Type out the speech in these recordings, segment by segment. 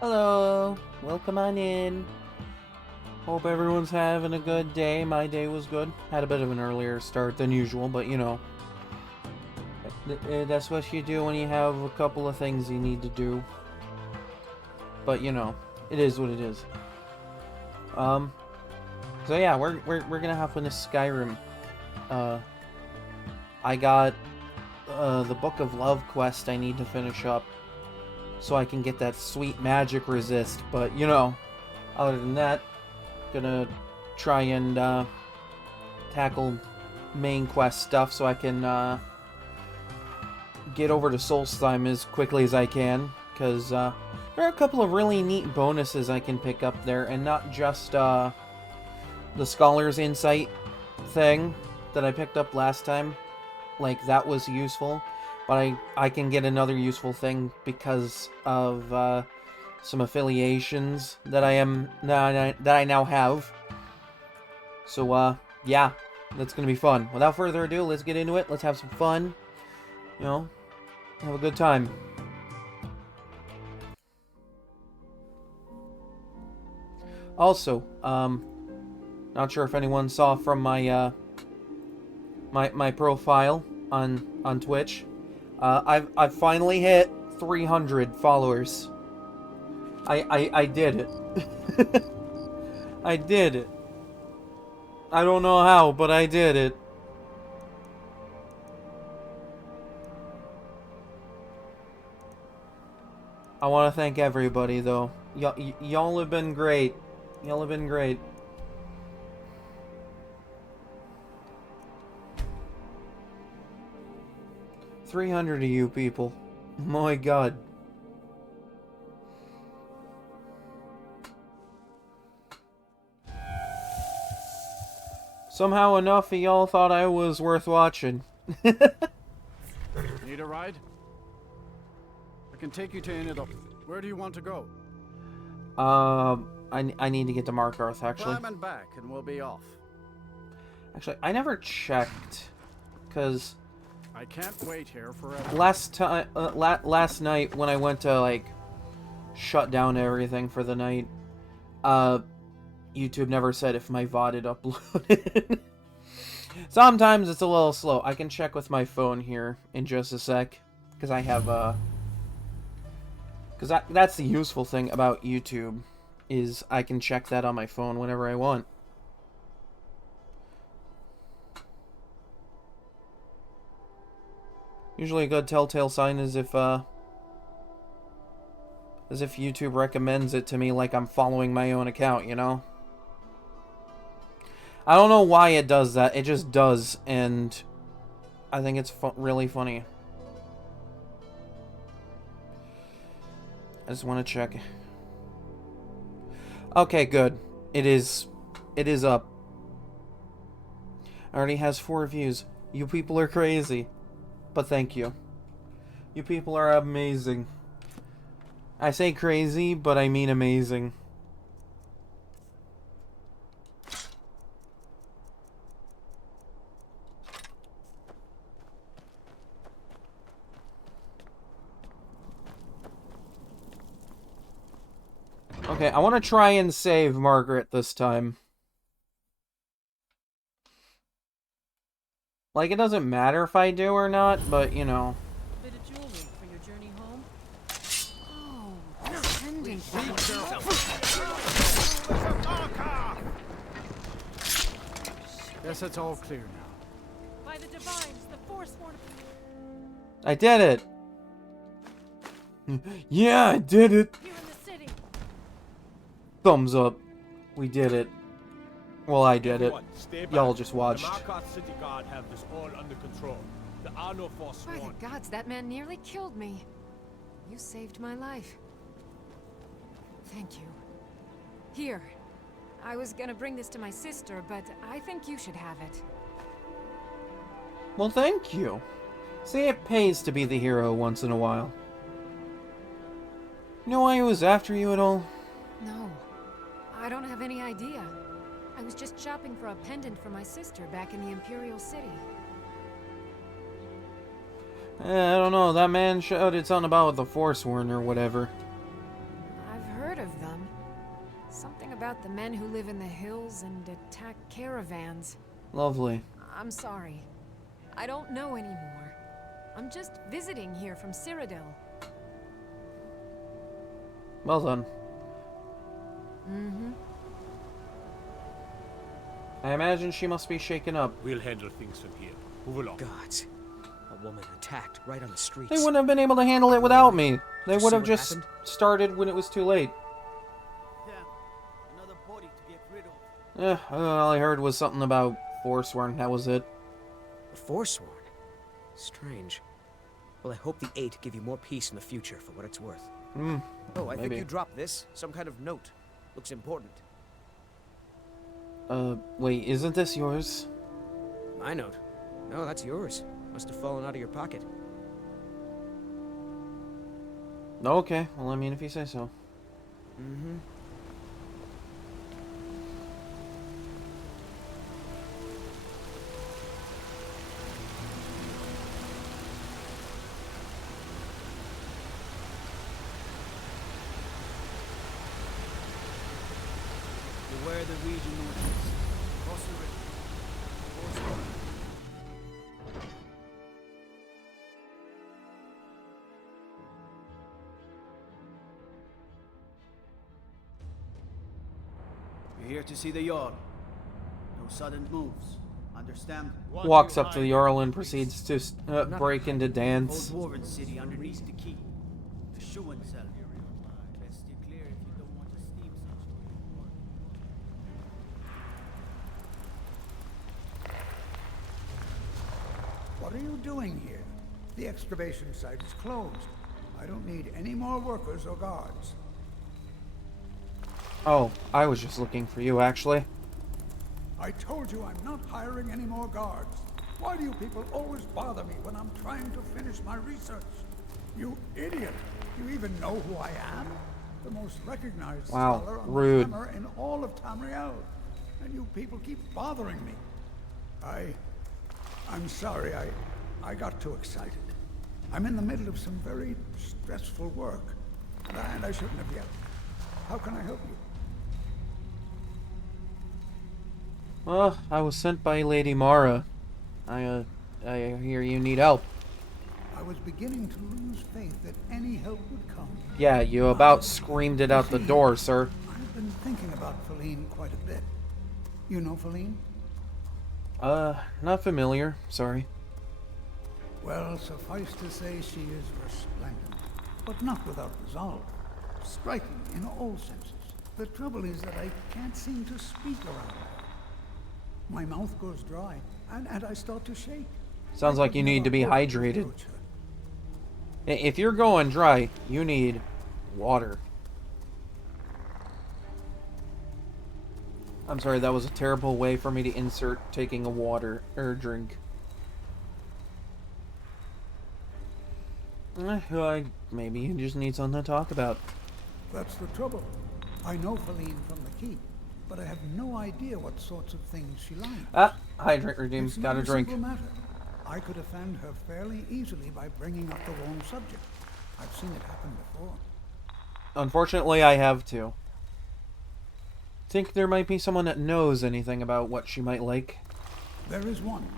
Hello, welcome on in. Hope everyone's having a good day. My day was good. Had a bit of an earlier start than usual, but you know, that's what you do when you have a couple of things you need to do. But you know, it is what it is. Um, so yeah, we're gonna hop into Skyrim. Uh, I got the Book of Love quest I need to finish up, so I can get that sweet magic resist. But you know, other than that, gonna try and tackle main quest stuff so I can get over to Solstheim as quickly as I can, because there are a couple of really neat bonuses I can pick up there, and not just the Scholar's Insight thing that I picked up last time. Like, that was useful, but I can get another useful thing because of some affiliations that I now have. So yeah, that's gonna be fun. Without further ado, let's get into it. Let's have some fun. You know, have a good time. Also, not sure if anyone saw from my my profile on Twitch. I've finally hit 300 followers. I did it. I did it. I don't know how, but I did it. I want to thank everybody, though. Y'all have been great. Y'all have been great. $300 of you people. My God. Somehow enough of y'all thought I was worth watching. Need a ride? I can take you to any of the... Where do you want to go? I need to get to Markarth, actually. Climb and back, and we'll be off. Actually, I never checked, because I can't wait here forever. last night when I went to, like, shut down everything for the night, YouTube never said if my VOD had uploaded. Sometimes it's a little slow. I can check with my phone here in just a sec, because I have, because that's the useful thing about YouTube, is I can check that on my phone whenever I want. Usually a good telltale sign is if YouTube recommends it to me like I'm following my own account, you know? I don't know why it does that. It just does, and I think it's really funny. I just want to check. Okay, good. It is up. Already has 4 views. You people are crazy. But thank you. You people are amazing. I say crazy, but I mean amazing. Okay, I want to try and save Margaret this time. Like, it doesn't matter if I do or not, but, you know. A bit of jewelry for your journey home? Oh, pendant. Guess it's all clear now. By the divines, the Forsworn. I did it! Yeah, I did it! Here in the city. Thumbs up. We did it. Well, I did it. Y'all just watched. The Markarth City Guard have this all under control. There are no By Forsworn. the gods, that man nearly killed me. You saved my life. Thank you. Here. I was gonna bring this to my sister, but I think you should have it. Well, thank you. See, it pays to be the hero once in a while. You know why he was after you at all? No. I don't have any idea. I was just shopping for a pendant for my sister back in the Imperial City. I don't know, that man shouted something about the Forsworn or whatever. I've of them. Something about the men who live in the hills and attack caravans. Lovely. I'm sorry. I don't know anymore. I'm just visiting here from Cyrodiil. Well done. Mm-hmm. I imagine she must be shaken up. We'll handle things from here. Move along. Gods. A woman attacked right on the streets. They wouldn't have been able to handle it without me. They Did you would see have what just happened? started when it was too late. Damn. Another body to get rid of. All I heard was something about Forsworn. That was it. A Forsworn? Strange. Well, I hope the Eight give you more peace in the future, for what it's worth. Oh, I think maybe. you dropped this. Some kind of note. Looks important. Wait, isn't this yours? My note? No, that's yours. Must have fallen out of your pocket. Okay, well, I mean, if you say so. Mm-hmm. Beware the region northeast. Cross the river. Force on. We're here to see the Jarl. No sudden moves. Understand? Walks up to the Jarl and proceeds to break into Old dance. Dwarven city underneath the keep. The Schuhen cell. Best steer clear if you don't want a steam situation. What are you doing here? The excavation site is closed. I don't need any more workers or guards. Oh, I was just looking for you, actually. I told you I'm not hiring any more guards. Why do you people always bother me when I'm trying to finish my research? You idiot! Do you even know who I am? The most recognized Wow, scholar on rude. the hammer in all of Tamriel. And you people keep bothering me. I'm sorry, I got too excited. I'm in the middle of some very stressful work. And I shouldn't have yet. How can I help you? Well, I was sent by Lady Mara. I hear you need help. I was beginning to lose faith that any help would come. Yeah, you about screamed it out the door, sir. I've been thinking about Feline quite a bit. You know Feline? Not familiar. Sorry. Well, suffice to say she is resplendent, but not without resolve. Striking in all senses. The trouble is that I can't seem to speak around her. My mouth goes dry, and I start to shake. Sounds like you need to be hydrated. Approach her. If you're going dry, you need water. I'm sorry, that was a terrible way for me to insert taking a water or drink. Maybe you just need something to talk about. That's the trouble. I know Feline from the keep, but I have no idea what sorts of things she likes. Ah, hydrate redeemed. It's Got not a drink. simple matter. I could offend her fairly easily by bringing up the wrong subject. I've seen it happen before. Unfortunately, I have to. Think there might be someone that knows anything about what she might like. There is one,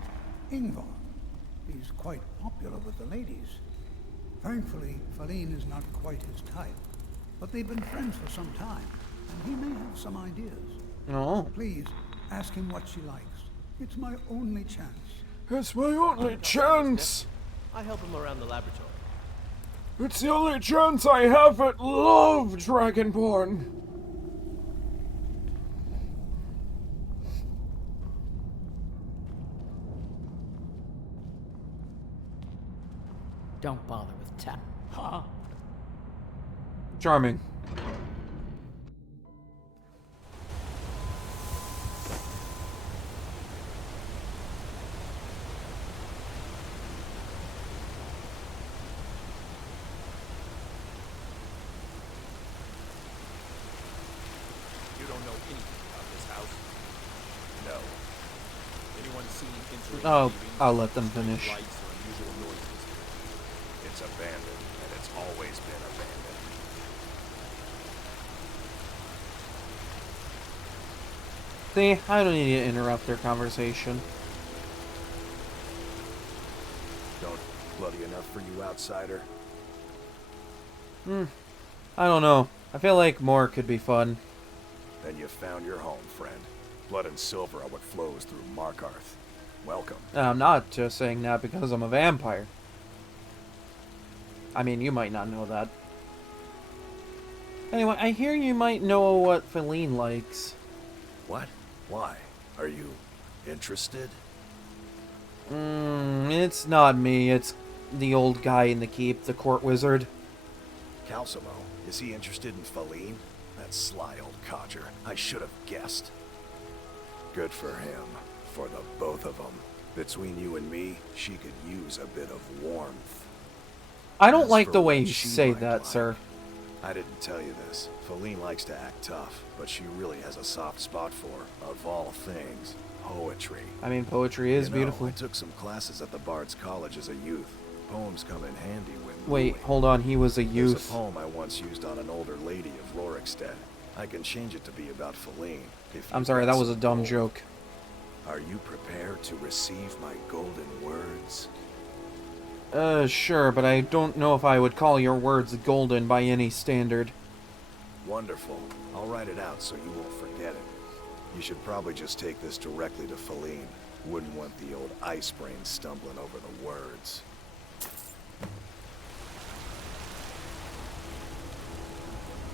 Ingvar. He's quite popular with the ladies. Thankfully, Feline is not quite his type, but they've been friends for some time, and he may have some ideas. Oh. Please, ask him what she likes. It's my only chance. It's my only chance. I help him around the laboratory. It's the only chance I have at love, Dragonborn. Don't bother with Tap. Huh? Charming. You don't know anything about this house? No. Anyone seen entering Oh, leaving? I'll let them Strange finish. Lights or unusual noises? It's abandoned, and it's always been abandoned. See, I don't need to interrupt their conversation. Don't bloody enough for you, outsider? I don't know. I feel like more could be fun. Then you found your home, friend. Blood and silver are what flows through Markarth. Welcome. I'm not just saying that because I'm a vampire. I mean, you might not know that. Anyway, I hear you might know what Feline likes. What? Why? Are you interested? It's not me. It's the old guy in the keep, the court wizard. Calcimo, is he interested in Feline? That sly old codger. I should have guessed. Good for him. For the both of them. Between you and me, she could use a bit of warmth. I don't As like for the way what you she say might that, like, sir. I didn't tell you this. Feline likes to act tough, but she really has a soft spot for, of all things, poetry. I mean, poetry is You know, beautiful. I took some classes at the Bard's College as a youth. Poems come in handy when Wait, wooing. hold on. He was a There's youth. a poem I once used on an older lady of Rorikstead. I can change it to be about Feline. I'm sorry, that was a dumb joke. Are you prepared to receive my golden words? Sure, but I don't know if I would call your words golden by any standard. Wonderful. I'll write it out so you won't forget it. You should probably just take this directly to Feline. Wouldn't want the old ice brain stumbling over the words.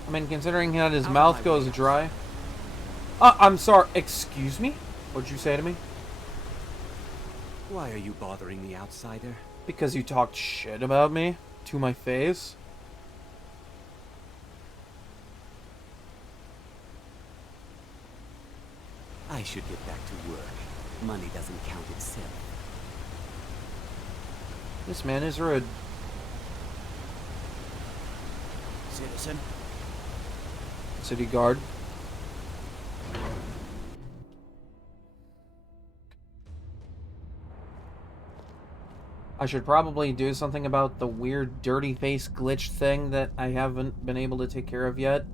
I mean, considering that his mouth goes dry. I'm sorry. Excuse me? What'd you say to me? Why are you bothering the outsider? Because you talked shit about me to my face? I should get back to work. Money doesn't count itself. This man is rude. Citizen, City guard. I should probably do something about the weird dirty face glitch thing that I haven't been able to take care of yet.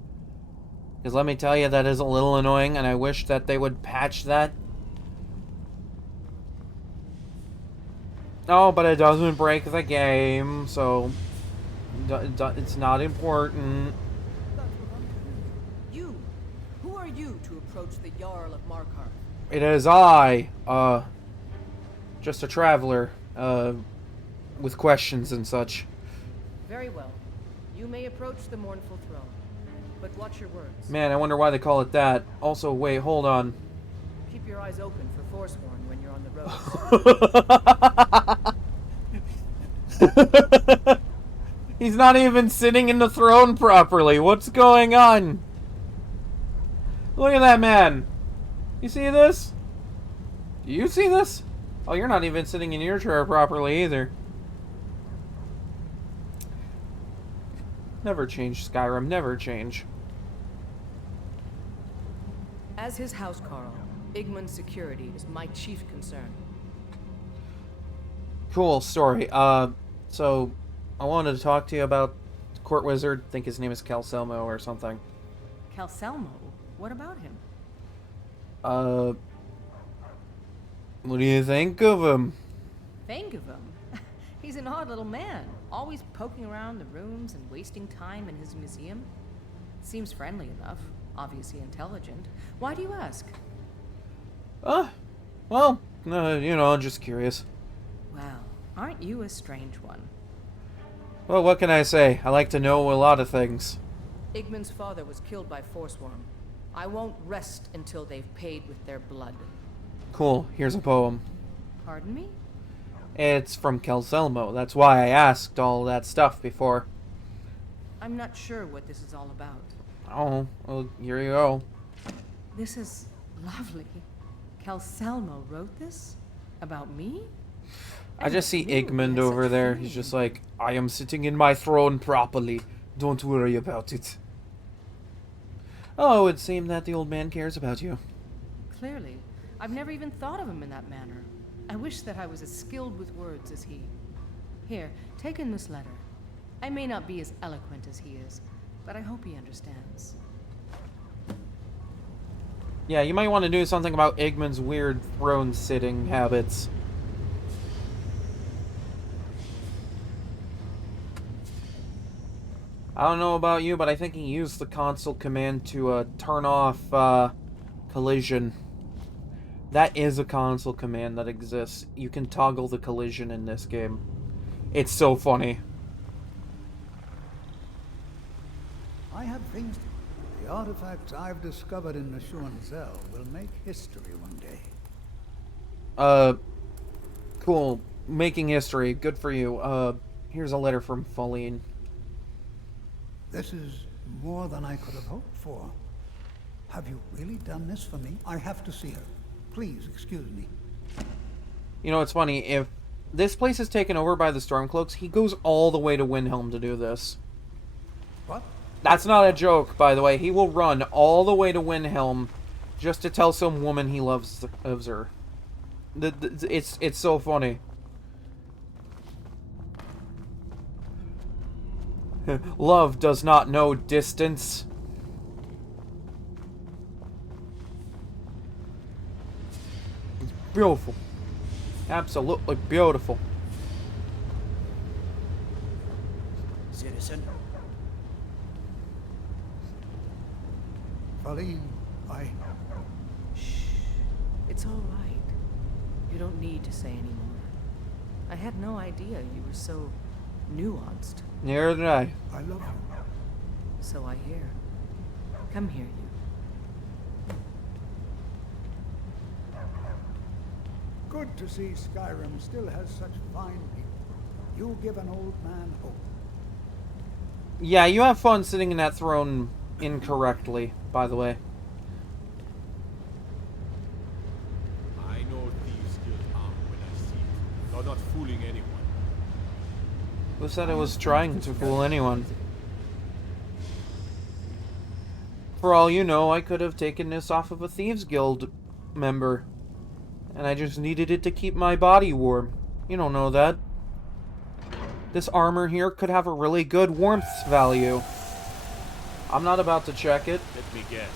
Because let me tell you, that is a little annoying, and I wish that they would patch that. Oh, but it doesn't break the game, so it's not important. You! Who are you to approach the Jarl of Markarth? It is I, just a traveler, with questions and such. Very well. You may approach the mournful throne. But watch your words. Man, I wonder why they call it that. Also, wait, hold on. Keep your eyes open for Forsworn when you're on the road. He's not even sitting in the throne properly. What's going on? Look at that man. You see this? Do you see this? Oh, you're not even sitting in your chair properly either. Never change, Skyrim. Never change. As his housecarl, Igman's security is my chief concern. Cool story. So I wanted to talk to you about the court wizard. I think his name is Calcelmo or something. Calcelmo? What about him? What do you think of him? Think of him. He's an odd little man, always poking around the rooms and wasting time in his museum. Seems friendly enough, obviously intelligent. Why do you ask? Well, you know, just curious. Well, aren't you a strange one? Well, what can I say? I like to know a lot of things. Igman's father was killed by Forsworn. I won't rest until they've paid with their blood. Cool, here's a poem. Pardon me? It's from Calcelmo. That's why I asked all that stuff before. I'm not sure what this is all about. Oh, well, here you go. This is lovely. Calcelmo wrote this? About me? I just see clearly Igmund has over such there. fame. He's just like, I am sitting in my throne properly. Don't worry about it. Oh, it would seem that the old man cares about you. Clearly. I've never even thought of him in that manner. I wish that I was as skilled with words as he. Here, take in this letter. I may not be as eloquent as he is, but I hope he understands. Yeah, you might want to do something about Igman's weird throne-sitting habits. I don't know about you, but I think he used the console command to turn off collision. That is a console command that exists. You can toggle the collision in this game. It's so funny. I have things. The artifacts I've discovered in the Schuenzel will make history one day. Cool. Making history. Good for you. Here's a letter from Pauline. This is more than I could have hoped for. Have you really done this for me? I have to see her. Please, excuse me. You know, it's funny. If this place is taken over by the Stormcloaks, he goes all the way to Windhelm to do this. What? That's not a joke, by the way. He will run all the way to Windhelm just to tell some woman he loves her. It's so funny. Love does not know distance. It's beautiful. Absolutely beautiful. Citizen, Pauline, Shh. It's all right. You don't need to say anymore. I had no idea you were so nuanced. Neither did I. I love you. So I hear. Come here, you. Good to see Skyrim still has such fine people. You give an old man hope. Yeah, you have fun sitting in that throne incorrectly, by the way. I know thieves guild arm when I see it. You're not fooling anyone. Who said I was trying to fool anyone? For all you know, I could have taken this off of a Thieves Guild member. And I just needed it to keep my body warm. You don't know that. This armor here could have a really good warmth value. I'm not about to check it. Let me guess.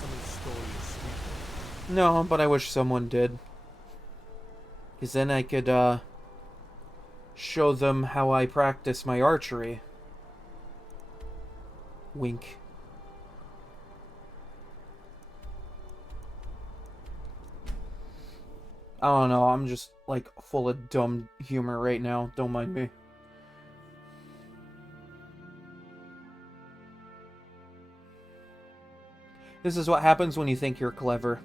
Someone stole your sweet. No, but I wish someone did. Because then I could, show them how I practice my archery. Wink. I don't know, I'm just, like, full of dumb humor right now. Don't mind me. This is what happens when you think you're clever.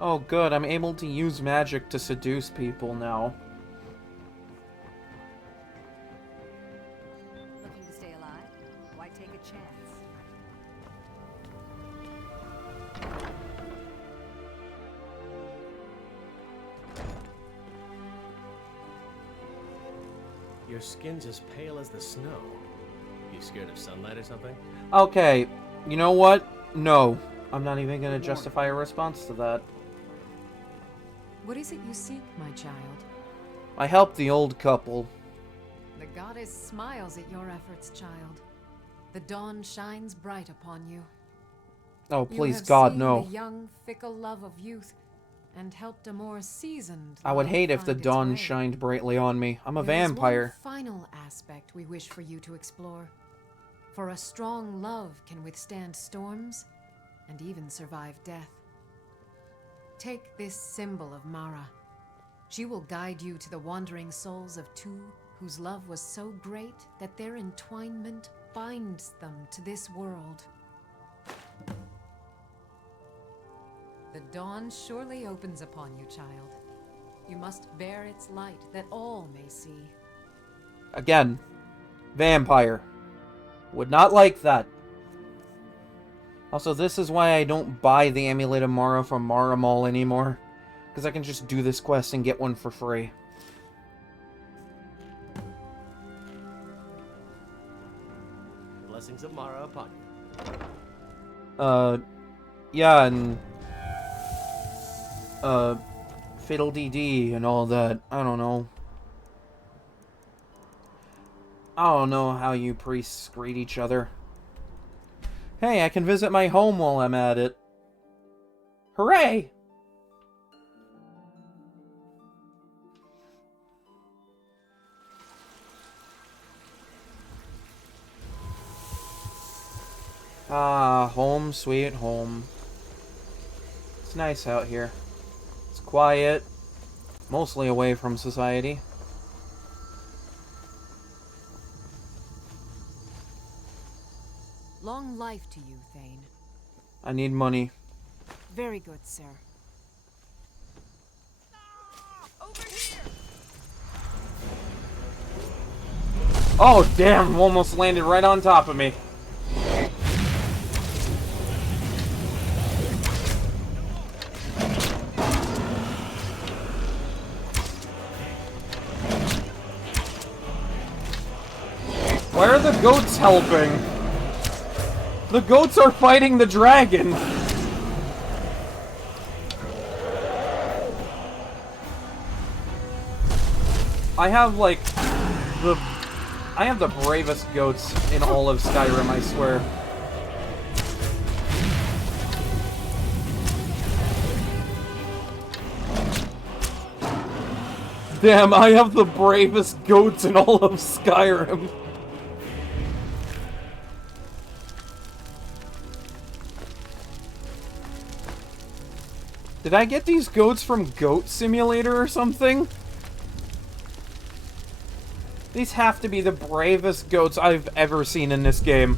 Oh, good. I'm able to use magic to seduce people now. Looking to stay alive? Why take a chance? Your skin's as pale as the snow. You scared of sunlight or something? Okay, you know what? No. I'm not even gonna justify a response to that. What is it you seek, my child? I helped the old couple. The goddess smiles at your efforts, child. The dawn shines bright upon you. Oh, You please, have God, seen no. the young, fickle love of youth, and helped a more seasoned I would love hate if the find its dawn way. shined brightly on me. I'm a There is vampire. one final aspect we wish for you to explore. For a strong love can withstand storms and even survive death. Take this symbol of Mara. She will guide you to the wandering souls of two whose love was so great that their entwinement binds them to this world. The dawn surely opens upon you, child. You must bear its light that all may see. Again, vampire. Would not like that. Also, this is why I don't buy the Amulet of Mara from Mara Mall anymore. Because I can just do this quest and get one for free. Blessings of Mara upon you. Yeah, and... Fiddle DD and all that. I don't know. I don't know how you priests greet each other. Hey, I can visit my home while I'm at it. Hooray! Ah, home sweet home. It's nice out here. It's quiet, mostly away from society. Long life to you, Thane. I need money. Very good, sir. Oh, damn! Almost landed right on top of me. Why are the goats helping? The goats are fighting the dragon! I have, like, I have the bravest goats in all of Skyrim, I swear. Damn, I have the bravest goats in all of Skyrim. Did I get these goats from Goat Simulator or something? These have to be the bravest goats I've ever seen in this game.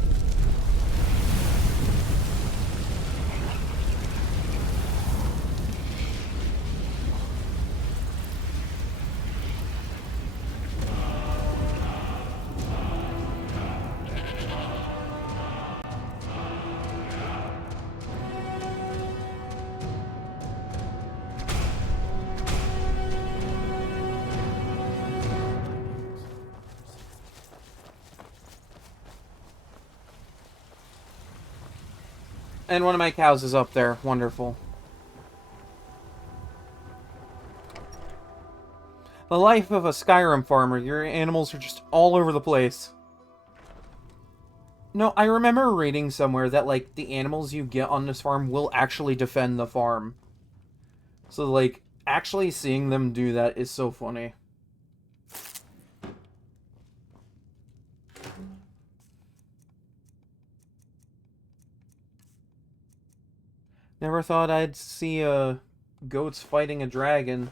And one of my cows is up there. Wonderful. The life of a Skyrim farmer. Your animals are just all over the place. No, I remember reading somewhere that, like, the animals you get on this farm will actually defend the farm. So, like, actually seeing them do that is so funny. Never thought I'd see goats fighting a dragon.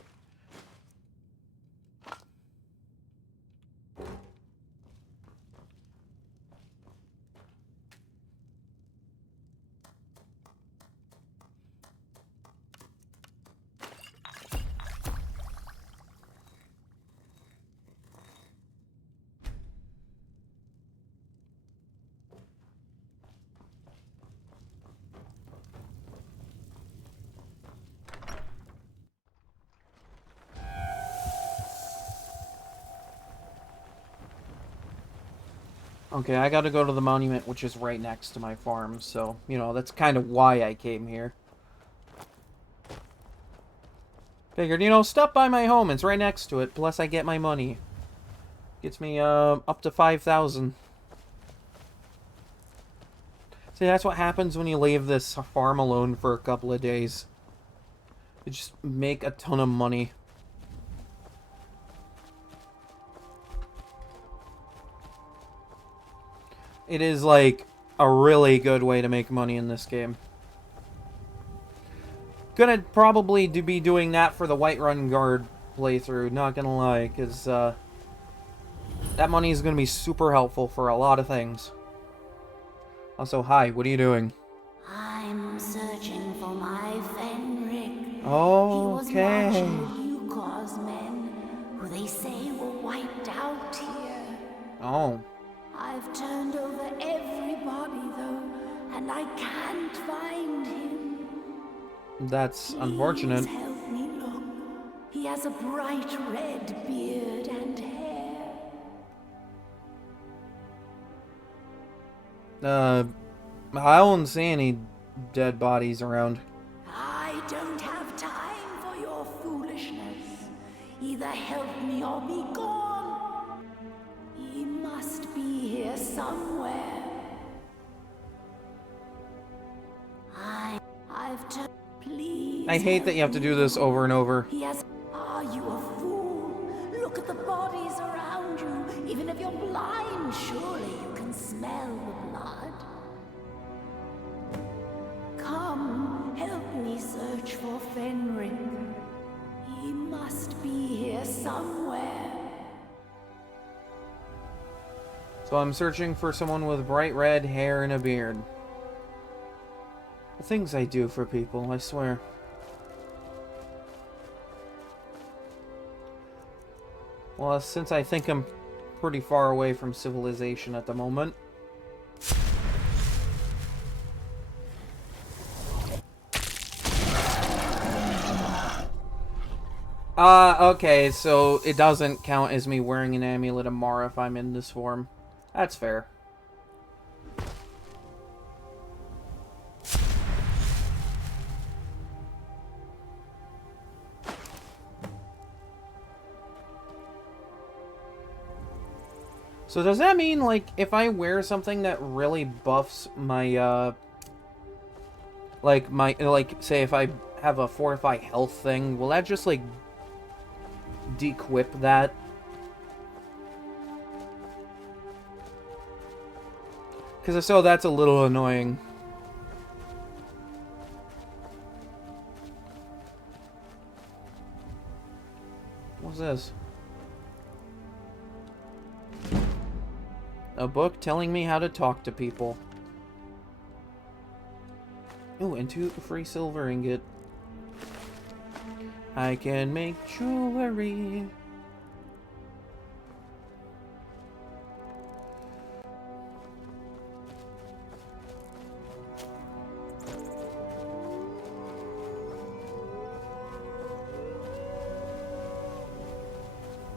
Okay, I gotta go to the monument, which is right next to my farm, so, you know, that's kind of why I came here. Figured, you know, stop by my home, it's right next to it, plus I get my money. Gets me, up to 5,000. See, that's what happens when you leave this farm alone for a couple of days. You just make a ton of money. It is, like, a really good way to make money in this game. Gonna probably be doing that for the Whiterun Guard playthrough, not gonna lie, because, that money is gonna be super helpful for a lot of things. Also, hi, what are you doing? I'm searching for my Fenric. Okay. He was watching Yukos men, who they say were wiped out here. Oh. I've turned over every body, though, and I can't find him. That's unfortunate. Please help me look. He has a bright red beard and hair. I don't see any dead bodies around. I don't have time for your foolishness. Either help me or be gone. He must somewhere. I've just... Please. I hate that you have to do this over and over. He has... Are you a fool? Look at the bodies around you. Even if you're blind, surely you can smell the blood. Come, help me search for Fenric. He must be here somewhere. So I'm searching for someone with bright red hair and a beard. The things I do for people, I swear. Well, since I think I'm pretty far away from civilization at the moment. Okay, so it doesn't count as me wearing an amulet of Mara if I'm in this form. That's fair. So does that mean, like, if I wear something that really buffs my, say if I have a fortify health thing, will that just, like, dequip that? Because if so, that's a little annoying. What's this? A book telling me how to talk to people. Ooh, and 2 free silver ingot. I can make jewelry.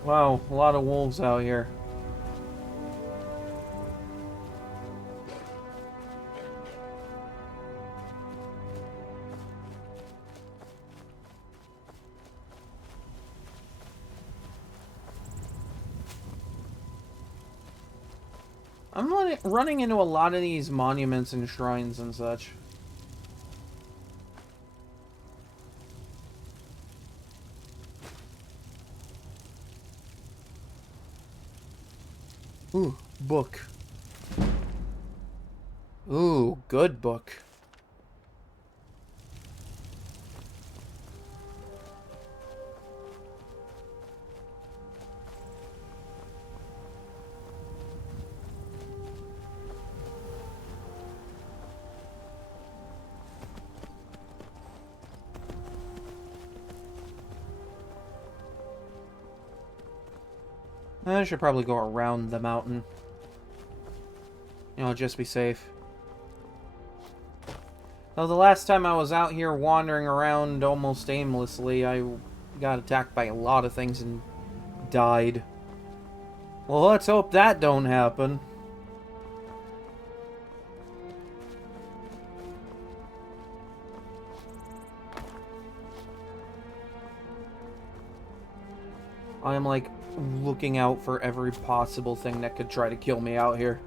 Wow, a lot of wolves out here. I'm running into a lot of these monuments and shrines and such. Ooh, book. Ooh, good book. I should probably go around the mountain. You know, just be safe. Though the last time I was out here wandering around almost aimlessly, I got attacked by a lot of things and died. Well, let's hope that don't happen. I am, like, looking out for every possible thing that could try to kill me out here.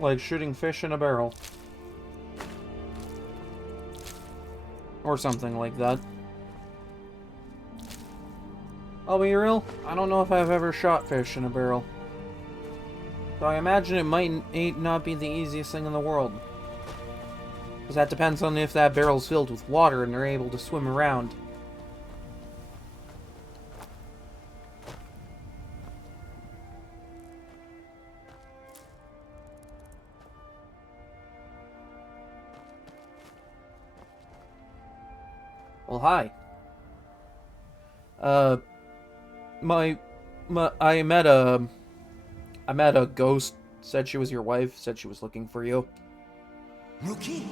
Like shooting fish in a barrel. Or something like that. I'll be real, I don't know if I've ever shot fish in a barrel. So I imagine it might not be the easiest thing in the world. Because that depends on if that barrel's filled with water and they're able to swim around. Well, hi. I met a ghost, said she was your wife, said she was looking for you. Rookie?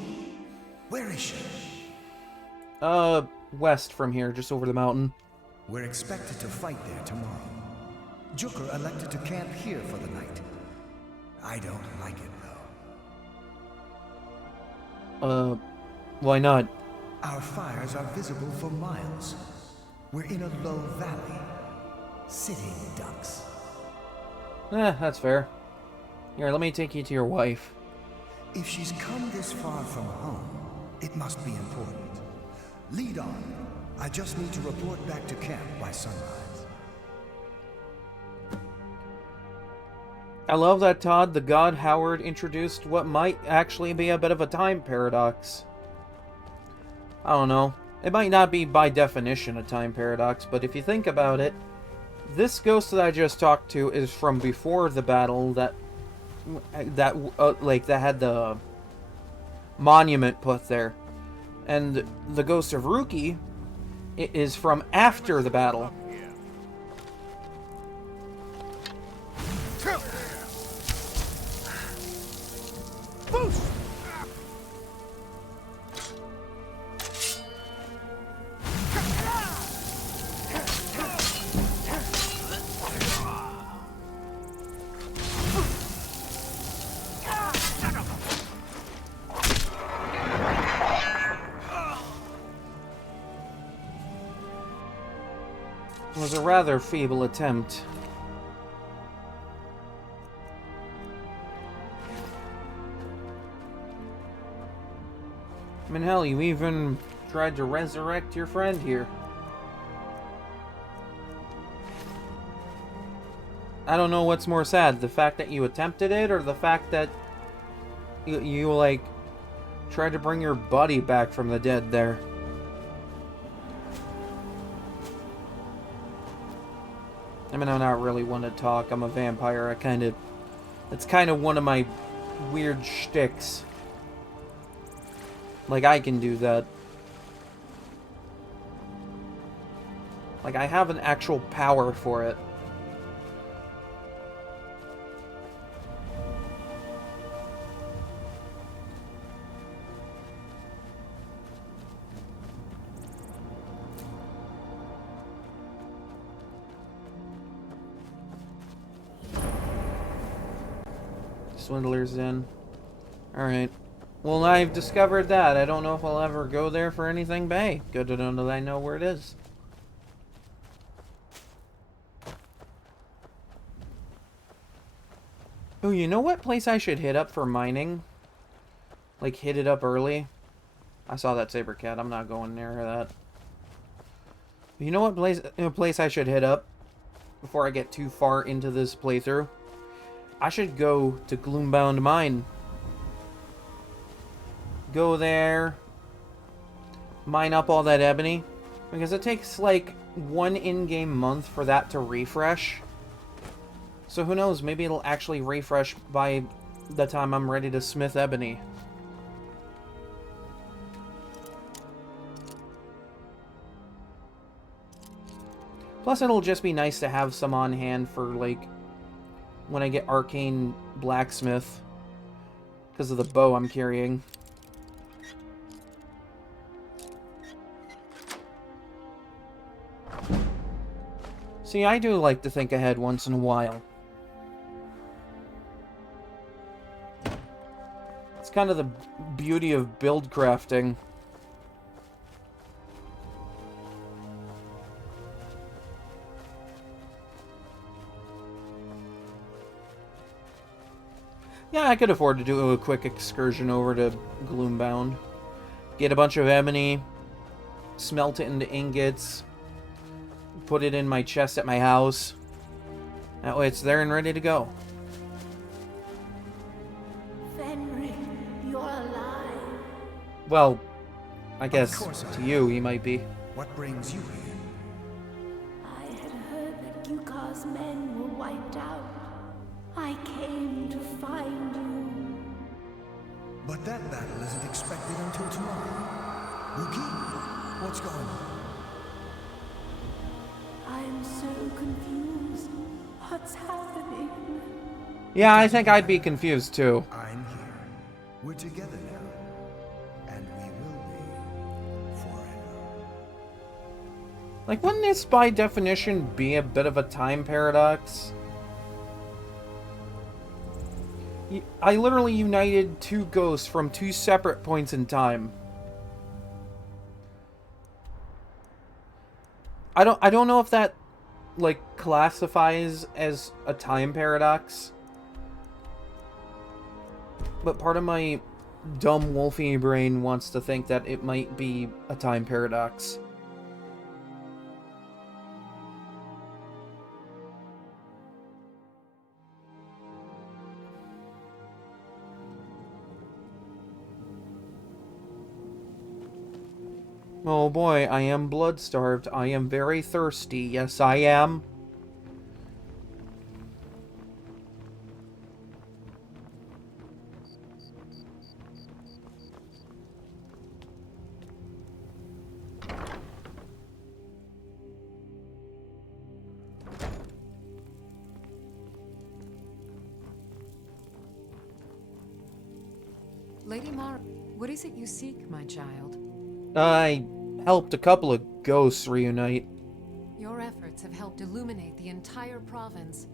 Where is she? West from here, just over the mountain. We're expected to fight there tomorrow. Juker elected to camp here for the night. I don't like it, though. Why not? Our fires are visible for miles. We're in a low valley. Sitting ducks. That's fair. Here, let me take you to your wife. If she's come this far from home, it must be important. Lead on. I just need to report back to camp by sunrise. I love that Todd, the God Howard, introduced what might actually be a bit of a time paradox. I don't know. It might not be by definition a time paradox, but if you think about it, this ghost that I just talked to is from before the battle that had the monument put there. And the ghost of Rookie is from after the battle. It was a rather feeble attempt. I mean, hell, you even tried to resurrect your friend here. I don't know what's more sad, the fact that you attempted it, or the fact that you like, tried to bring your buddy back from the dead there. I mean, I'm not really one to talk. I'm a vampire. It's kind of one of my weird shticks. Like, I can do that. Like, I have an actual power for it. Swindler's Inn. Alright. Well, I've discovered that. I don't know if I'll ever go there for anything, but hey, good to know that I know where it is. Oh, you know what place I should hit up for mining? Like, hit it up early? I saw that saber cat. I'm not going near that. You know what place I should hit up before I get too far into this playthrough? I should go to Gloombound Mine. Go there. Mine up all that ebony. Because it takes like 1 in-game month for that to refresh. So who knows, maybe it'll actually refresh by the time I'm ready to smith ebony. Plus it'll just be nice to have some on hand for like when I get arcane blacksmith. Because of the bow I'm carrying. See, I do like to think ahead once in a while. It's kind of the beauty of build crafting. Yeah, I could afford to do a quick excursion over to Gloombound. Get a bunch of ebony, smelt it into ingots, put it in my chest at my house. That way it's there and ready to go. Fenric, you're alive. Well, I guess to you, he might be. What brings you here? I had heard that Yukar's men were wiped out. I came to find you. But that battle isn't expected until tomorrow. Rookie, What's going on? I'm so confused. What's happening? Yeah, I think I'd be confused too. I'm here. We're together now. And we will be forever. Like, wouldn't this by definition be a bit of a time paradox? I literally united two ghosts from two separate points in time. I don't know if that, like, classifies as a time paradox. But part of my dumb wolfy brain wants to think that it might be a time paradox. Oh boy, I am blood-starved. I am very thirsty. Yes, I am. Lady Mara, what is it you seek, my child? I helped a couple of ghosts reunite. Your efforts have helped illuminate the entire province.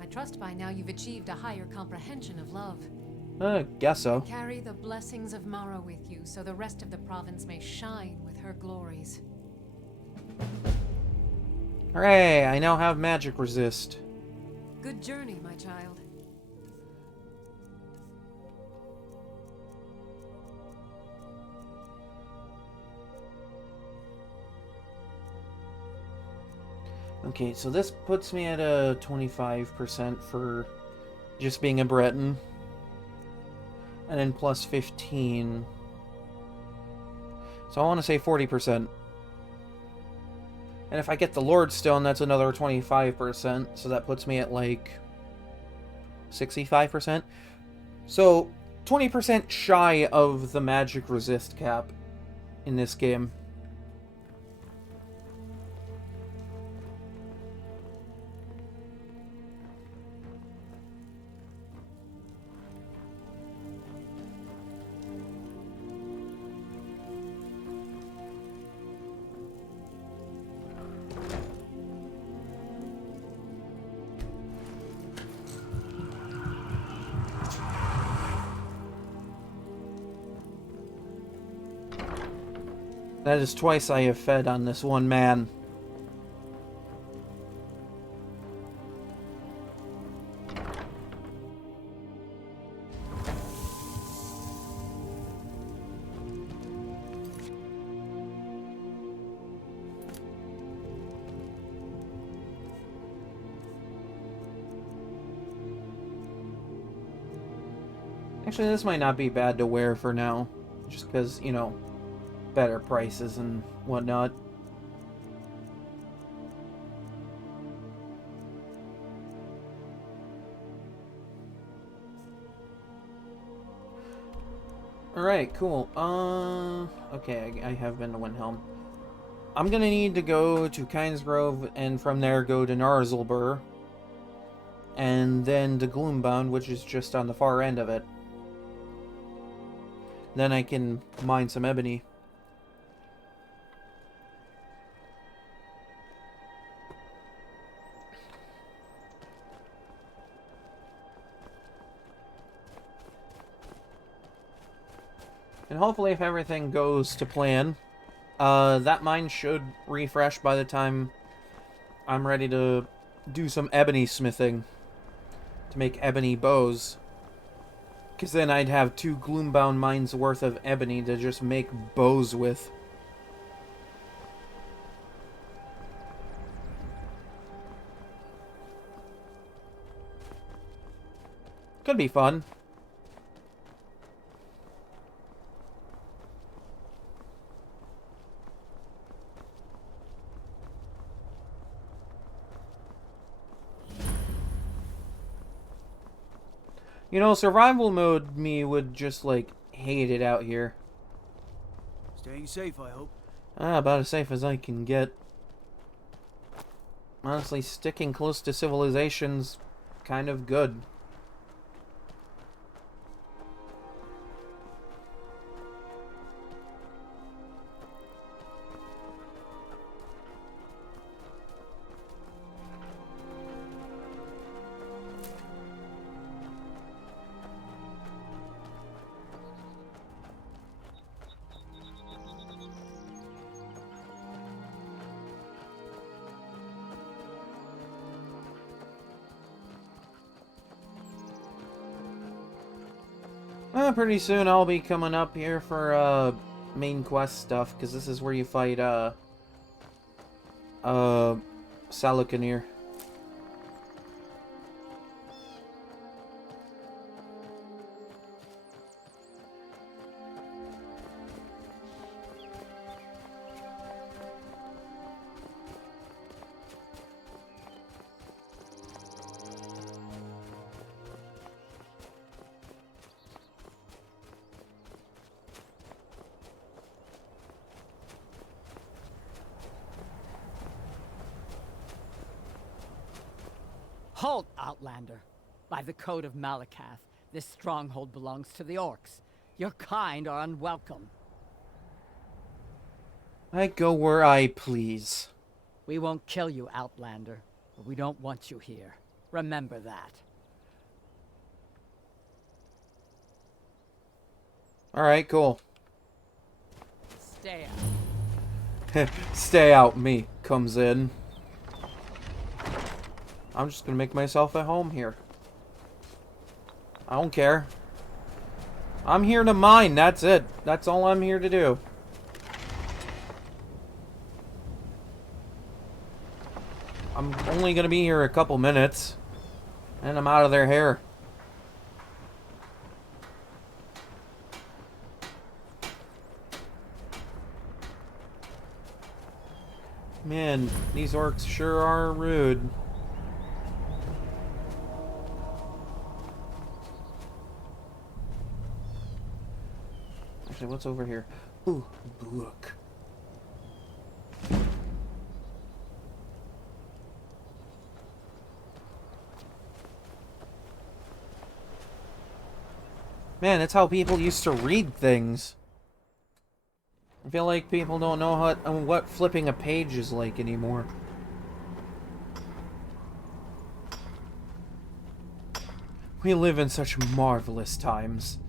I trust by now you've achieved a higher comprehension of love. Guess so. Carry the blessings of Mara with you so the rest of the province may shine with her glories. Hooray, I now have magic resist. Good journey, my child. Okay, so this puts me at a 25% for just being a Breton. And then plus 15. So I want to say 40%. And if I get the Lord Stone, that's another 25%. So that puts me at like 65%. So 20% shy of the magic resist cap in this game. That is twice I have fed on this one man. Actually, this might not be bad to wear for now. Just because, you know, better prices and whatnot. Alright, cool. Okay, I have been to Windhelm. I'm gonna need to go to Kynesgrove and from there go to Narzlbur. And then to Gloombound, which is just on the far end of it. Then I can mine some ebony. And hopefully if everything goes to plan, that mine should refresh by the time I'm ready to do some ebony smithing to make ebony bows. Because then I'd have 2 Gloombound mines worth of ebony to just make bows with. Could be fun. You know, survival mode me would just, like, hate it out here. Staying safe, I hope. About as safe as I can get. Honestly, sticking close to civilization's kind of good. Pretty soon I'll be coming up here for main quest stuff, because this is where you fight Salakanir. Halt, Outlander! By the code of Malakath, this stronghold belongs to the orcs. Your kind are unwelcome. I go where I please. We won't kill you, Outlander, but we don't want you here. Remember that. Alright, cool. Stay out. Stay out, me comes in. I'm just gonna make myself at home here. I don't care. I'm here to mine, that's it. That's all I'm here to do. I'm only gonna be here a couple minutes, and I'm out of their hair. Man, these orcs sure are rude. Actually, what's over here? Ooh, book. Man, that's how people used to read things. I feel like people don't know what flipping a page is like anymore. We live in such marvelous times.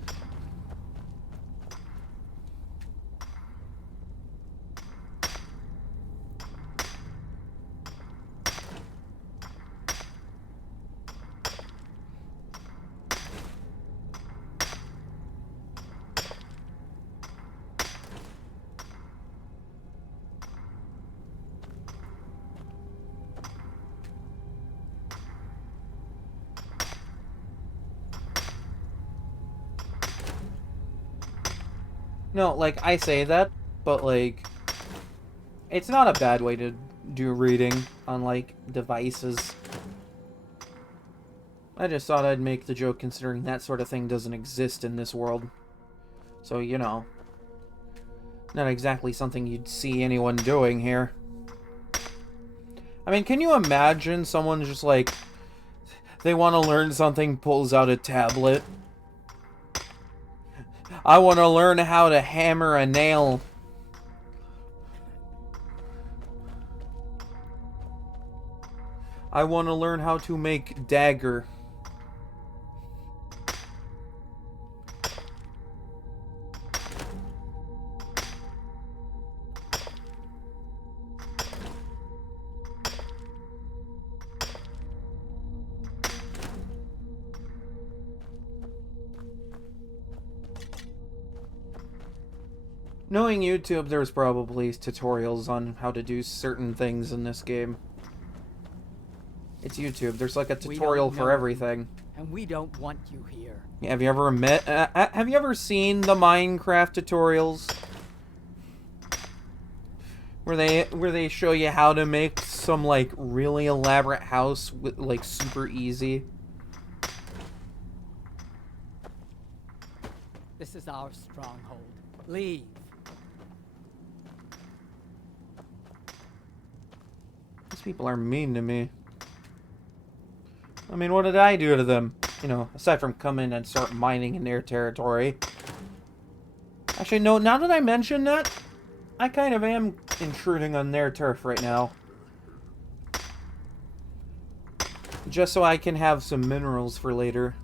No, like, I say that, but, like, it's not a bad way to do reading on, like, devices. I just thought I'd make the joke considering that sort of thing doesn't exist in this world. So, you know, not exactly something you'd see anyone doing here. I mean, can you imagine someone just, like, they want to learn something, pulls out a tablet? I want to learn how to hammer a nail. I want to learn how to make dagger. Knowing YouTube, there's probably tutorials on how to do certain things in this game. It's YouTube. There's like a tutorial for everything. And we don't want you here. Have you ever have you ever seen the Minecraft tutorials? Where they show you how to make some like really elaborate house with like super easy. This is our stronghold. Leave. people are mean to me. I mean, what did I do to them? You know, aside from come in and start mining in their territory. Actually, no, now that I mention that, I kind of am intruding on their turf right now. Just so I can have some minerals for later.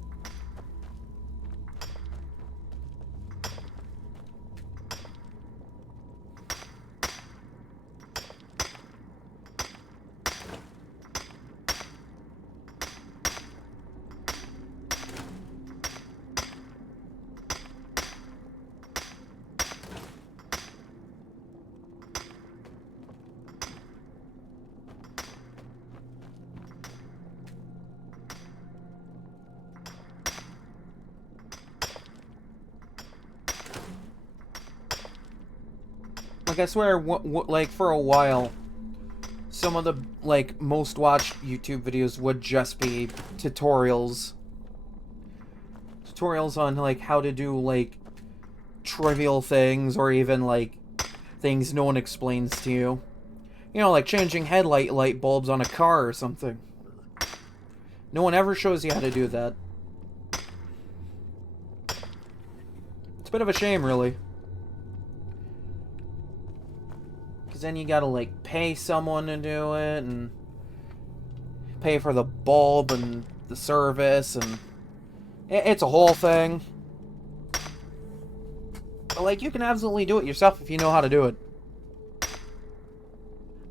Like, I swear, like, for a while, some of the, like, most watched YouTube videos would just be tutorials. Tutorials on, like, how to do, like, trivial things, or even, like, things no one explains to you. You know, like changing headlight light bulbs on a car or something. No one ever shows you how to do that. It's a bit of a shame, really. Because then you gotta, like, pay someone to do it, and pay for the bulb and the service, and it's a whole thing. But, like, you can absolutely do it yourself if you know how to do it.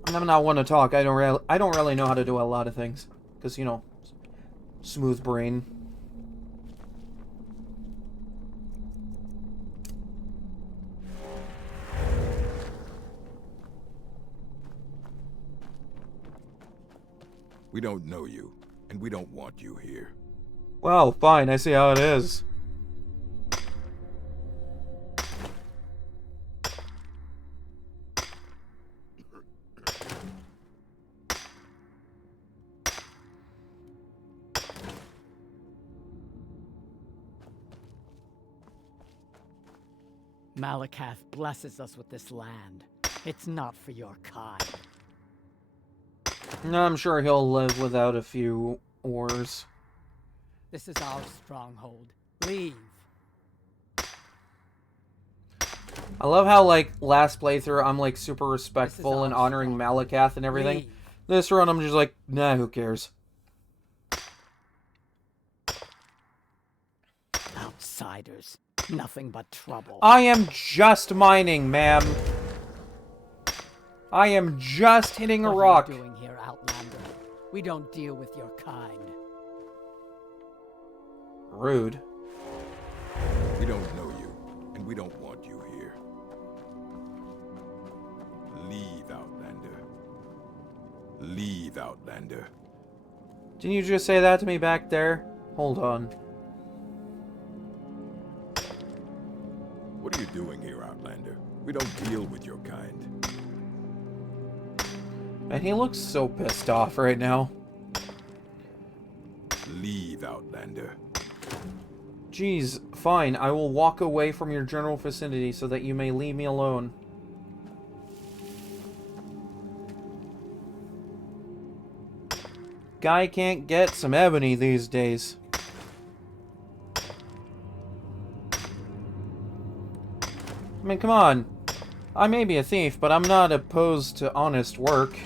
I'm not one to talk. I don't really know how to do a lot of things. Because, you know, smooth brain. We don't know you, and we don't want you here. Well, fine, I see how it is. Malakath blesses us with this land. It's not for your kind. No, I'm sure he'll live without a few ores. This is our stronghold. Leave. I love how, like, last playthrough, I'm, like, super respectful and honoring Malakath and everything. Leave. This run, I'm just like, nah, who cares? Outsiders. Nothing but trouble. I am just mining, ma'am. I am just hitting a rock. What are you doing here, Outlander? We don't deal with your kind. Rude. We don't know you, and we don't want you here. Leave, Outlander. Leave, Outlander. Didn't you just say that to me back there? Hold on. What are you doing here, Outlander? We don't deal with your kind. And he looks so pissed off right now. Leave, Outlander. Geez, fine. I will walk away from your general vicinity so that you may leave me alone. Guy can't get some ebony these days. I mean, come on. I may be a thief, but I'm not opposed to honest work.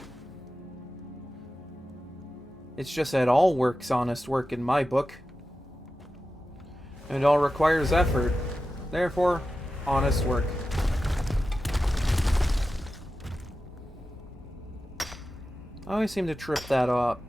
It's just that all work's honest work in my book. And it all requires effort. Therefore, honest work. I always seem to trip that up.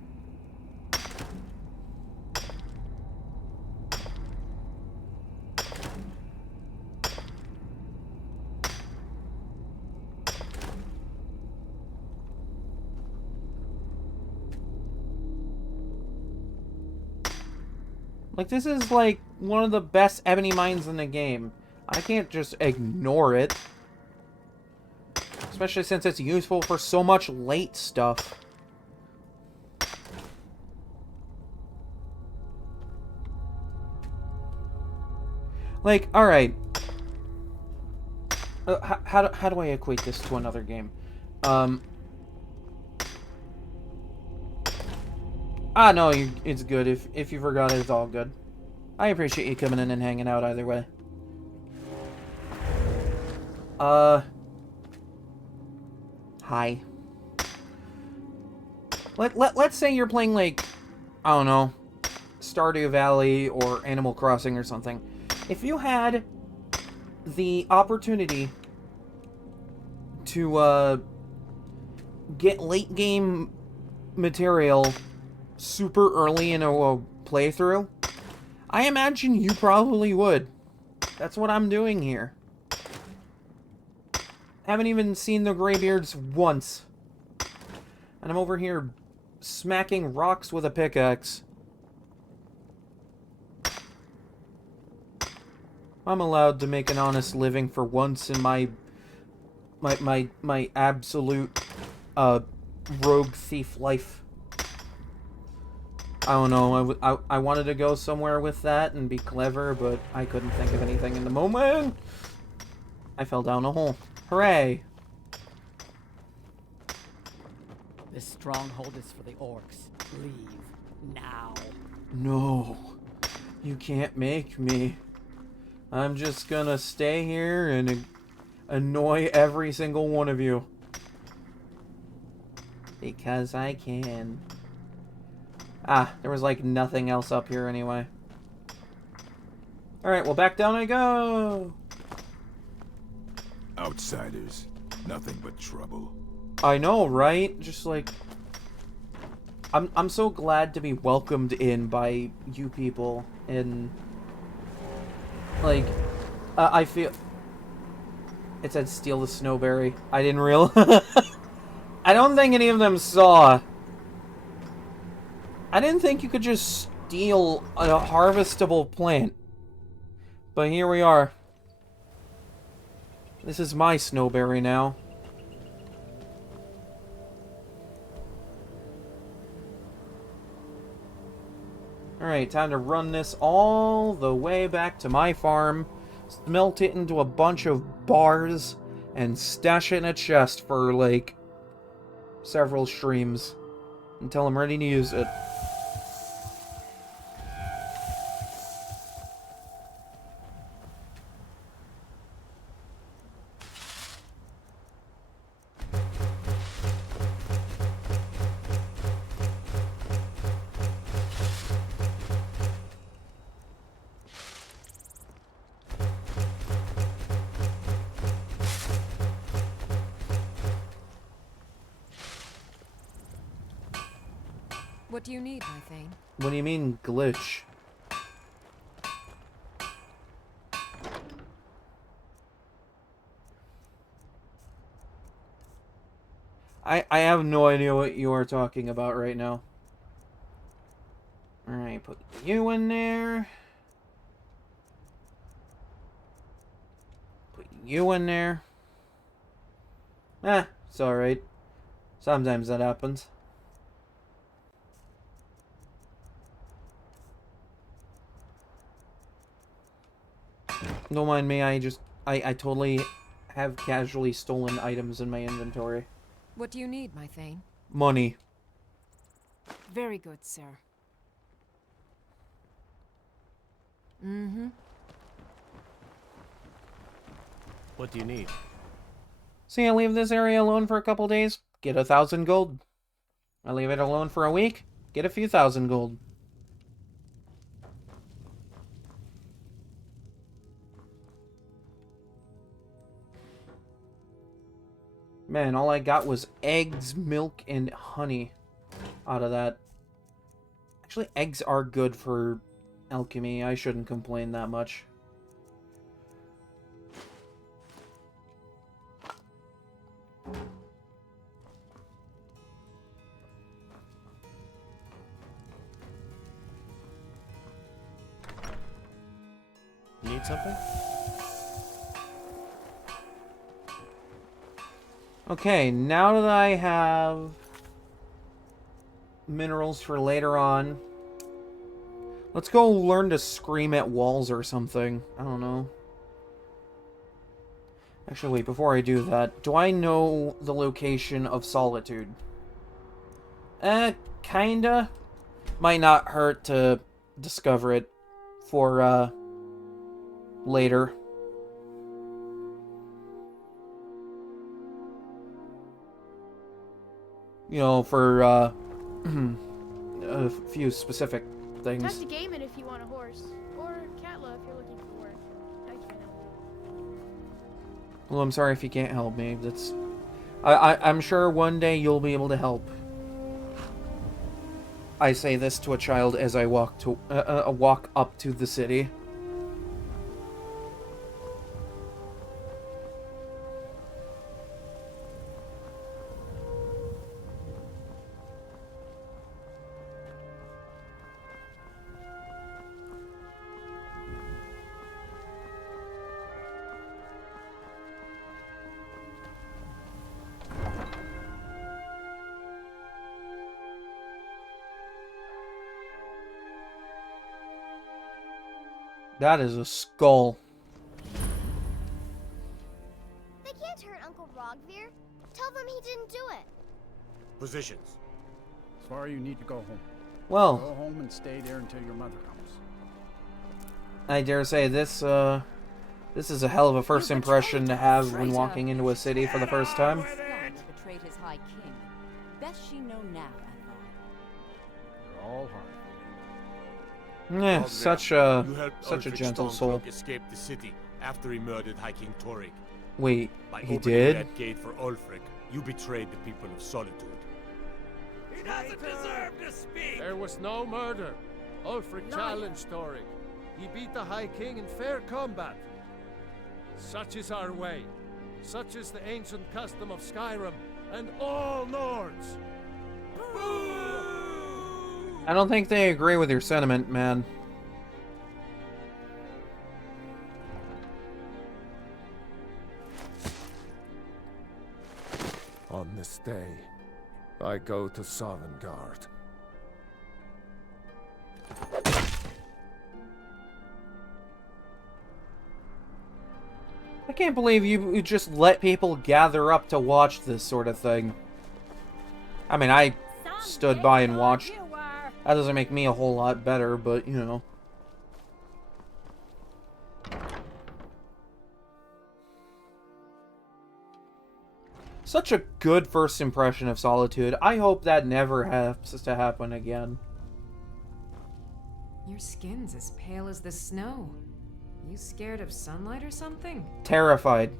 Like, this is, like, one of the best ebony mines in the game. I can't just ignore it. Especially since it's useful for so much late stuff. Like, alright. How do I equate this to another game? Ah, no, it's good. If you forgot it, it's all good. I appreciate you coming in and hanging out either way. Hi. Let's say you're playing, like, I don't know, Stardew Valley or Animal Crossing or something. If you had the opportunity to, get late game material super early in a playthrough, I imagine you probably would. That's what I'm doing here. Haven't even seen the Greybeards once. And I'm over here smacking rocks with a pickaxe. I'm allowed to make an honest living for once in my absolute rogue thief life. I don't know, I wanted to go somewhere with that and be clever, but I couldn't think of anything in the moment. I fell down a hole. Hooray! This stronghold is for the orcs. Leave now. No, you can't make me. I'm just gonna stay here and annoy every single one of you. Because I can. Ah, there was like nothing else up here anyway. Alright, well back down I go! Outsiders. Nothing but trouble. I know, right? Just like... I'm so glad to be welcomed in by you people, and... Like, I feel... It said steal the snowberry. I didn't realize... I don't think any of them saw. I didn't think you could just steal a harvestable plant. But here we are. This is my snowberry now. Alright, time to run this all the way back to my farm, smelt it into a bunch of bars, and stash it in a chest for, like, several streams until I'm ready to use it. What do you need, my Thane? What do you mean, glitch? I have no idea what you are talking about right now. Alright, put you in there. Put you in there. It's alright. Sometimes that happens. Don't mind me, I totally have casually stolen items in my inventory. What do you need, my Thane? Money. Very good, sir. Mm-hmm. What do you need? See, I leave this area alone for a couple days, get 1,000 gold. I leave it alone for a week, get a few thousand gold. Man, all I got was eggs, milk, and honey out of that. Actually, eggs are good for alchemy. I shouldn't complain that much. Need something? Okay, now that I have minerals for later on, let's go learn to scream at walls or something. I don't know. Actually, wait, before I do that, do I know the location of Solitude? Kinda. might not hurt to discover it for later. You know, for a few specific things. Talk to Gaiman if you want a horse, or Katla if you're looking for work. I can't help you. Well, I'm sorry if you can't help me. I'm sure one day you'll be able to help. I say this to a child as I walk up to the city. That is a skull. They can't hurt Uncle Rogvir. Tell them he didn't do it. Positions. Sorry, you need to go home. Well, go home and stay there until your mother comes. I dare say this is a hell of a first impression to have when walking into a city for the first time. Betrayed his high king. Best she know now, I thought. You're all hard. Yeah, such a gentle soul. Escape the city after he murdered High King Torrik. Wait, By he opening did? that gate for Ulfric, you betrayed the people of Solitude. He doesn't deserve to speak! There was no murder. Ulfric challenged Torrik. He beat the High King in fair combat. Such is our way. Such is the ancient custom of Skyrim and all Nords. I don't think they agree with your sentiment, man. On this day, I go to Sovngarde. I can't believe you just let people gather up to watch this sort of thing. I mean, I stood by and watched. That doesn't make me a whole lot better, but, you know. Such a good first impression of Solitude. I hope that never has to happen again. Your skin's as pale as the snow. You scared of sunlight or something? Terrified.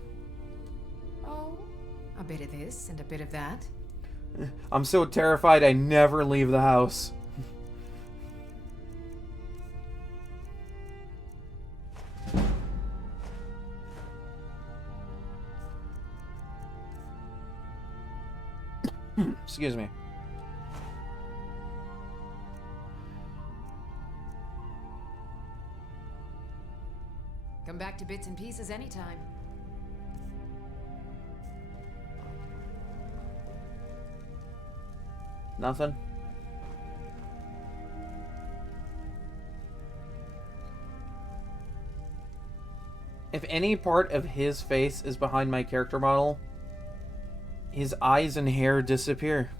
Oh, a bit of this and a bit of that. I'm so terrified I never leave the house. Excuse me. Come back to bits and pieces anytime. Nothing? If any part of his face is behind my character model, his eyes and hair disappear.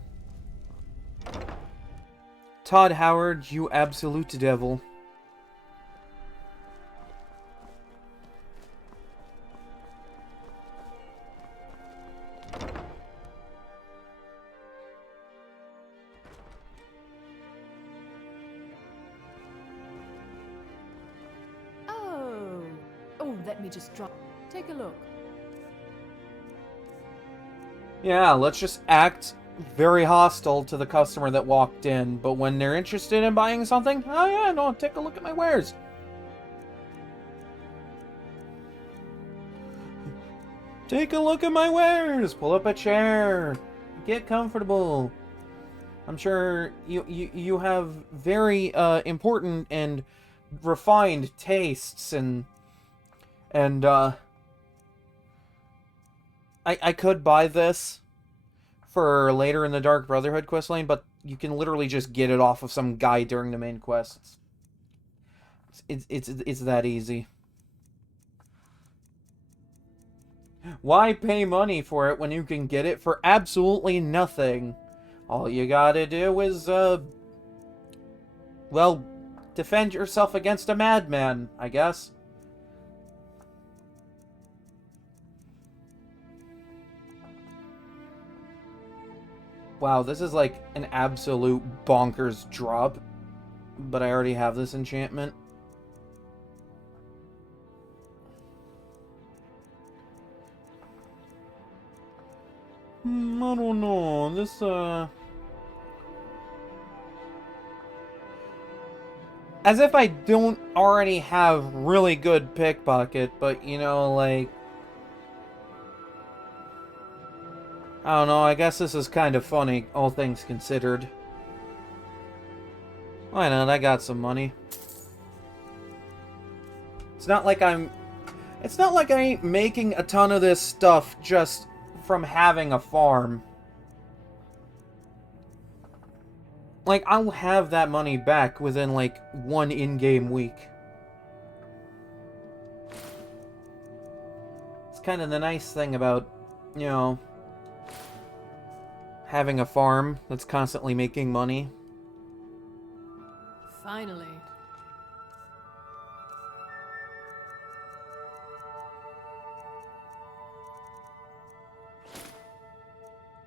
Todd Howard, you absolute devil. Oh, let me just drop. Take a look. Yeah, let's just act very hostile to the customer that walked in, but when they're interested in buying something, oh yeah, no, take a look at my wares. Take a look at my wares. Pull up a chair. Get comfortable. I'm sure you have very important and refined tastes, and I could buy this for later in the Dark Brotherhood questline, but you can literally just get it off of some guy during the main quest. It's that easy. Why pay money for it when you can get it for absolutely nothing? All you gotta do is well, defend yourself against a madman, I guess. Wow, this is like an absolute bonkers drop. But I already have this enchantment. I don't know. This, as if I don't already have really good pickpocket, but, you know, like... I don't know, I guess this is kind of funny, all things considered. Why not? I got some money. It's not like I ain't making a ton of this stuff just from having a farm. Like, I'll have that money back within, like, one in-game week. It's kind of the nice thing about, you know, having a farm that's constantly making money. Finally.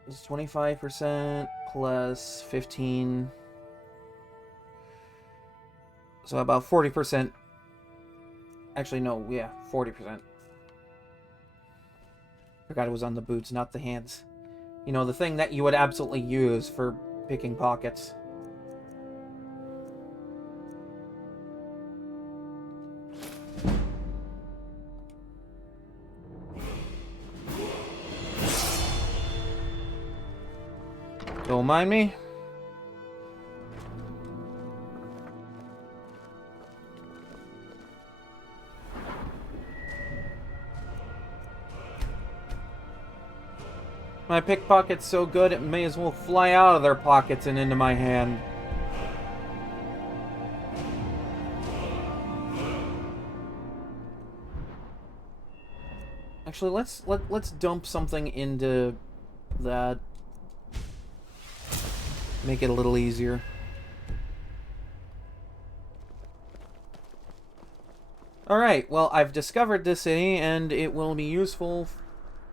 It's 25% plus 15. So about 40%. Actually, no, yeah, 40%. Forgot it was on the boots, not the hands. You know, the thing that you would absolutely use for picking pockets. Don't mind me. My pickpocket's so good it may as well fly out of their pockets and into my hand. Actually, let's dump something into that. Make it a little easier. Alright, well, I've discovered this city, and it will be useful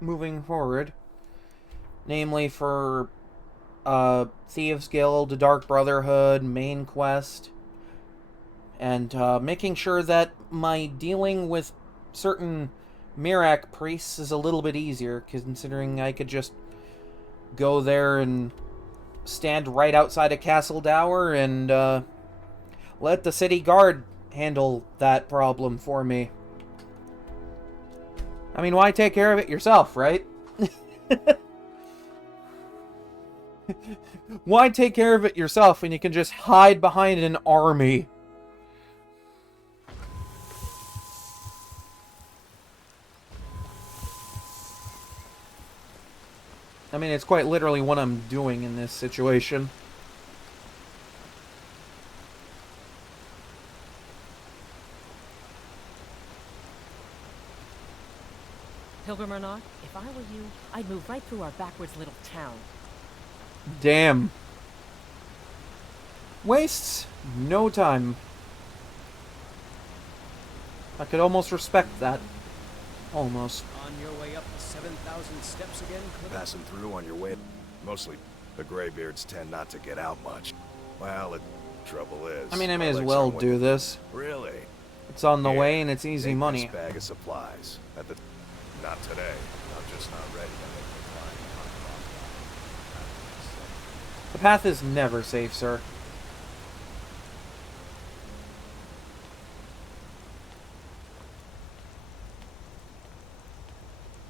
moving forward. Namely for Thieves Guild, Dark Brotherhood, main quest, and making sure that my dealing with certain Mirak priests is a little bit easier, considering I could just go there and stand right outside a castle dower and let the city guard handle that problem for me. I mean, why take care of it yourself, right? Why take care of it yourself when you can just hide behind an army? I mean, it's quite literally what I'm doing in this situation. Pilgrim or not, if I were you, I'd move right through our backwards little town. Damn. Wastes no time. I could almost respect that. Almost. On your way up the 7,000 steps again, Cliff? Passing through on your way. Mostly, the Greybeards tend not to get out much. Well, the trouble is... I mean, I may as well do this. Really? It's on the way and it's easy money. This bag of supplies. Not today. I'm just not ready to make the climb. The path is never safe, sir.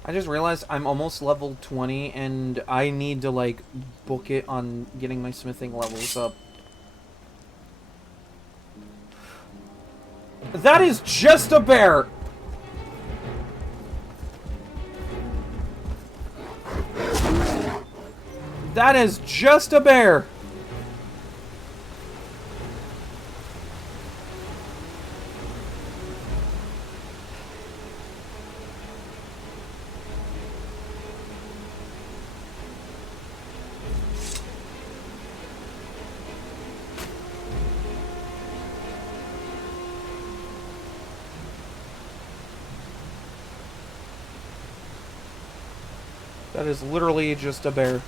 I just realized I'm almost level 20 and I need to, like, book it on getting my smithing levels up. That is just a bear! That is just a bear! That is literally just a bear.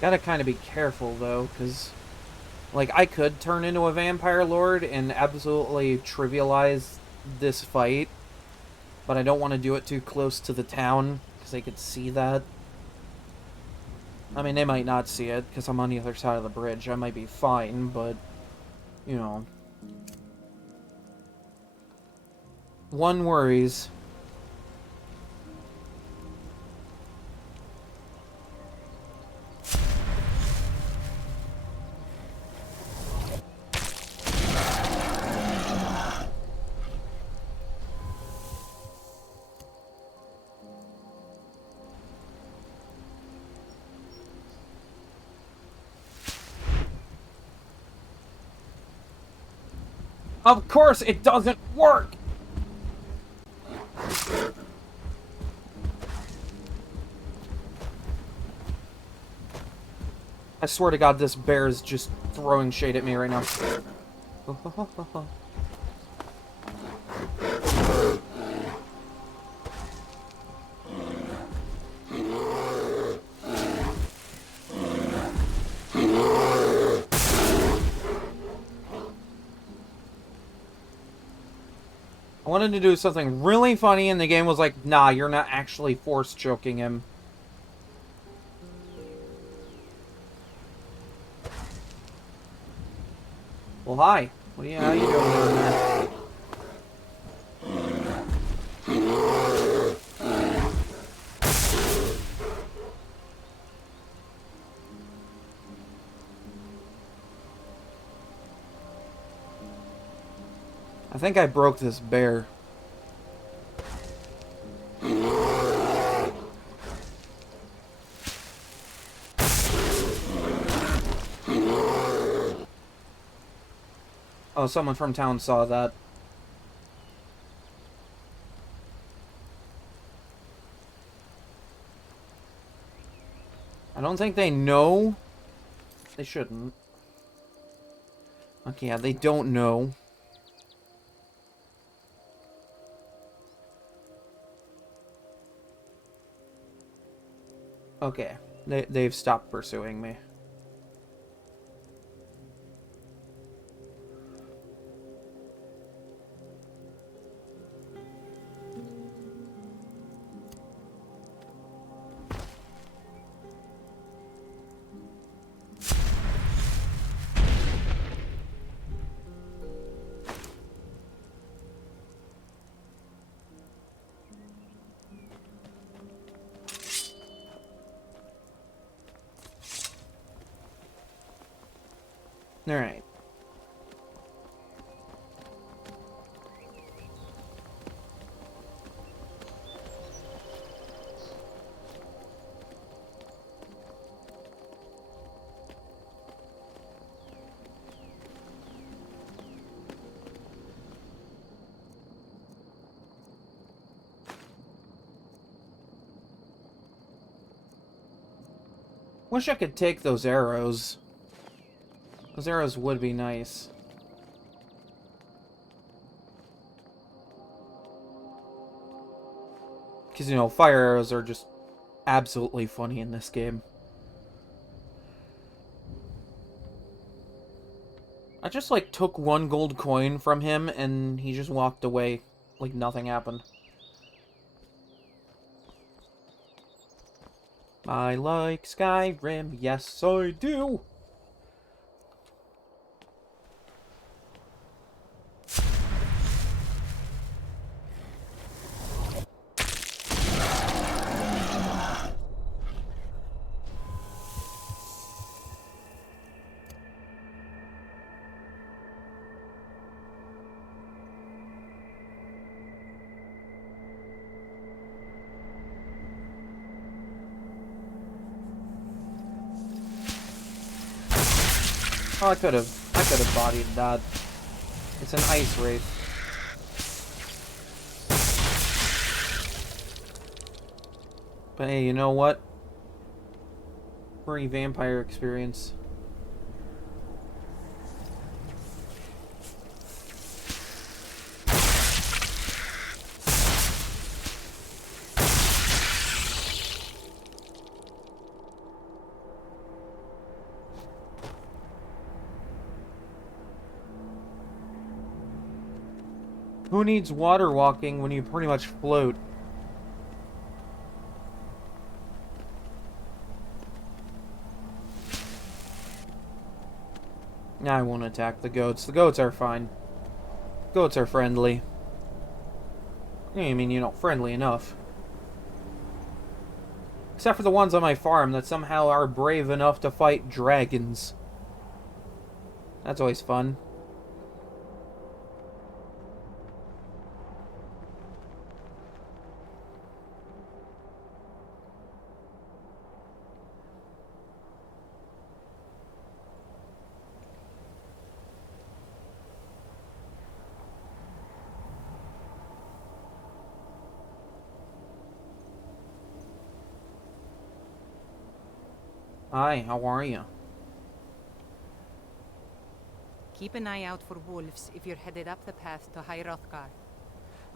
Gotta kind of be careful, though, because, like, I could turn into a vampire lord and absolutely trivialize this fight, but I don't want to do it too close to the town, because they could see that. I mean, they might not see it, because I'm on the other side of the bridge. I might be fine, but, you know. One worries. Of course it doesn't work! I swear to God, this bear is just throwing shade at me right now. I wanted to do something really funny, and the game was like, nah, you're not actually force choking him. Well, hi. How you doing down there? I think I broke this bear. Oh, someone from town saw that. I don't think they know. They shouldn't. Okay, yeah, they don't know. Okay, they've stopped pursuing me. Alright. Wish I could take those arrows. Those arrows would be nice. Because, you know, fire arrows are just absolutely funny in this game. I just, like, took one gold coin from him, and he just walked away like nothing happened. I like Skyrim, yes I do! Oh, I could have could have bodied that. It's an ice wraith. But hey, you know what? Free vampire experience. Who needs water walking when you pretty much float? I won't attack the goats. The goats are fine. Goats are friendly. I mean, you know, friendly enough. Except for the ones on my farm that somehow are brave enough to fight dragons. That's always fun. Hi, how are you? Keep an eye out for wolves if you're headed up the path to High Hrothgar.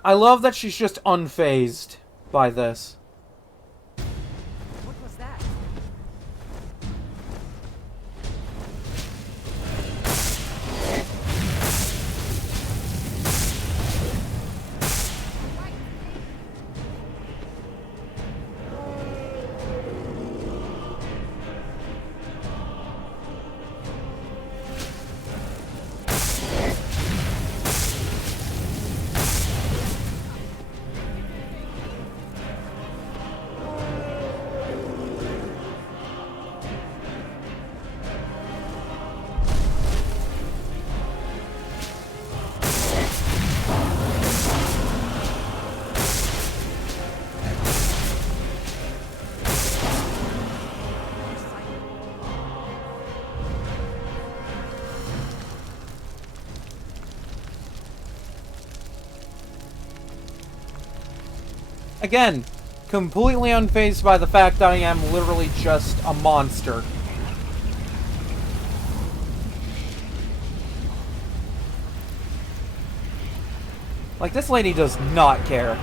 I love that she's just unfazed by this. What was that? Again, completely unfazed by the fact that I am literally just a monster. Like, this lady does not care.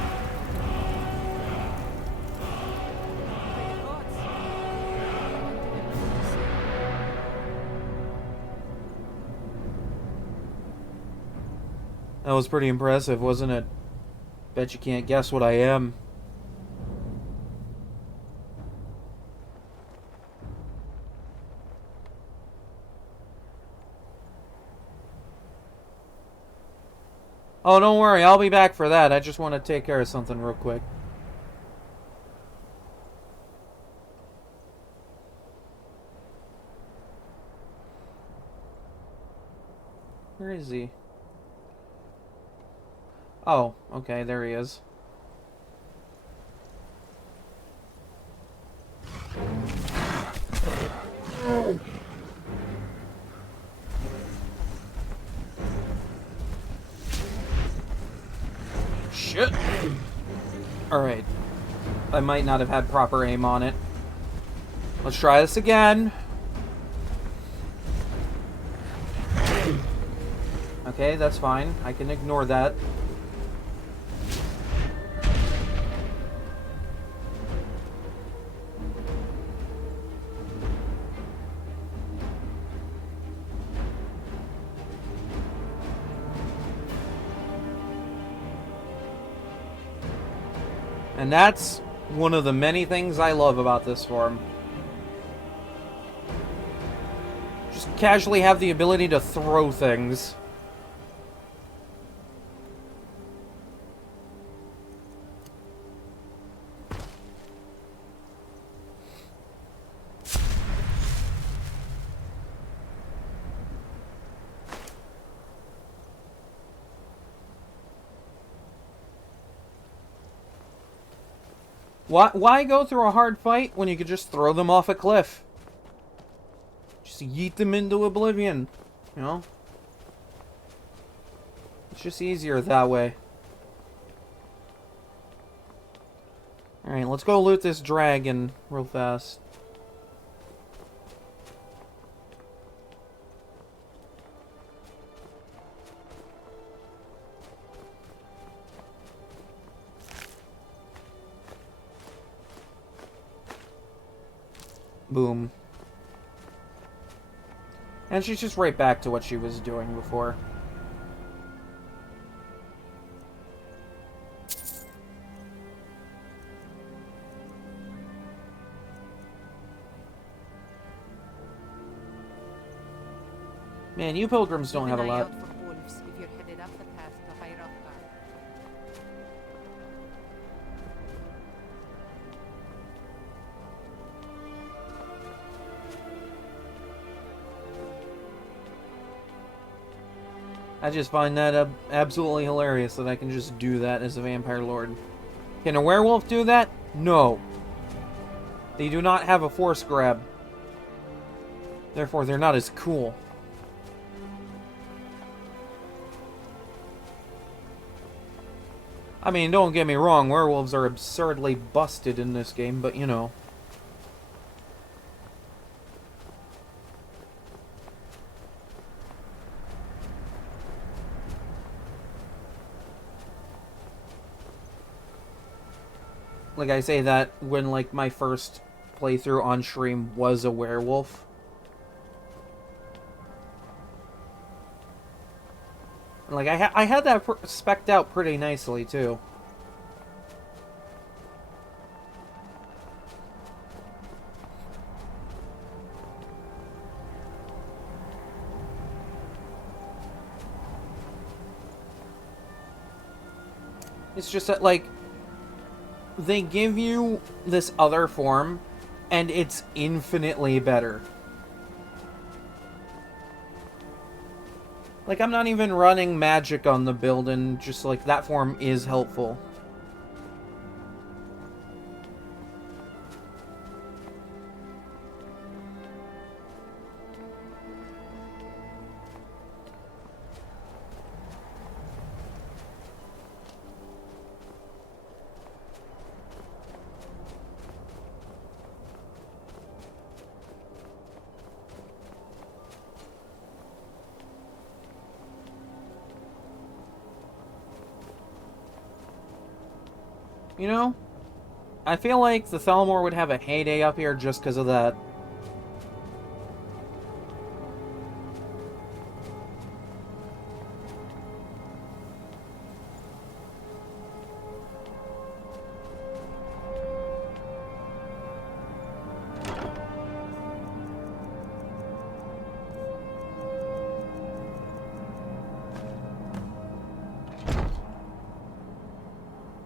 That was pretty impressive, wasn't it? Bet you can't guess what I am. Oh, don't worry, I'll be back for that. I just want to take care of something real quick. Where is he? Oh, okay, there he is. Shit. Alright. I might not have had proper aim on it. Let's try this again. Okay, that's fine. I can ignore that. And that's one of the many things I love about this form. Just casually have the ability to throw things. Why go through a hard fight when you could just throw them off a cliff? Just yeet them into oblivion, you know? It's just easier that way. Alright, let's go loot this dragon real fast. Boom. And she's just right back to what she was doing before. Man, you pilgrims don't have a lot. Keep an eye out for wolves if you're headed up the path to High Hrothgar. I just find that absolutely hilarious that I can just do that as a vampire lord. Can a werewolf do that? No. They do not have a force grab. Therefore, they're not as cool. I mean, don't get me wrong, werewolves are absurdly busted in this game, but you know. Like, I say that when, like, my first playthrough on stream was a werewolf. Like, I had that spec'd out pretty nicely, too. It's just that, like, they give you this other form, and it's infinitely better. Like, I'm not even running magic on the build, and just, like, that form is helpful. You know, I feel like the Thalmor would have a heyday up here just because of that.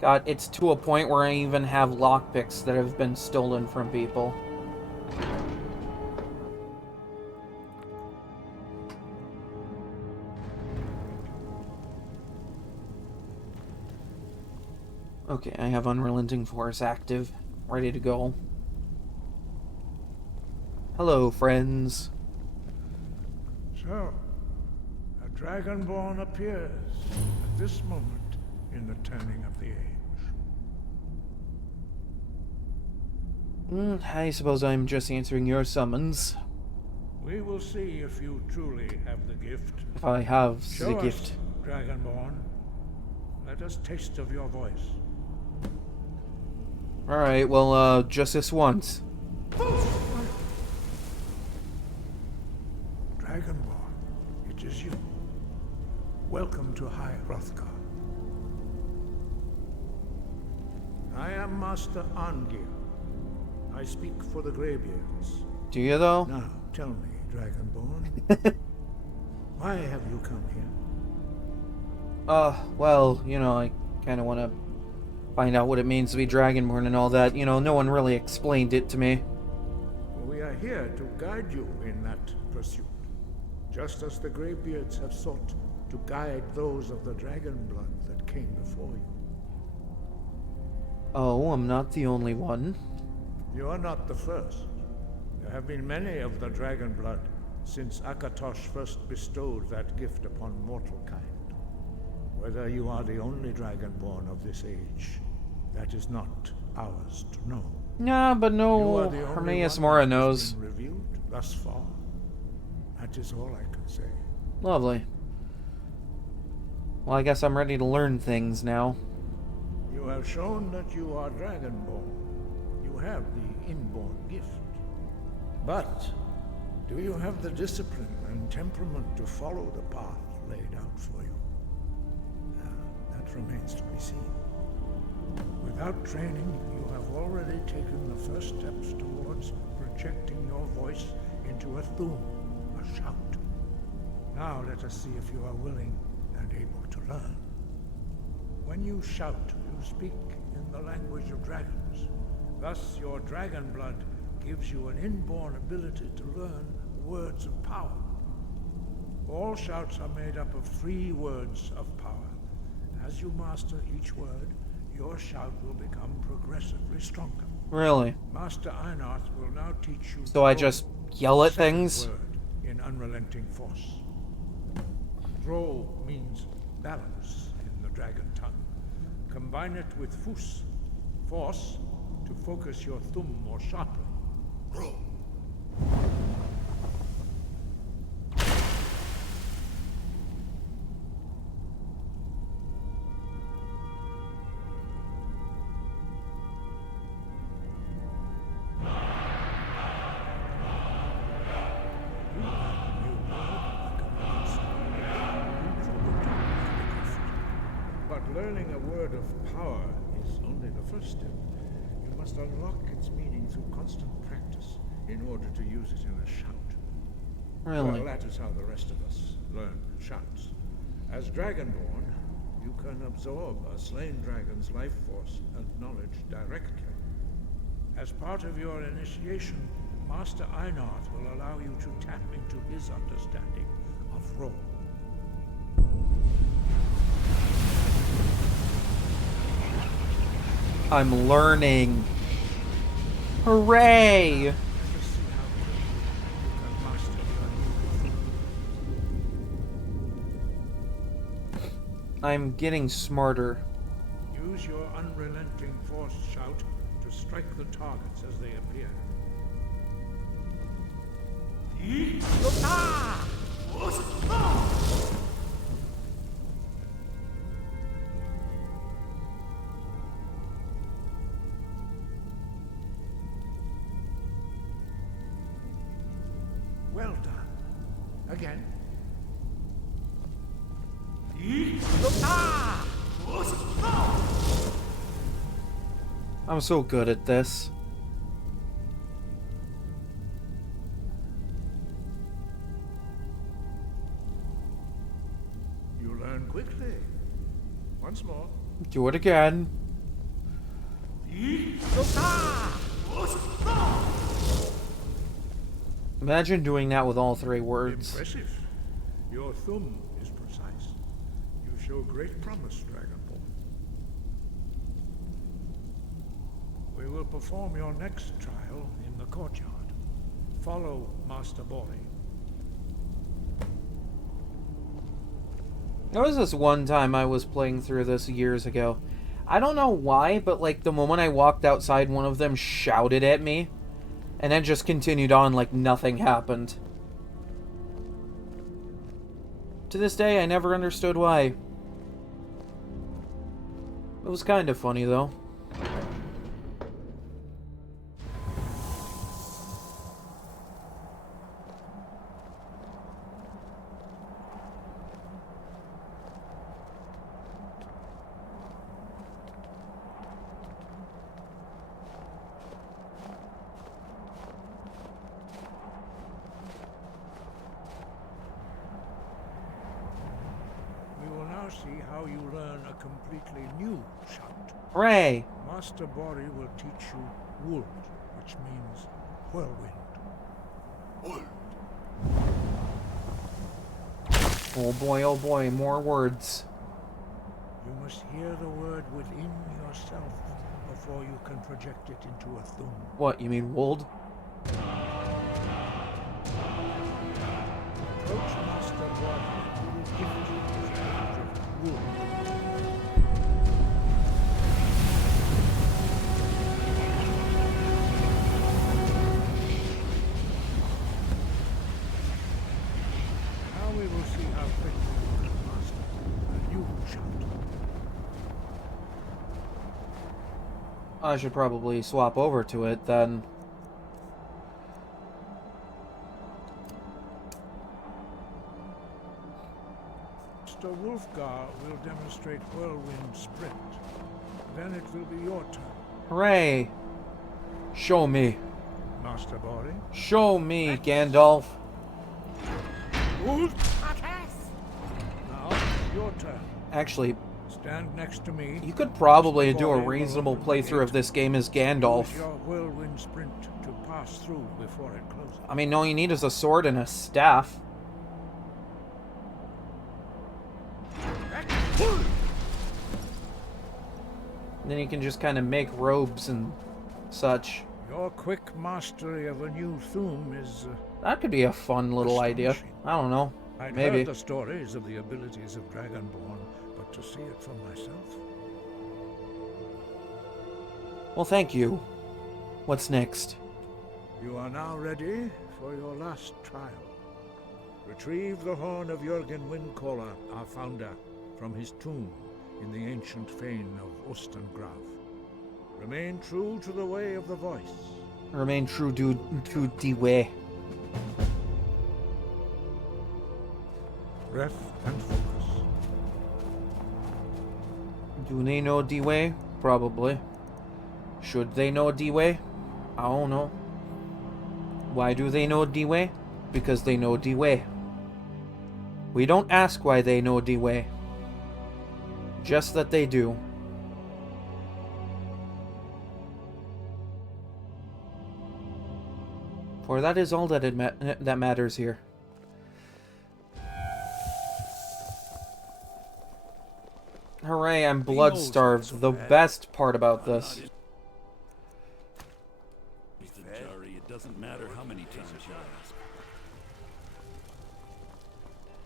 God, it's to a point where I even have lockpicks that have been stolen from people. Okay, I have Unrelenting Force active, ready to go. Hello, friends. So, a Dragonborn appears at this moment in the turning of the age. I suppose I'm just answering your summons. We will see if you truly have the gift. If I have Show the gift. us, Dragonborn. Let us taste of your voice. Alright, well, just this once. Dragonborn, it is you. Welcome to High Hrothgar. I am Master Angir. I speak for the Greybeards. Do you, though? Now, tell me, Dragonborn. Why have you come here? Well, you know, I kind of want to find out what it means to be Dragonborn and all that. You know, no one really explained it to me. We are here to guide you in that pursuit, just as the Greybeards have sought to guide those of the dragon blood that came before you. Oh, I'm not the only one. You are not the first. There have been many of the dragon blood since Akatosh first bestowed that gift upon mortal kind. Whether you are the only dragonborn of this age, that is not ours to know. Yeah, but You no, are the only Hermaeus one Mora that has knows. been revealed thus far. That is all I can say. Lovely. Well, I guess I'm ready to learn things now. You have shown that you are dragonborn. You have the inborn gift. But do you have the discipline and temperament to follow the path laid out for you? That remains to be seen. Without training, you have already taken the first steps towards projecting your voice into a thum, a shout. Now let us see if you are willing and able to learn. When you shout, you speak in the language of dragons. Thus, your dragon blood gives you an inborn ability to learn words of power. All shouts are made up of 3 words of power. As you master each word, your shout will become progressively stronger. Really? Master Einarth will now teach you. So I just yell at things? Word in unrelenting force. Dro means balance in the dragon tongue. Combine it with fus, force, to focus your thumb more sharply. Dro. Learning a word of power is only the first step. You must unlock its meaning through constant practice in order to use it in a shout. Really? Well, that is how the rest of us learn shouts. As Dragonborn, you can absorb a slain dragon's life force and knowledge directly. As part of your initiation, Master Einarth will allow you to tap into his understanding of role. I'm learning. Hooray! I'm getting smarter. Use your unrelenting force shout to strike the targets as they appear. Well done. Again. I'm so good at this. You learn quickly. Once more. Do it again. Imagine doing that with all 3 words. Impressive. Your thumb is precise. You show great promise, Dragonborn. We will perform your next trial in the courtyard. Follow Master Bori. There was this one time I was playing through this years ago. I don't know why, but like the moment I walked outside, one of them shouted at me. And then just continued on like nothing happened. To this day, I never understood why. It was kind of funny, though. See how you learn a completely new shout. Hooray! Master Bori will teach you Wold, which means whirlwind. Oh boy, more words. You must hear the word within yourself before you can project it into a thum. What, you mean wold? Approach Master Bori and he will gift you with the wood. I should probably swap over to it then. Mr. Wolfgar will demonstrate Whirlwind Sprint. Then it will be your turn. Hooray! Show me. Master Bori. Show me, Gandalf. Now, your turn. Actually, stand next to me. You could probably do a reasonable playthrough of this game as Gandalf. Use your Whirlwind Sprint to pass through before it closes. I mean, all you need is a sword and a staff. And then you can just kind of make robes and such. Your quick mastery of a new Thum is... that could be a fun little idea. I don't know. I'd Maybe. heard the stories of the abilities of Dragonborn, but to see it for myself... Well, thank you. What's next? You are now ready for your last trial. Retrieve the horn of Jürgen Windcaller, our founder, from his tomb in the ancient fane of Ostengraf. Remain true to the way of the voice. Remain true to the way. Breath and focus. Do they know the way? Probably. Should they know the way? I don't know. Why do they know the way? Because they know the way. We don't ask why they know the way. Just that they do. For that is all that matters here. Hooray, I'm blood-starved. The best part about this. It doesn't matter how many times you ask.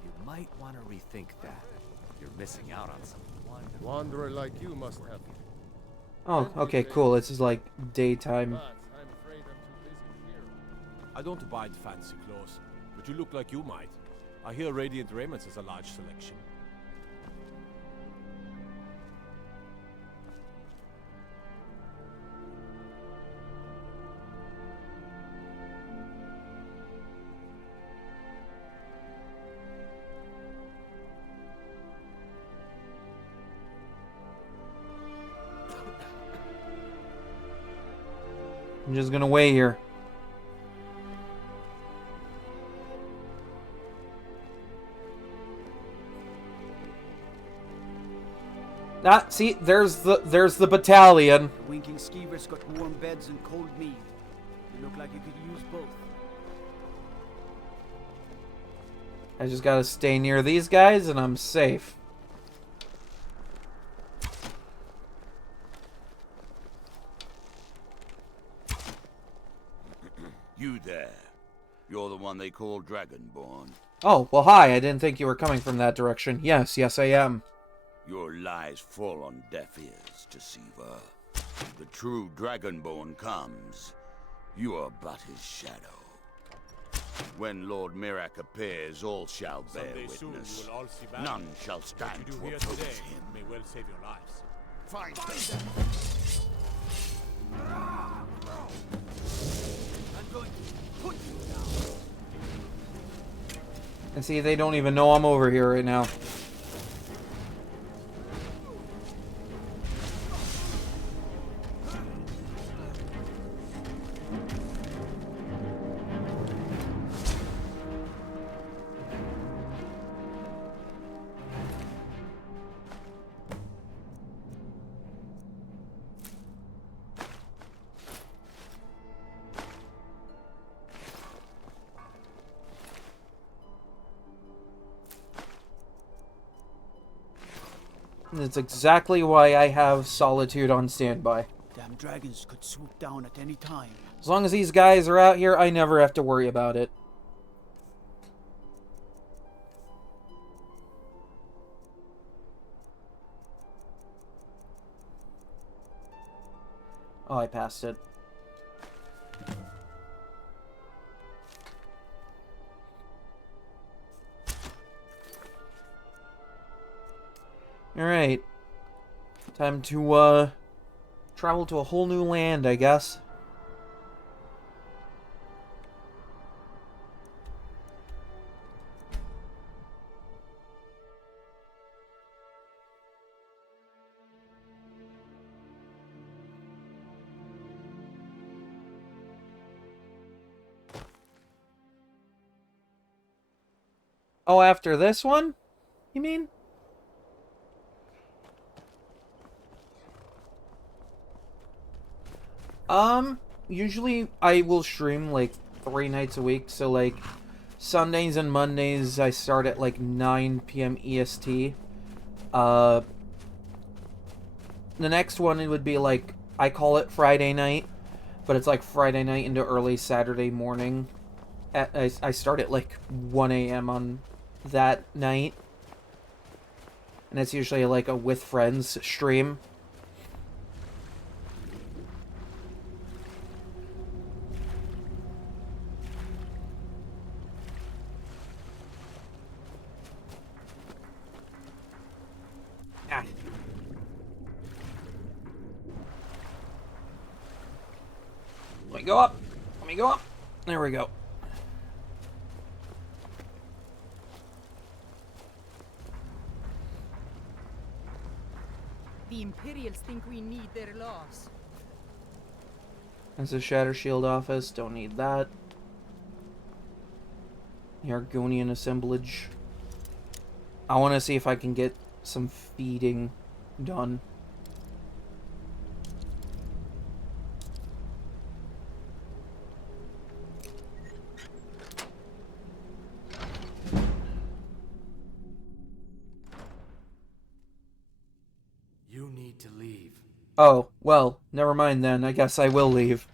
You might want to rethink that. You're missing out on some wonderful... Wanderer like you must have. Oh, okay, cool. This is like daytime. I don't abide fancy clothes, but you look like you might. I hear Radiant Raiments has a large selection. I'm just gonna wait here. Ah, see, there's the battalion. The winking skeever's got warm beds and cold mead. You look like you could use both. I just gotta stay near these guys and I'm safe. You there. You're the one they call Dragonborn. Oh, well hi, I didn't think you were coming from that direction. Yes, I am. Your lies fall on deaf ears, deceiver. The true Dragonborn comes. You are but his shadow. When Lord Mirak appears, all shall bear witness. None shall stand to oppose him. May well save your lives. Find them. I'm going to put you down. And see, they don't even know I'm over here right now. That's exactly why I have Solitude on standby. Damn dragons could swoop down at any time. As long as these guys are out here, I never have to worry about it. Oh, I passed it. Alright. Time to, travel to a whole new land, I guess. Oh, after this one? You mean? Usually I will stream like 3 nights a week, so like Sundays and Mondays I start at like 9 p.m. EST. The next one it would be like, I call it Friday night, but it's like Friday night into early Saturday morning. I start at like 1 a.m. on that night. And it's usually like a with friends stream. Ah. Let me go up. Let me go up. There we go. The Imperials think we need their laws. That's a Shatter Shield office. Don't need that. The Argonian assemblage. I want to see if I can get some feeding done. You need to leave. Oh, well, never mind then. I guess I will leave.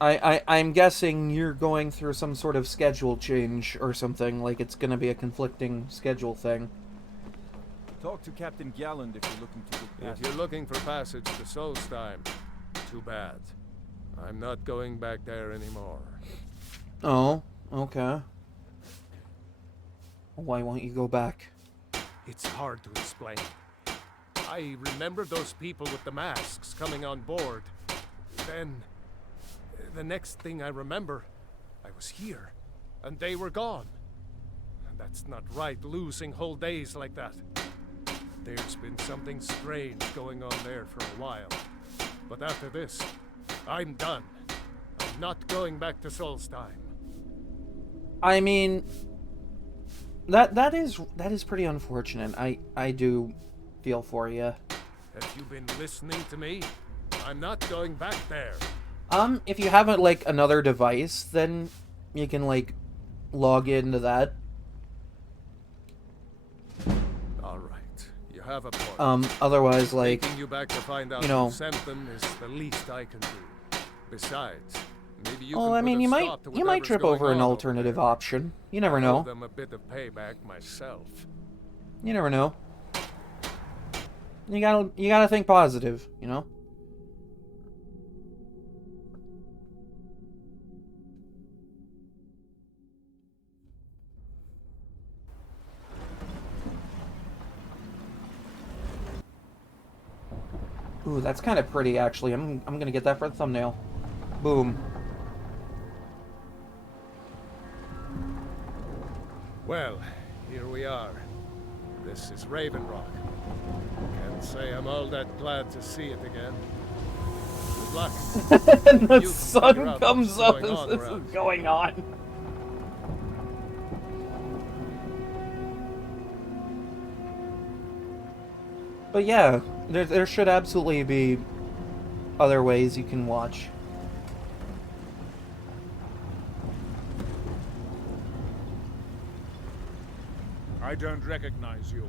I'm guessing you're going through some sort of schedule change or something, like it's gonna be a conflicting schedule thing. Talk to Captain Galland if you're looking to get If you're looking for passage to Solstheim, too bad. I'm not going back there anymore. Oh, okay. Why won't you go back? It's hard to explain. I remember those people with the masks coming on board. Then, the next thing I remember, I was here, and they were gone. And that's not right, losing whole days like that. There's been something strange going on there for a while. But after this, I'm done. I'm not going back to Solstheim. I mean, that is pretty unfortunate. I do feel for you. Have you been listening to me? I'm not going back there. If you have like another device, then you can like log into that. All right, you have a point. Otherwise, like, taking you back to find out you know, who sent them is the least I can do. Besides, maybe you well, can I put mean, a you might stop to trip whatever's over going an on alternative over there. option. You never I know. owe them a bit of payback myself. You never know. You gotta think positive, you know? Ooh, that's kind of pretty, actually. I'm gonna get that for the thumbnail. Boom. Well, here we are. This is Raven Rock. Can't say I'm all that glad to see it again. Good luck. And the You sun figure out comes what's up going as on this around is going on. But yeah, there should absolutely be other ways you can watch. I don't recognize you.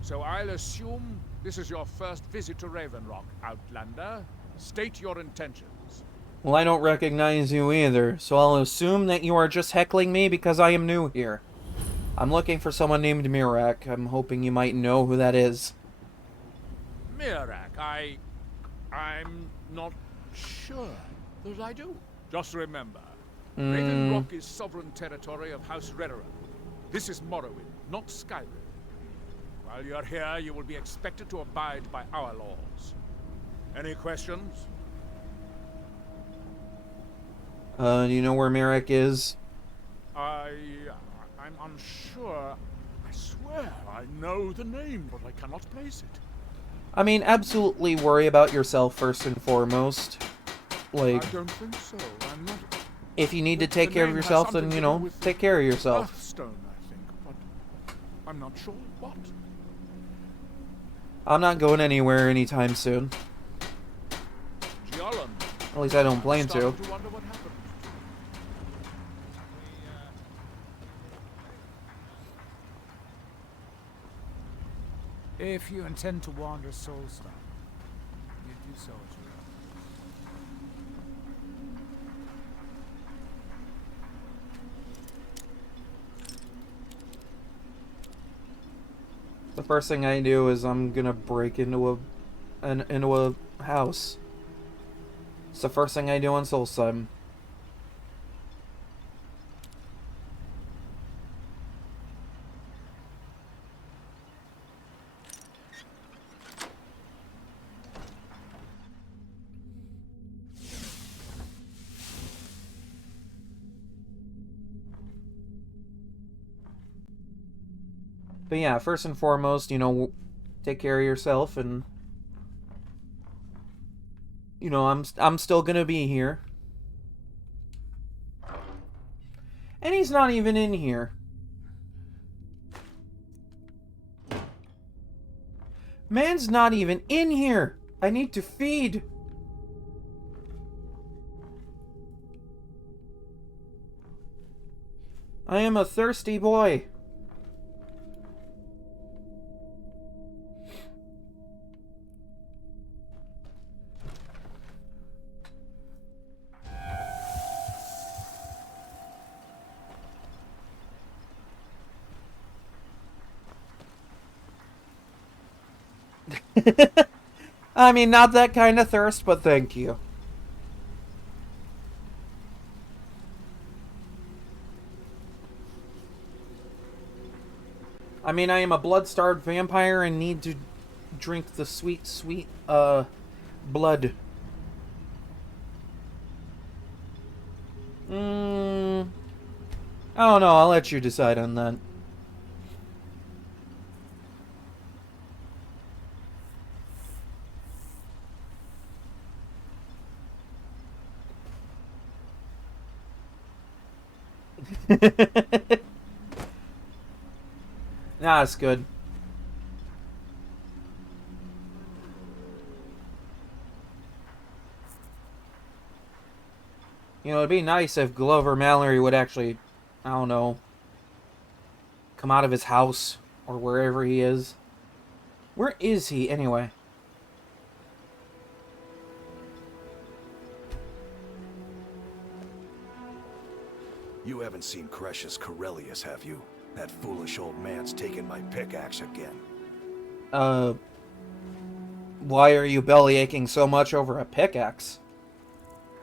So I'll assume this is your first visit to Raven Rock, Outlander. State your intentions. Well, I don't recognize you either, so I'll assume that you are just heckling me because I am new here. I'm looking for someone named Mirak. I'm hoping you might know who that is. Mirak, I'm not sure that I do. Just remember, Raven Rock is sovereign territory of House Redoran. This is Morrowind, not Skyrim. While you're here, you will be expected to abide by our laws. Any questions? Do you know where Merrick is? I'm unsure. I swear I know the name, but I cannot place it. I mean, absolutely worry about yourself first and foremost. Like, I don't think so. I'm not. If you need to take care of yourself, then, you know, take care of yourself. Hearthstone, I think, but I'm not sure what. I'm not going anywhere anytime soon. Gialum. At least I don't plan to. Wonder what happened. If you intend to wander Soulstone, you do so at your own. The first thing I do is I'm gonna break into a house. It's the first thing I do on Soulstone. But yeah, first and foremost, you know, take care of yourself, and you know, I'm still gonna be here. And he's not even in here. Man's not even in here. I need to feed. I am a thirsty boy. I mean, not that kind of thirst, but thank you. I mean, I am a blood-starved vampire and need to drink the sweet, sweet, blood. I don't know, I'll let you decide on that. Nah, it's good. You know, it'd be nice if Glover Mallory would actually, I don't know, come out of his house or wherever he is. Where is he, anyway? You haven't seen Crucius Corellius, have you? That foolish old man's taken my pickaxe again. Why are you bellyaching so much over a pickaxe?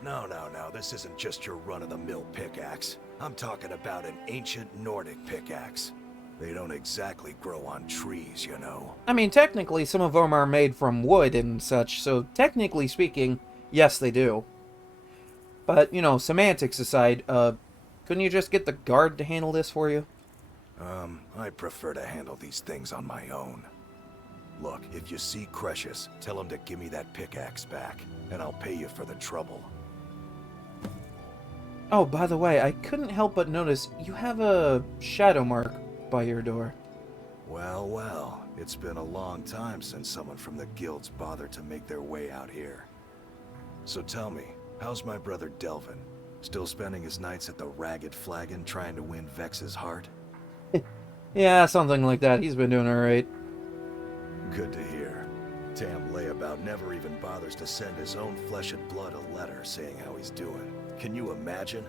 No, this isn't just your run-of-the-mill pickaxe. I'm talking about an ancient Nordic pickaxe. They don't exactly grow on trees, you know. I mean, technically, some of them are made from wood and such, so technically speaking, yes, they do. But, you know, semantics aside, couldn't you just get the guard to handle this for you? I prefer to handle these things on my own. Look, if you see Crucius, tell him to give me that pickaxe back, and I'll pay you for the trouble. Oh, by the way, I couldn't help but notice you have a shadow mark by your door. Well, it's been a long time since someone from the guilds bothered to make their way out here. So tell me, how's my brother Delvin? Still spending his nights at the Ragged Flagon trying to win Vex's heart? Yeah, something like that. He's been doing alright. Good to hear. Tam Layabout never even bothers to send his own flesh and blood a letter saying how he's doing. Can you imagine?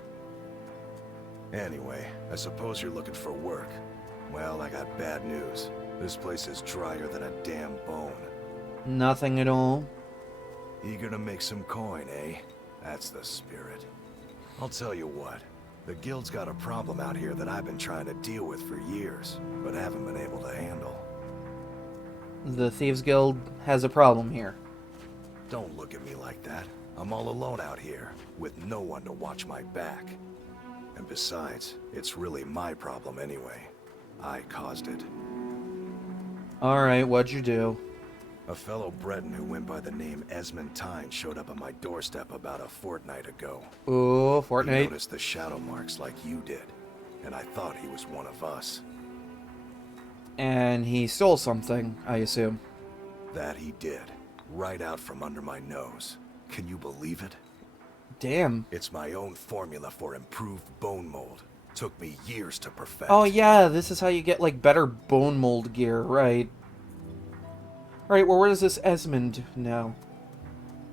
Anyway, I suppose you're looking for work. Well, I got bad news. This place is drier than a damn bone. Nothing at all. Eager to make some coin, eh? That's the spirit. I'll tell you what. The guild's got a problem out here that I've been trying to deal with for years, but haven't been able to handle. the Thieves Guild has a problem here. Don't look at me like that. I'm all alone out here, with no one to watch my back. And besides, it's really my problem anyway. I caused it. Alright, what'd you do? A fellow Breton who went by the name Esmond Tyne showed up on my doorstep about a fortnight ago. Ooh, He Fortnite. noticed the shadow marks like you did, and I thought he was one of us. And he stole something, I assume. That he did, right out from under my nose. Can you believe it? Damn. It's my own formula for improved bone mold. Took me years to perfect. Oh yeah, this is how you get, like, better bone mold gear, right? Alright, well, where does this Esmond now?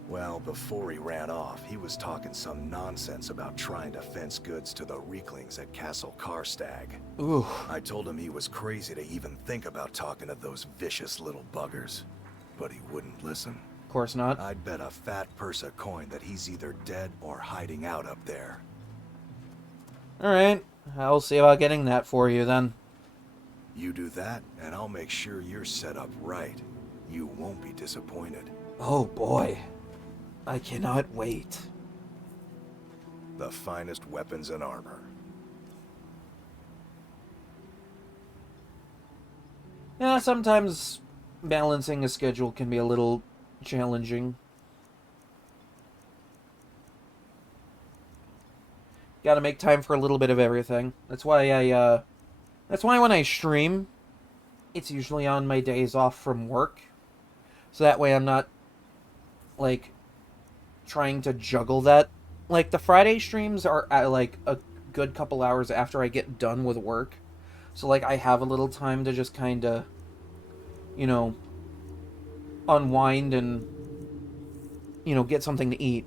Well, before he ran off, he was talking some nonsense about trying to fence goods to the Reeklings at Castle Karstag. Ooh. I told him he was crazy to even think about talking to those vicious little buggers. But he wouldn't listen. Of course not. I'd bet a fat purse a coin that he's either dead or hiding out up there. Alright, I'll see about getting that for you then. You do that, and I'll make sure you're set up right. You won't be disappointed. Oh boy. I cannot wait. The finest weapons and armor. Yeah, sometimes balancing a schedule can be a little challenging. Gotta make time for a little bit of everything. That's why that's why when I stream, it's usually on my days off from work. So that way I'm not, like, trying to juggle that. Like, the Friday streams are at, like, a good couple hours after I get done with work. So, like, I have a little time to just kind of, you know, unwind and, you know, get something to eat.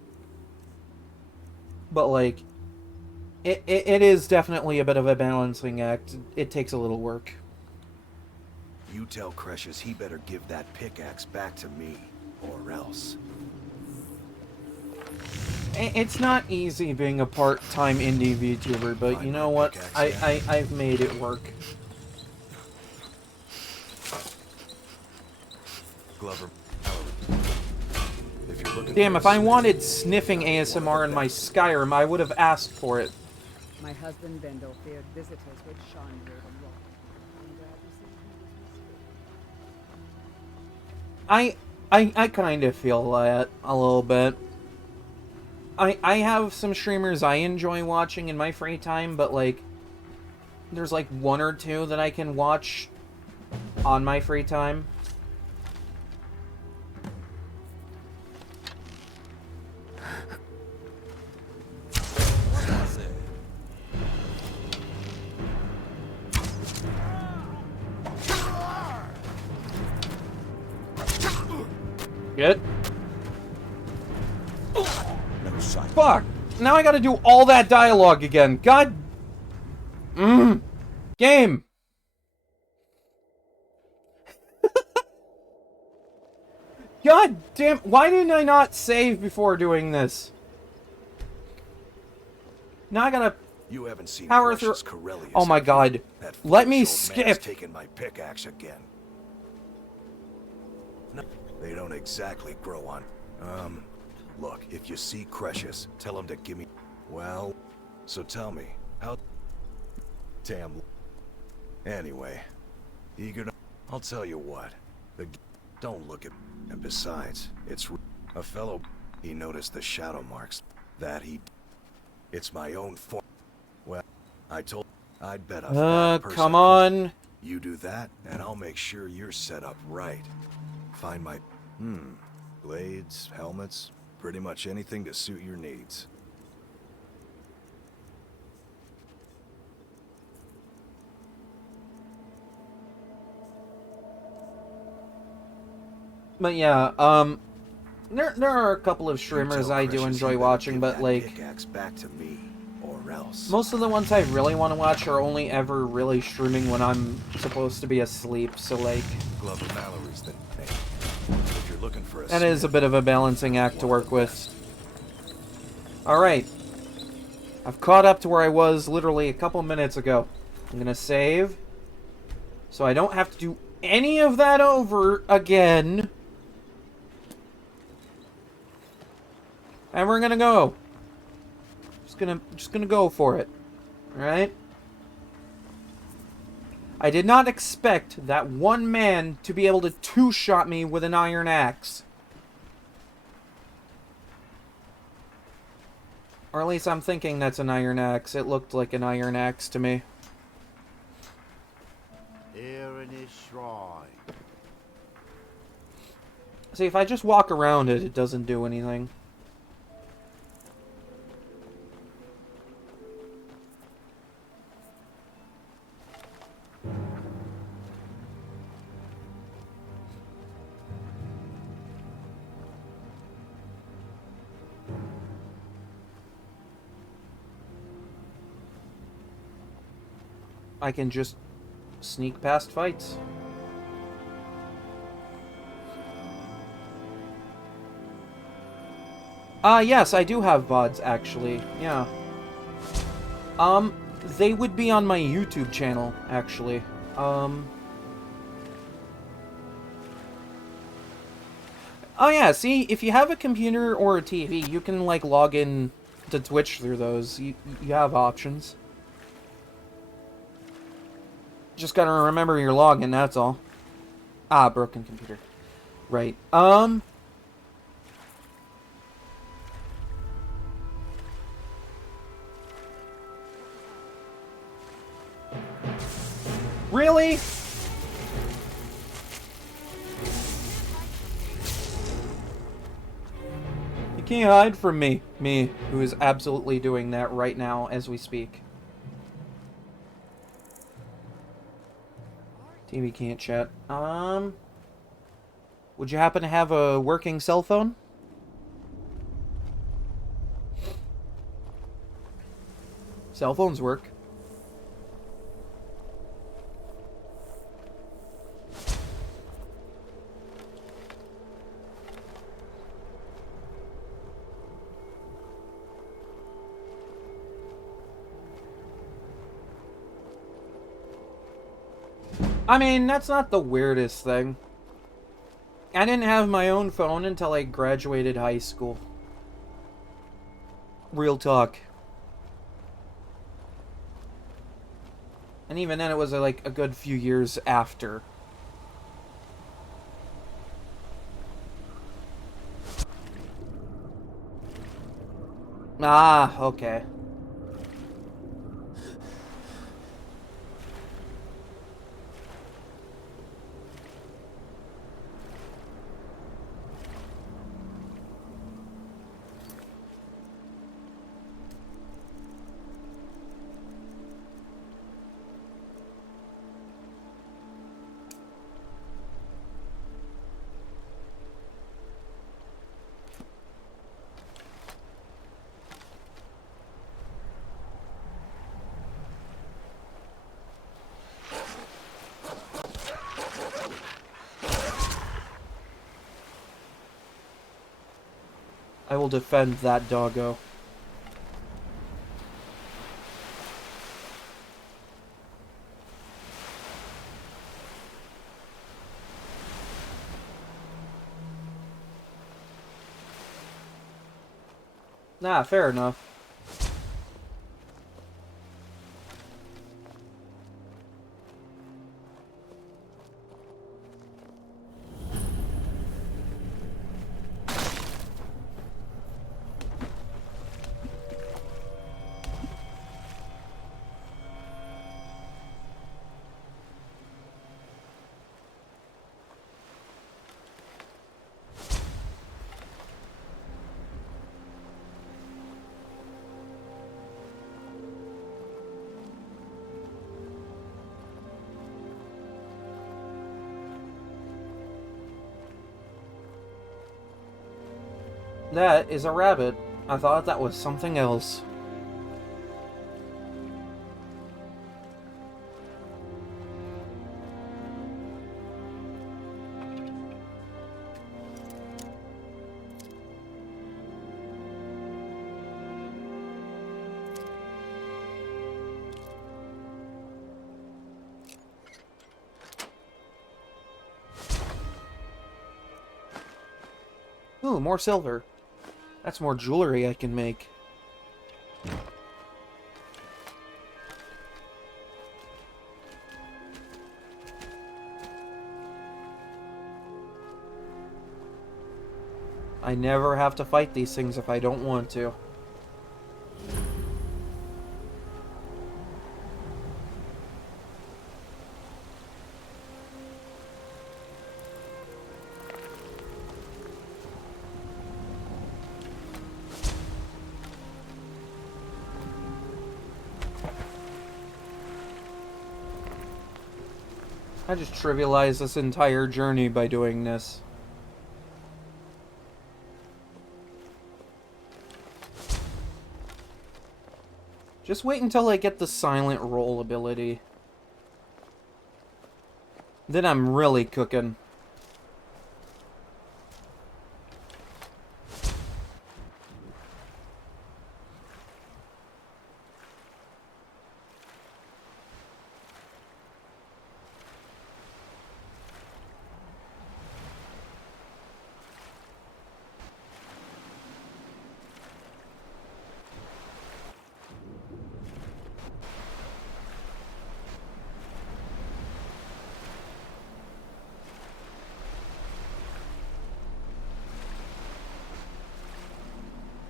But, like, it is definitely a bit of a balancing act. It takes a little work. You tell Cresius he better give that pickaxe back to me, or else. It's not easy being a part-time indie VTuber, but you know what? I've made it work. Glover. If you're looking Damn, for if I wanted sniffing ASMR in my Skyrim, I would have asked for it. My husband Bendel feared visitors would shine through the rock. I'm glad to see he was mistaken. I kind of feel that a little bit. I have some streamers I enjoy watching in my free time, but, like, there's, like, one or two that I can watch on my free time. Good. Fuck! Now I gotta do all that dialogue again. God... Game! God damn... Why didn't I not save before doing this? Now I gotta... You haven't seen power through... Cresius Corellius, Oh my have you? god. That Let me foolish old man's skip. taking my pickaxe again. No, they don't exactly grow on. Look, if you see Cresius, tell him to give me... Well, so tell me, how... Damn... Anyway, eager to... I'll tell you what. Don't look at... And besides, it's... A fellow... He noticed the shadow marks. That he... It's my own form... Well, I told... I'd bet a fat person... come on. You do that, and I'll make sure you're set up right. Find my... Blades, helmets, pretty much anything to suit your needs. But yeah, there are a couple of streamers I do enjoy watching, but like, Pickaxe back to me, or else. most of the ones I really want to watch are only ever really streaming when I'm supposed to be asleep, so like... Glover Mallory's the name. If you're looking for a that is a bit of a balancing act to work with. Alright. I've caught up to where I was literally a couple minutes ago. I'm gonna save, so I don't have to do any of that over again. And we're gonna go. Just gonna go for it. Alright? I did not expect that one man to be able to two-shot me with an iron axe. Or at least I'm thinking that's an iron axe. It looked like an iron axe to me. Here in his shrine. See, if I just walk around it, it doesn't do anything. I can just sneak past fights. Yes, I do have VODs, actually. Yeah. They would be on my YouTube channel, actually. Oh yeah, see, if you have a computer or a TV, you can, like, log in to Twitch through those. You have options. Just gotta remember your login, that's all. Ah, broken computer. Right. Really? You can't hide from me. Me, who is absolutely doing that right now as we speak. TV can't chat. Would you happen to have a working cell phone? Cell phones work. I mean, that's not the weirdest thing. I didn't have my own phone until I graduated high school. Real talk. And even then it was like a good few years after. Ah, okay. I will defend that doggo. Nah, fair enough. That is a rabbit. I thought that was something else. Ooh, more silver. That's more jewelry I can make. I never have to fight these things if I don't want to. I just trivialized this entire journey by doing this. Just wait until I get the silent roll ability. Then I'm really cooking.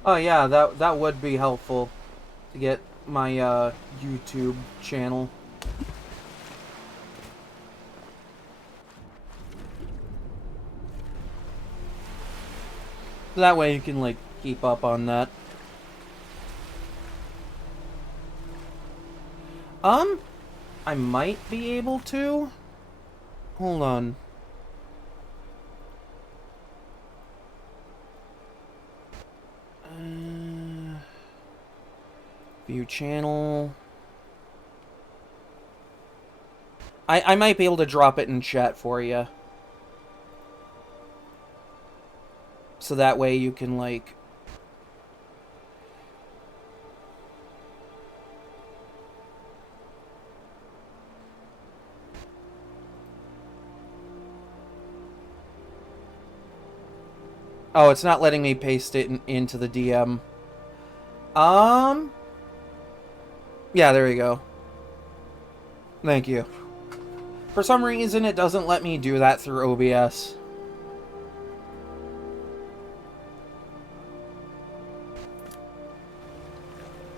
Oh yeah, that would be helpful to get my YouTube channel. That way you can like keep up on that. I might be able to. Hold on. View channel. I might be able to drop it in chat for you. So that way you can, like... Oh, it's not letting me paste it into the DM. Yeah, there you go. Thank you. For some reason, it doesn't let me do that through OBS.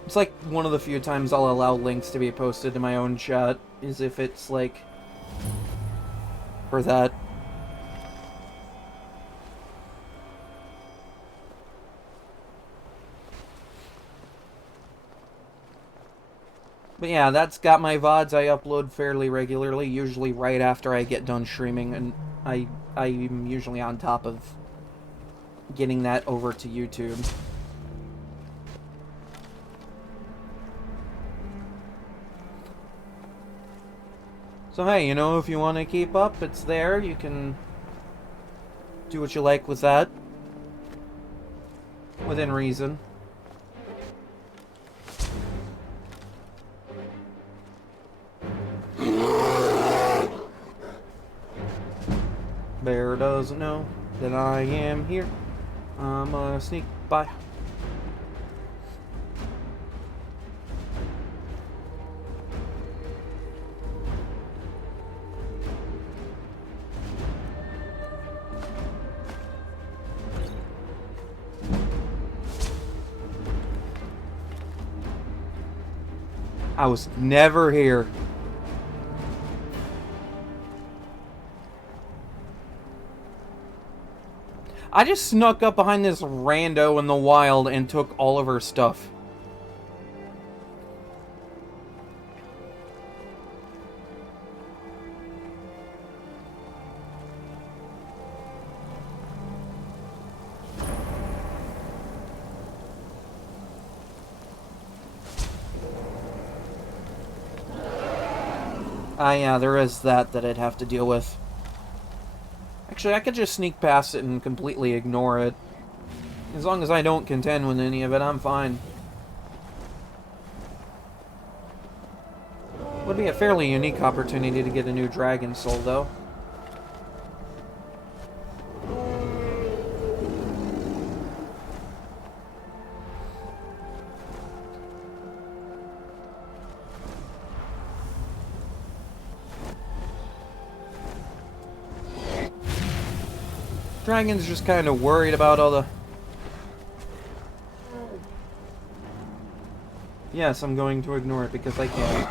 It's like one of the few times I'll allow links to be posted to my own chat, is if it's like... for that. But yeah, that's got my VODs I upload fairly regularly, usually right after I get done streaming, and I'm usually on top of getting that over to YouTube. So hey, you know, if you want to keep up, it's there. You can do what you like with that. Within reason. Bear doesn't know that I am here. I'm gonna sneak by. I was never here. I just snuck up behind this rando in the wild and took all of her stuff. Yeah, there is that I'd have to deal with. Actually, I could just sneak past it and completely ignore it. As long as I don't contend with any of it, I'm fine. Would be a fairly unique opportunity to get a new dragon soul, though. Dragon's just kind of worried about all the... Yes, I'm going to ignore it because I can.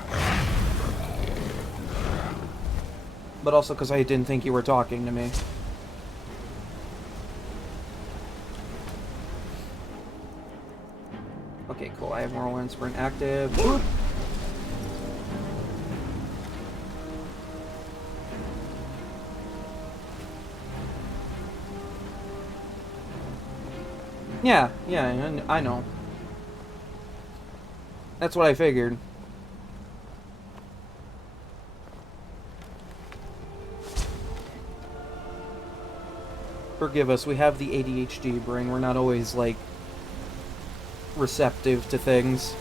But also because I didn't think you were talking to me. Okay, cool. I have Whirlwind Sprint active. Boop. Yeah, I know. That's what I figured. Forgive us, we have the ADHD brain. We're not always, like, receptive to things.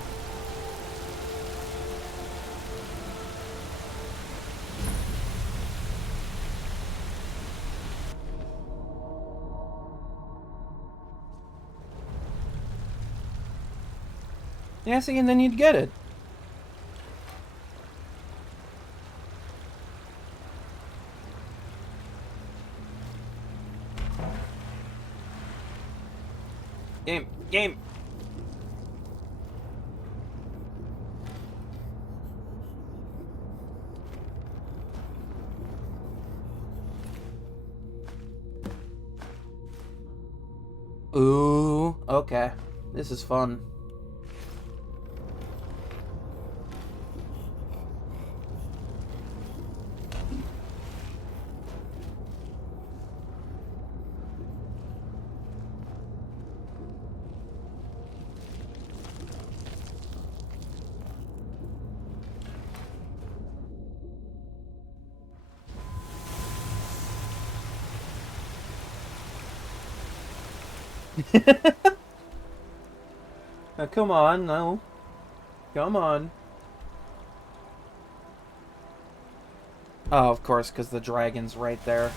Yeah, see, and then you'd get it. Game. Ooh, okay. This is fun. Now, come on, no. Come on. Oh, of course, because the dragon's right there.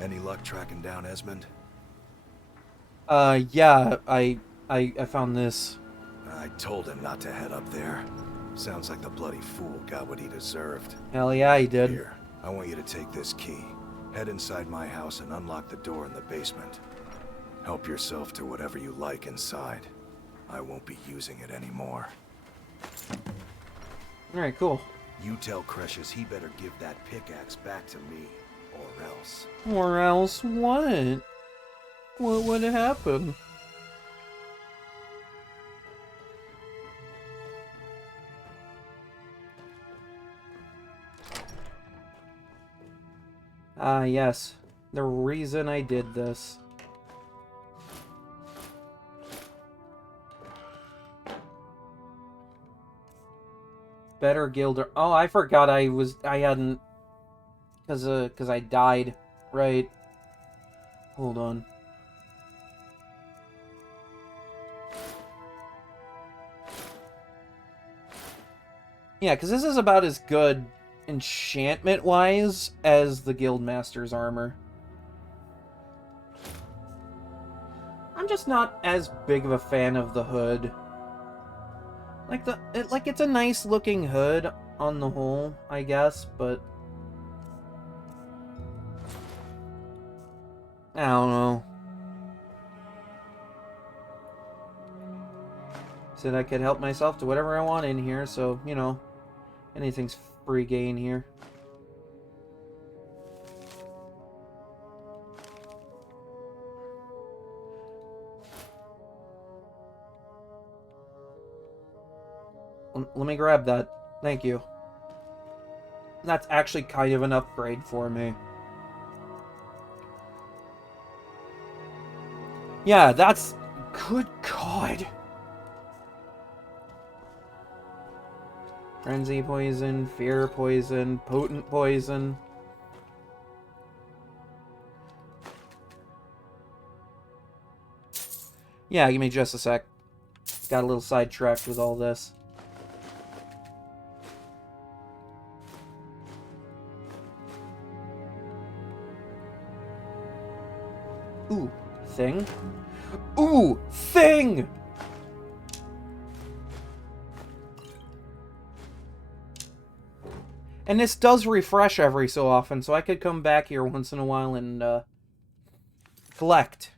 Any luck tracking down Esmond? Yeah, I found this. I told him not to head up there. Sounds like the bloody fool got what he deserved. Hell yeah, he did. Here, I want you to take this key. Head inside my house and unlock the door in the basement. Help yourself to whatever you like inside. I won't be using it anymore. Alright, cool. You tell Cresius he better give that pickaxe back to me, or else. Or else what? What would happen? Ah, yes. The reason I did this. Better Gilder. Oh, I forgot I hadn't... Cause I died. Right. Hold on. Yeah, because this is about as good enchantment-wise as the Guildmaster's armor. I'm just not as big of a fan of the hood. Like it's a nice looking hood on the whole, I guess, but I don't know. Said I could help myself to whatever I want in here, so, you know, anything's free gain here. Let me grab that. Thank you. That's actually kind of an upgrade for me. Yeah, that's... Good God. Frenzy poison, fear poison, potent poison. Yeah, give me just a sec. Got a little sidetracked with all this. Ooh, thing. Ooh, thing! And this does refresh every so often, so I could come back here once in a while and, collect.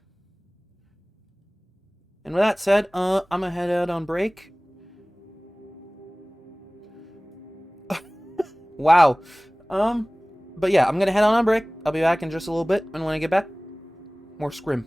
And with that said, I'm gonna head out on break. Wow. But yeah, I'm gonna head on break. I'll be back in just a little bit, and when I get back, more scrim.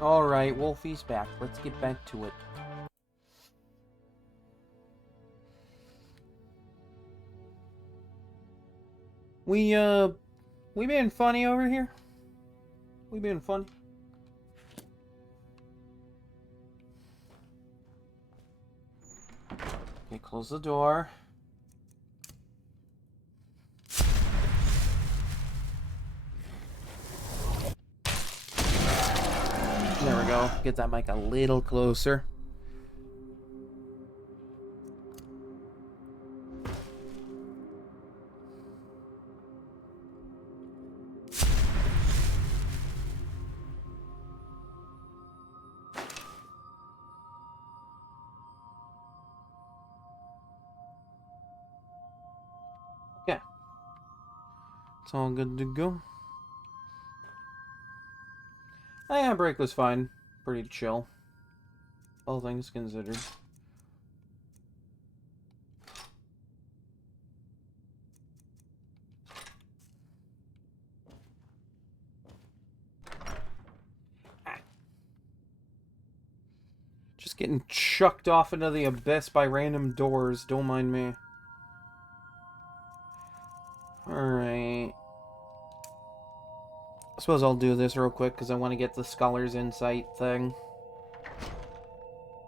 Alright, Wolfie's back. Let's get back to it. We being funny over here? We being funny? Okay, close the door. There we go. Get that mic a little closer. Okay. It's all good to go. Yeah, break was fine. Pretty chill. All things considered. Just getting chucked off into the abyss by random doors. Don't mind me. Alright. I suppose I'll do this real quick because I want to get the Scholar's Insight thing.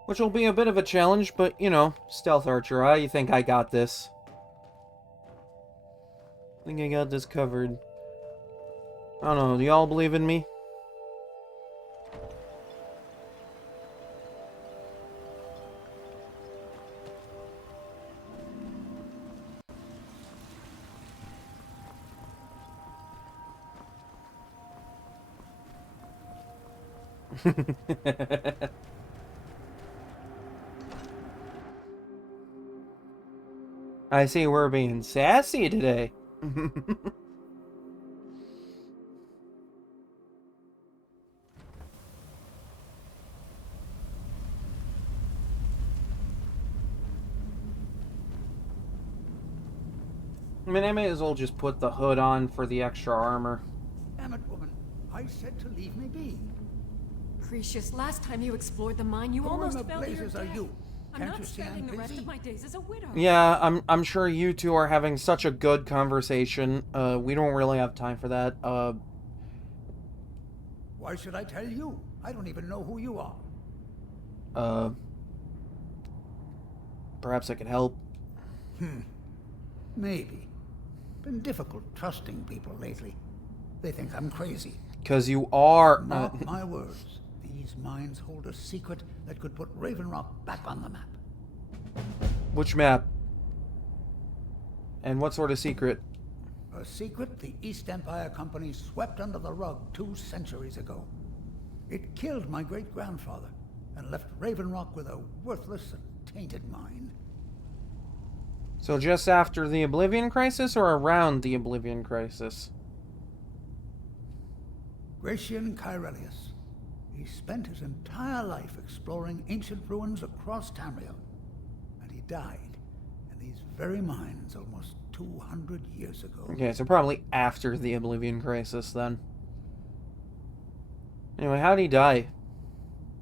Which will be a bit of a challenge, but, you know, Stealth Archer, I think I got this. I think I got this covered. I don't know, do y'all believe in me? I see we're being sassy today. I mean, I may as well just put the hood on for the extra armor. Damn it, woman. I said to leave me be. Precious, last time you explored the mine, you almost fell to your blazes are death. you? I'm Can't not you see spending I'm the rest busy? of my days as a widow. Yeah, I'm sure you two are having such a good conversation. We don't really have time for that. Why should I tell you? I don't even know who you are. Perhaps I could help. Maybe. Been difficult trusting people lately. They think I'm crazy. 'Cause you are. Mark my words. These mines hold a secret that could put Raven Rock back on the map. Which map? And what sort of secret? A secret the East Empire Company swept under the rug 2 centuries ago. It killed my great-grandfather and left Raven Rock with a worthless and tainted mine. So just after the Oblivion Crisis or around the Oblivion Crisis? Gratian Kyrelius. He spent his entire life exploring ancient ruins across Tamriel. And he died in these very mines almost 200 years ago. Okay, so probably after the Oblivion Crisis then. Anyway, how'd he die?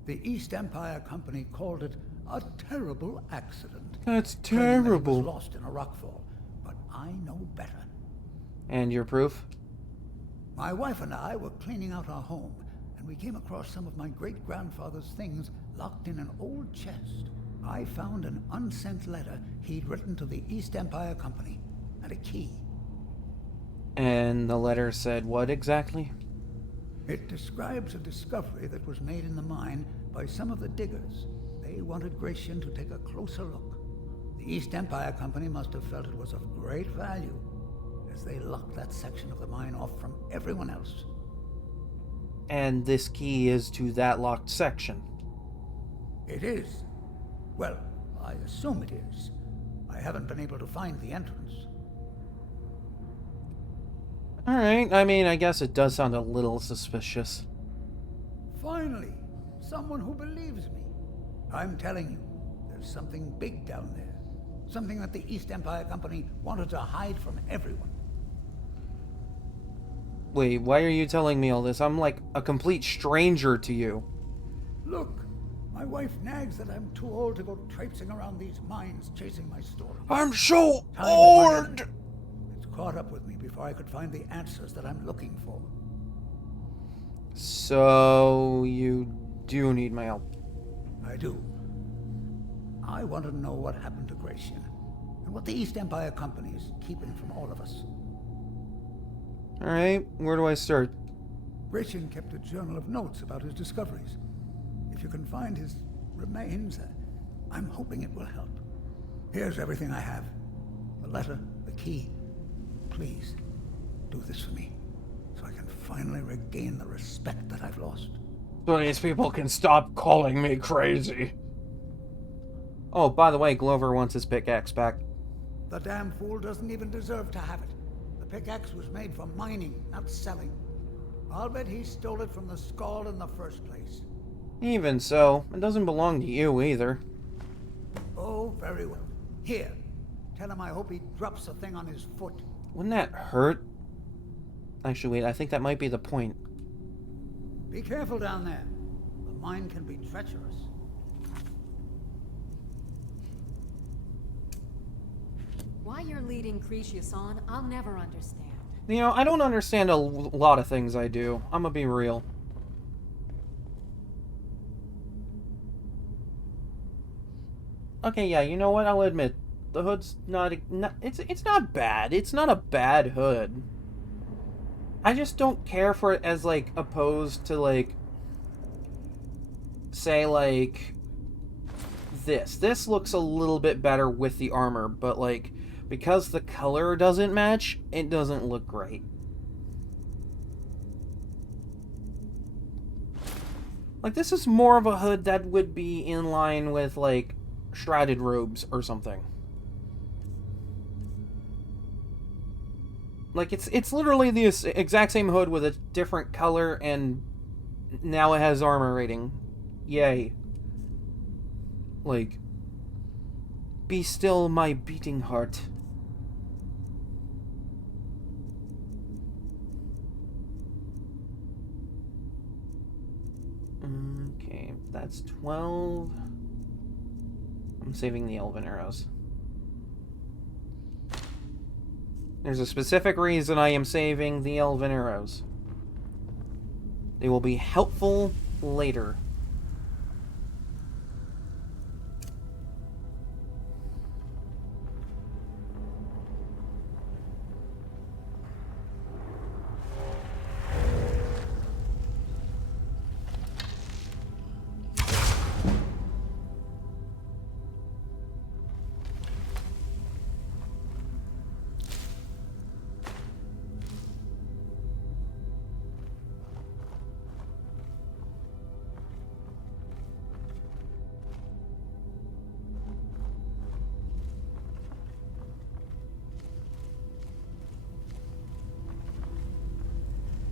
The East Empire Company called it a terrible accident. That's claiming that he terrible. was lost in a rockfall, but I know better. And your proof? My wife and I were cleaning out our home, and we came across some of my great-grandfather's things locked in an old chest. I found an unsent letter he'd written to the East Empire Company, and a key. And the letter said what exactly? It describes a discovery that was made in the mine by some of the diggers. They wanted Gratian to take a closer look. The East Empire Company must have felt it was of great value, as they locked that section of the mine off from everyone else. And this key is to that locked section. It is. Well, I assume it is. I haven't been able to find the entrance. Alright, I mean, I guess it does sound a little suspicious. Finally, someone who believes me. I'm telling you, there's something big down there. Something that the East Empire Company wanted to hide from everyone. Wait, why are you telling me all this? I'm like a complete stranger to you. Look! My wife nags that I'm too old to go traipsing around these mines chasing my story. I'm so Time old! It's caught up with me before I could find the answers that I'm looking for. So, you do need my help. I do. I want to know what happened to Gratian, and what the East Empire Company is keeping from all of us. Alright, where do I start? Gratian kept a journal of notes about his discoveries. If you can find his remains, I'm hoping it will help. Here's everything I have. The letter, the key. Please, do this for me, so I can finally regain the respect that I've lost. So these people can stop calling me crazy. Oh, by the way, Glover wants his pickaxe back. The damn fool doesn't even deserve to have it. The pickaxe was made for mining, not selling. I'll bet he stole it from the Skald in the first place. Even so, it doesn't belong to you either. Oh, very well. Here, tell him I hope he drops the thing on his foot. Wouldn't that hurt? Actually, wait, I think that might be the point. Be careful down there. The mine can be treacherous. Why you're leading Cretius on, I'll never understand. You know, I don't understand a lot of things I do. I'm gonna be real. Okay, yeah, you know what? I'll admit, the hood's it's not bad. It's not a bad hood. I just don't care for it as, like, opposed to, like, say, like, this. This looks a little bit better with the armor, but, like, because the color doesn't match, it doesn't look great. Like, this is more of a hood that would be in line with, like, shrouded robes or something. Like, it's literally the exact same hood with a different color, and now it has armor rating. Yay. Like, be still my beating heart. Okay, that's 12. I'm saving the elven arrows. There's a specific reason I am saving the elven arrows. They will be helpful later.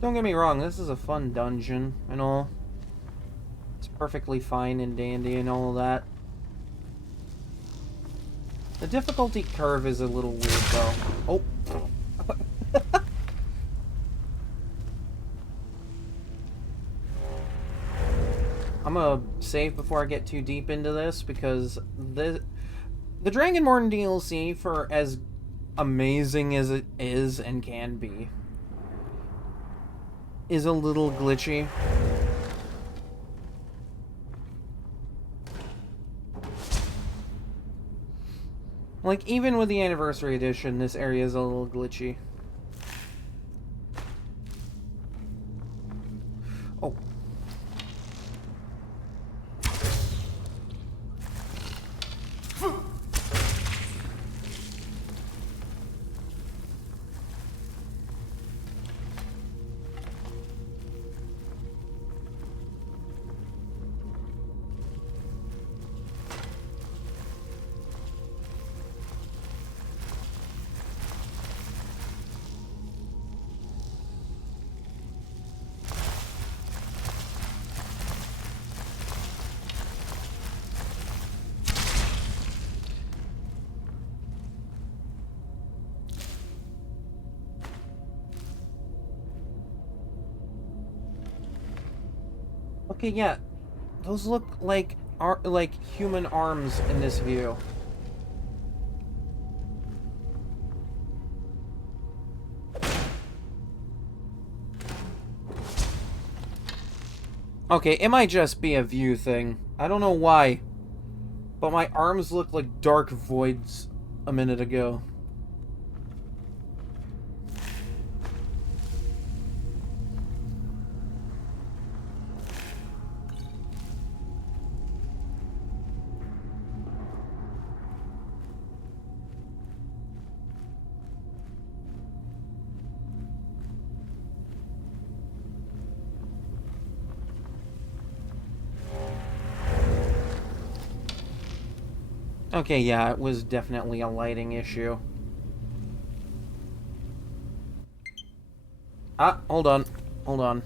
Don't get me wrong, this is a fun dungeon and all. It's perfectly fine and dandy and all of that. The difficulty curve is a little weird though. Oh. I'm gonna save before I get too deep into this because the Dragonborn DLC, for as amazing as it is and can be, is a little glitchy. Like, even with the Anniversary Edition, this area is a little glitchy. Oh. Okay, yeah. Those look like human arms in this view. Okay, it might just be a view thing. I don't know why, but my arms looked like dark voids a minute ago. Okay, yeah, it was definitely a lighting issue. Ah, hold on. Hold on.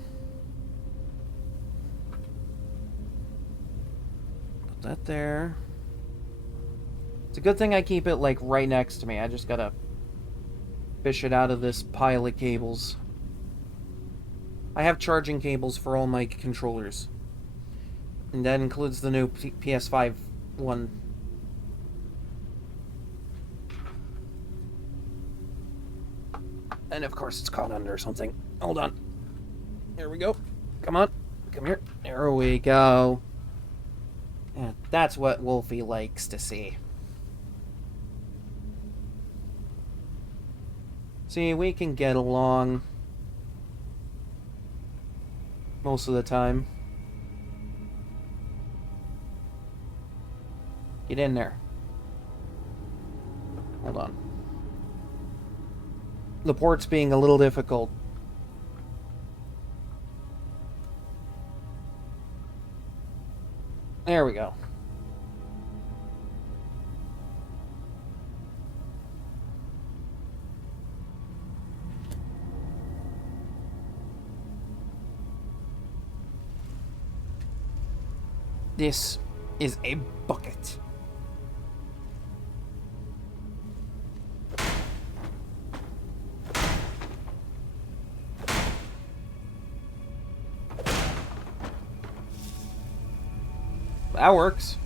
Put that there. It's a good thing I keep it, like, right next to me. I just gotta fish it out of this pile of cables. I have charging cables for all my controllers. And that includes the new PS5 one. And of course it's caught under something. Hold on. There we go. Come on. Come here. There we go. Yeah, that's what Wolfie likes to see. See, we can get along most of the time. Get in there. Hold on. The port's being a little difficult. There we go. This is a bucket. That works.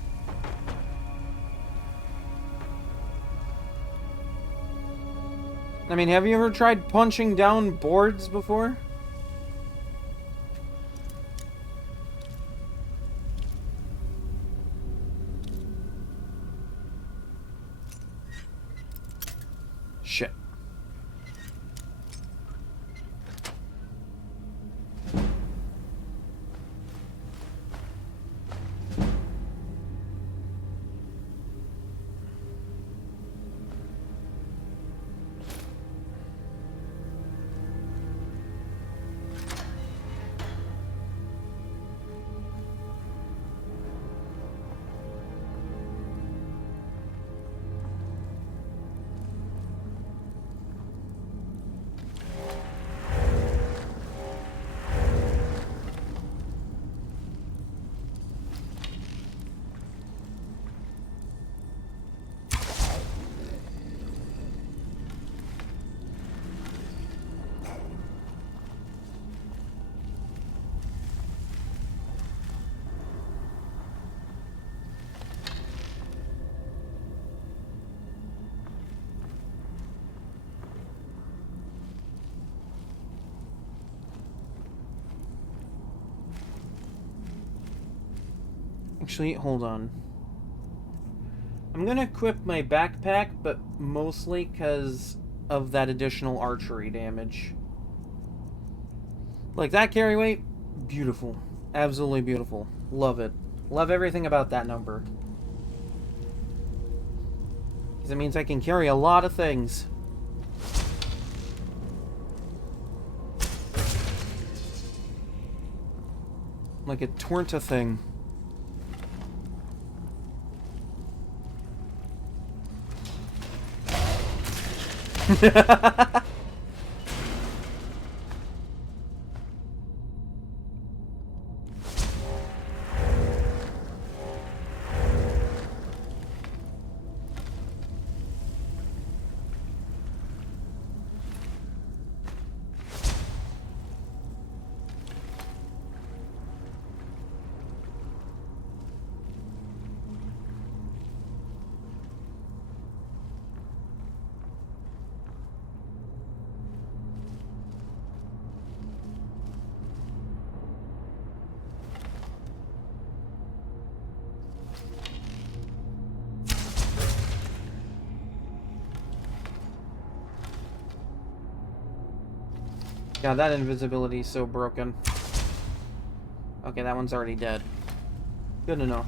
I mean, have you ever tried punching down boards before? Shit. Actually, hold on. I'm gonna equip my backpack, but mostly because of that additional archery damage. Like, that carry weight, beautiful. Absolutely beautiful. Love it. Love everything about that number. Because it means I can carry a lot of things. Like a Torta thing. God, that invisibility is so broken. Okay, that one's already dead. Good to know.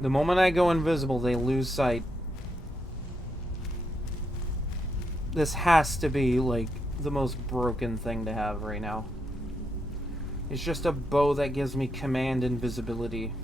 The moment I go invisible, they lose sight. This has to be, like, the most broken thing to have right now. It's just a bow that gives me command invisibility.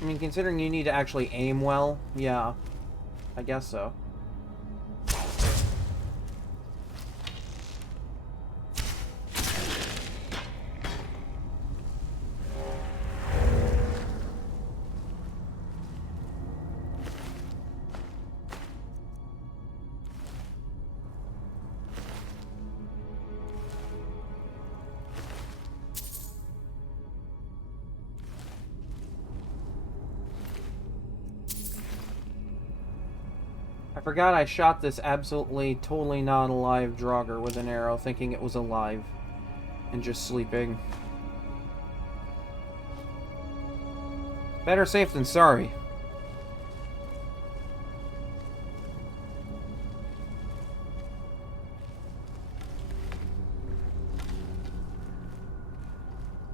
I mean, considering you need to actually aim well, yeah, I guess so. I forgot I shot this absolutely, totally not alive Draugr with an arrow, thinking it was alive and just sleeping. Better safe than sorry.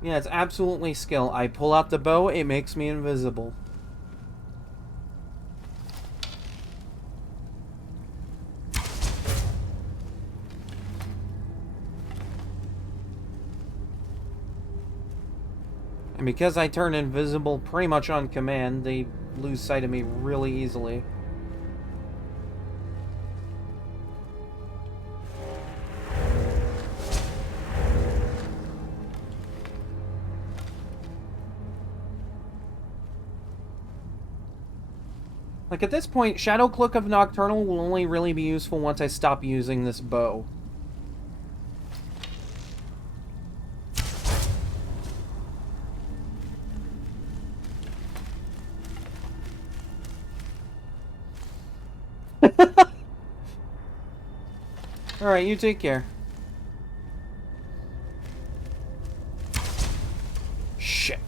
Yeah, it's absolutely skill. I pull out the bow, it makes me invisible. And because I turn invisible pretty much on command, they lose sight of me really easily. Like, at this point, Shadow Cloak of Nocturnal will only really be useful once I stop using this bow. Alright, you take care. Shit.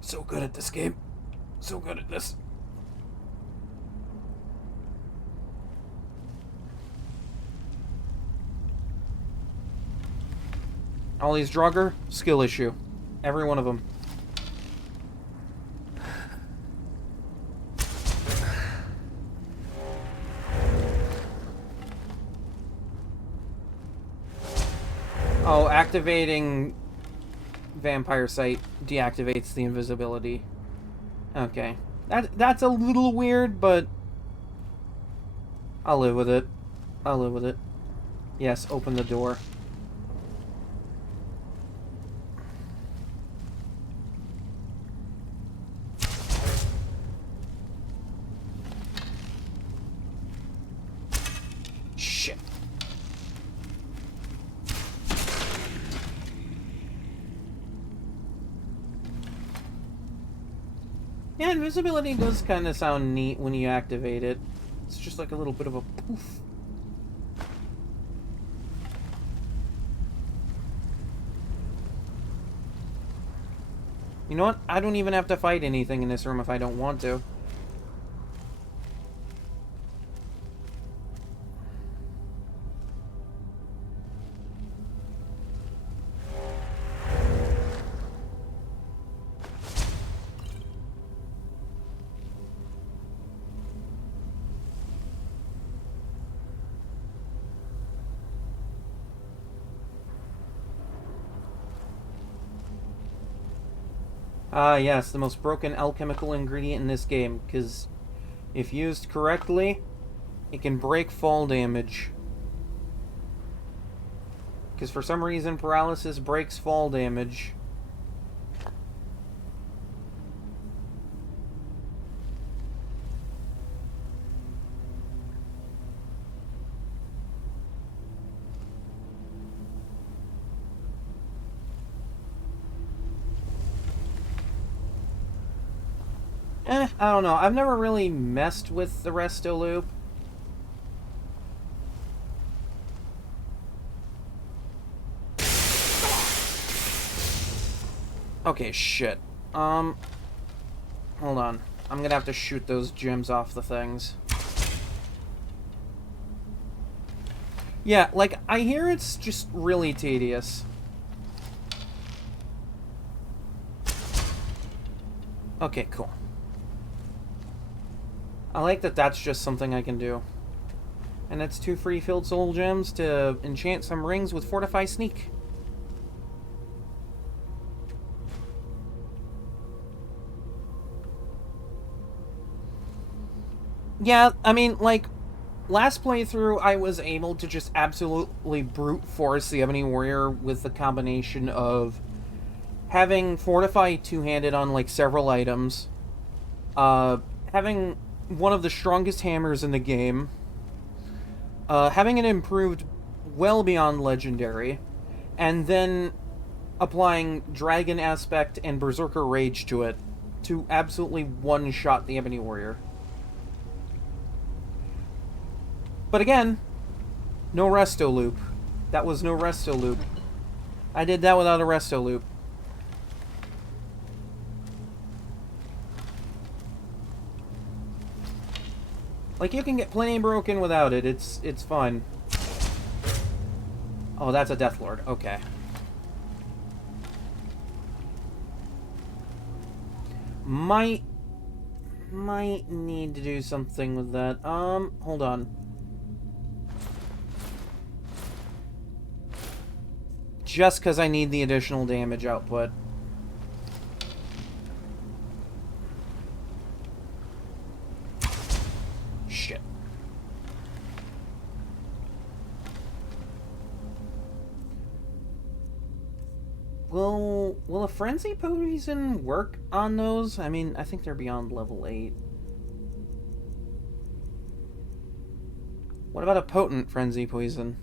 So good at this game. So good at this. All these Draugr, skill issue. Every one of them. Oh, activating Vampire Sight deactivates the invisibility. Okay. That's a little weird, but I'll live with it. I'll live with it. Yes, open the door. Shit. Yeah, invisibility does kind of sound neat when you activate it. It's just like a little bit of a poof. You know what? I don't even have to fight anything in this room if I don't want to. Ah, yes, the most broken alchemical ingredient in this game, because if used correctly, it can break fall damage. Because for some reason, paralysis breaks fall damage. I don't know. I've never really messed with the resto loop. Okay, shit. Hold on. I'm gonna have to shoot those gems off the things. Yeah, like, I hear it's just really tedious. Okay, cool. I like that that's just something I can do. And that's 2 free filled soul gems to enchant some rings with Fortify Sneak. Yeah, I mean, like, last playthrough I was able to just absolutely brute force the Ebony Warrior with the combination of having Fortify two-handed on, like, several items, having one of the strongest hammers in the game, having it improved well beyond Legendary, and then applying Dragon Aspect and Berserker Rage to it to absolutely one-shot the Ebony Warrior. But again, no resto loop. That was no resto loop. I did that without a resto loop. Like, you can get plenty broken without it. It's fun. Oh, that's a Death Lord. Okay. Might need to do something with that. Hold on. Just because I need the additional damage output. Shit. Will a Frenzy Poison work on those? I mean, I think they're beyond level 8. What about a Potent Frenzy Poison?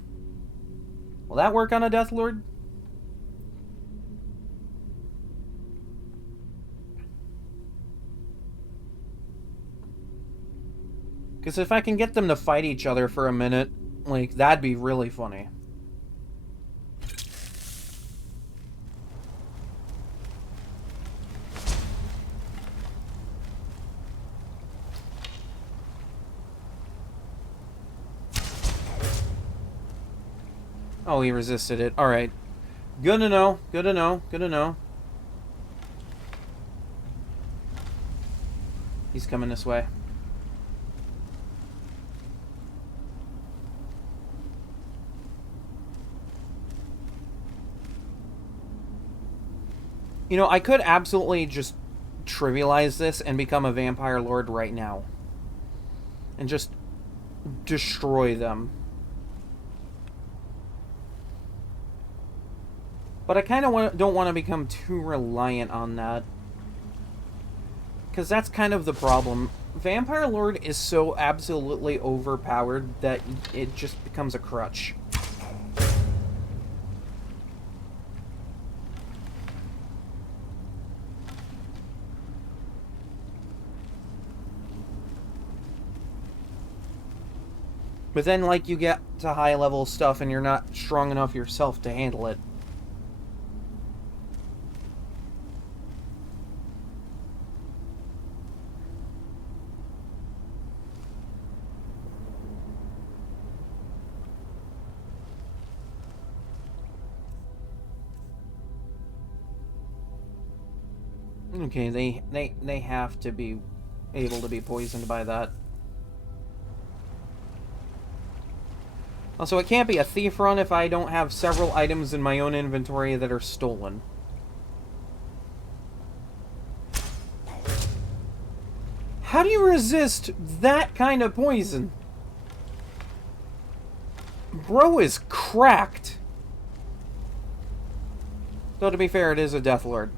Will that work on a Death Lord? Because if I can get them to fight each other for a minute, like, that'd be really funny. Oh, he resisted it. Alright. Good to know. Good to know. Good to know. He's coming this way. You know, I could absolutely just trivialize this and become a Vampire Lord right now. And just destroy them. But I kind of don't want to become too reliant on that. Because that's kind of the problem. Vampire Lord is so absolutely overpowered that it just becomes a crutch. But then, like, you get to high-level stuff and you're not strong enough yourself to handle it. Okay, they have to be able to be poisoned by that. Also, it can't be a thief run if I don't have several items in my own inventory that are stolen. How do you resist that kind of poison? Bro is cracked. Though to be fair, it is a Death Lord.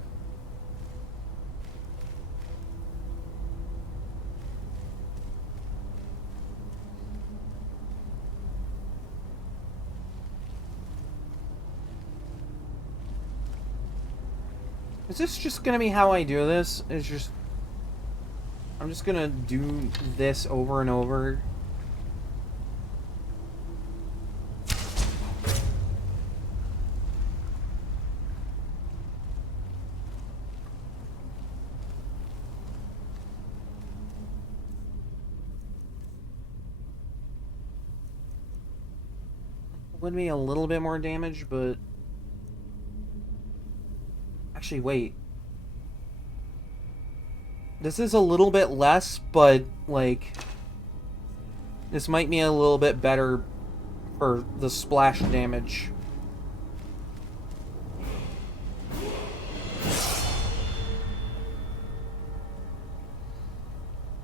Is this just gonna be how I do this? It's just... I'm just gonna do this over and over. Would be a little bit more damage, but... Actually, wait. This is a little bit less, but, like... This might be a little bit better for the splash damage.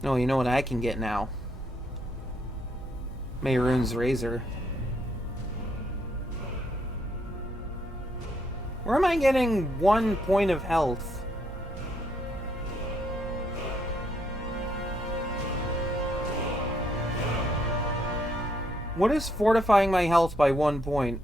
Oh, you know what I can get now? Mehrunes Razor. Where am I getting 1 point of health? What is fortifying my health by 1 point?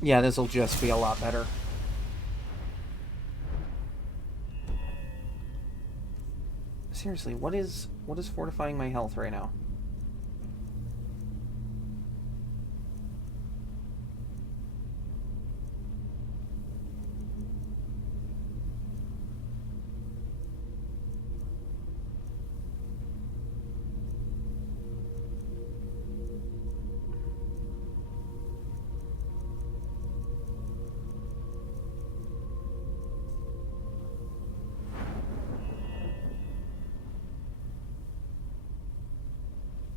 Yeah, this'll just be a lot better. Seriously, what is fortifying my health right now?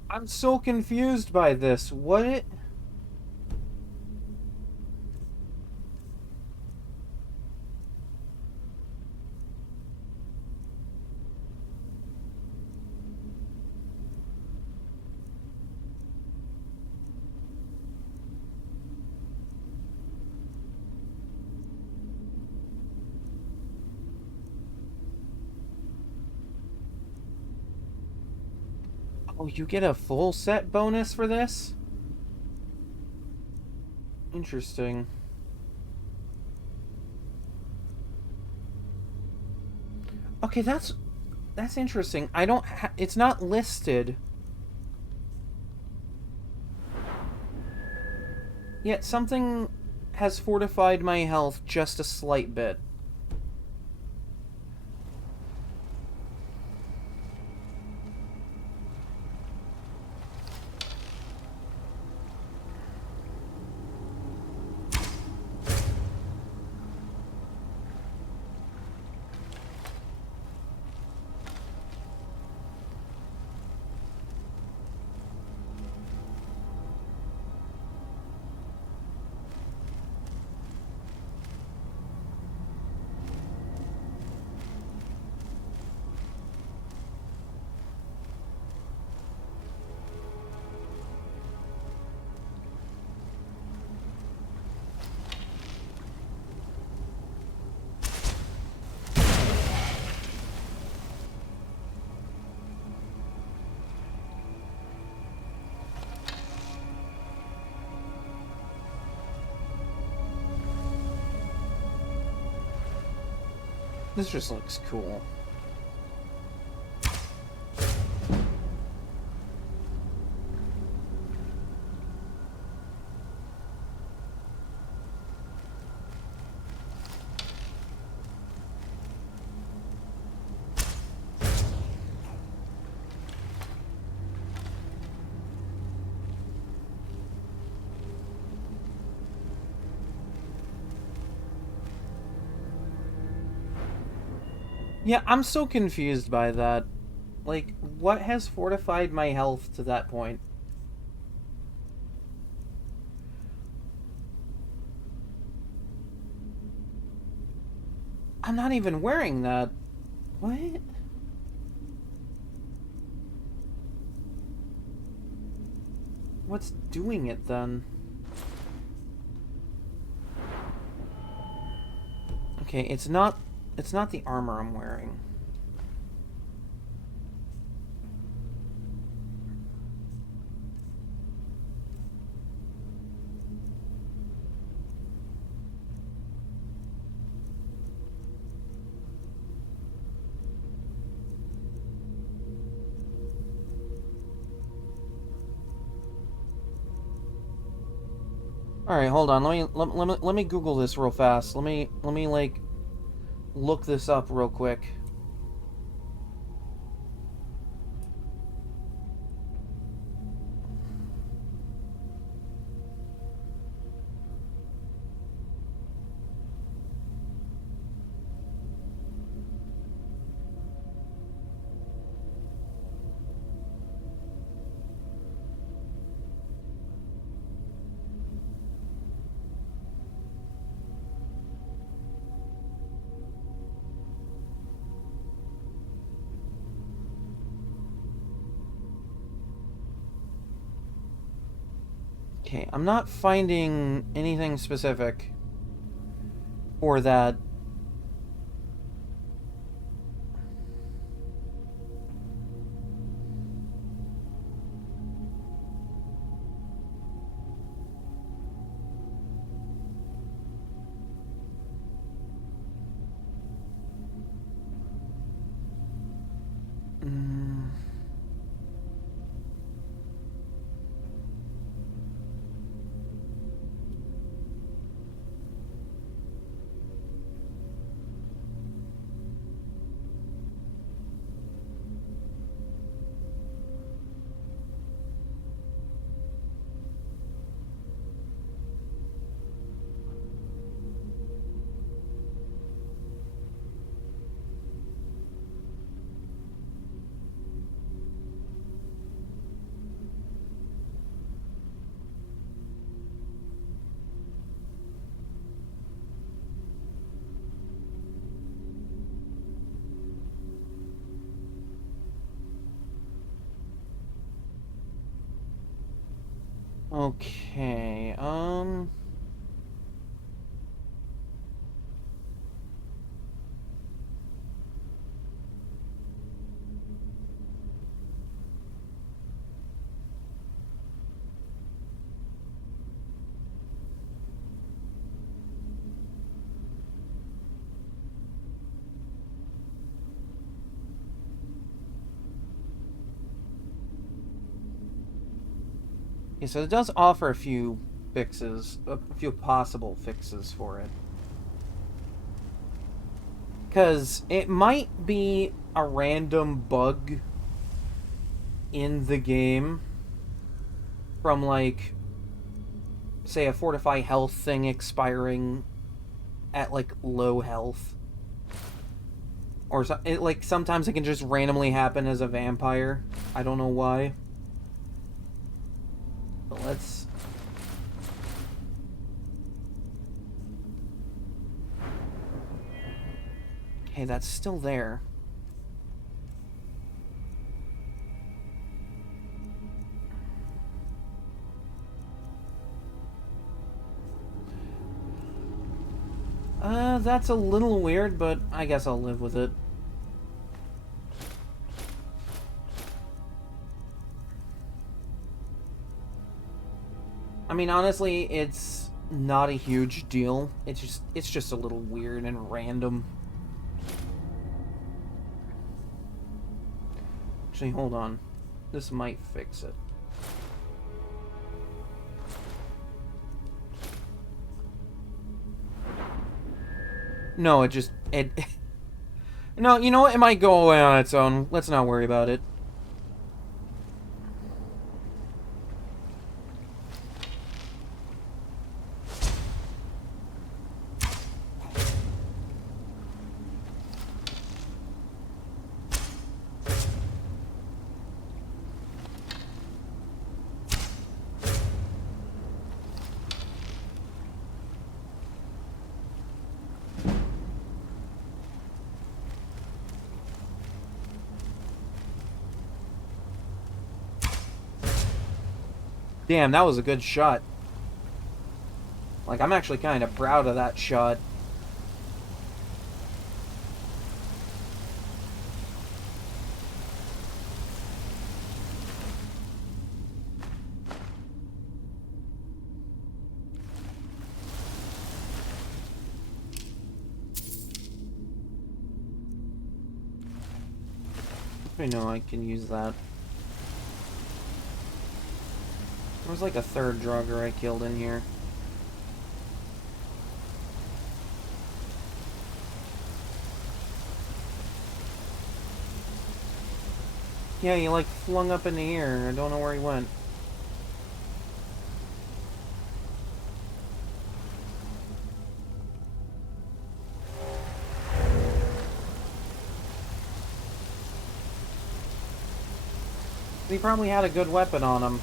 I'm so confused by this. What? Oh, you get a full set bonus for this? Interesting. Okay, that's interesting. I don't it's not listed. Yet something has fortified my health just a slight bit. This just looks cool. Yeah, I'm so confused by that. Like, what has fortified my health to that point? I'm not even wearing that. What? What's doing it then? Okay, it's not the armor I'm wearing. All right, hold on. Let me Google this real fast. Let me like look this up real quick. Okay, I'm not finding anything specific for that. Okay, yeah, so it does offer a few fixes, a few possible fixes for it. Because it might be a random bug in the game from, like, say, a fortify health thing expiring at, like, low health. Or, like, sometimes it can just randomly happen as a vampire. I don't know why. But let's... Okay, that's still there. That's a little weird, but I guess I'll live with it. I mean, honestly, it's not a huge deal. It's just a little weird and random. Actually, hold on. This might fix it. No, it just... No, you know what? It might go away on its own. Let's not worry about it. Damn, that was a good shot. Like, I'm actually kind of proud of that shot. I know I can use that. There was like a third drugger I killed in here. Yeah, he like flung up in the air. I don't know where he went. He probably had a good weapon on him.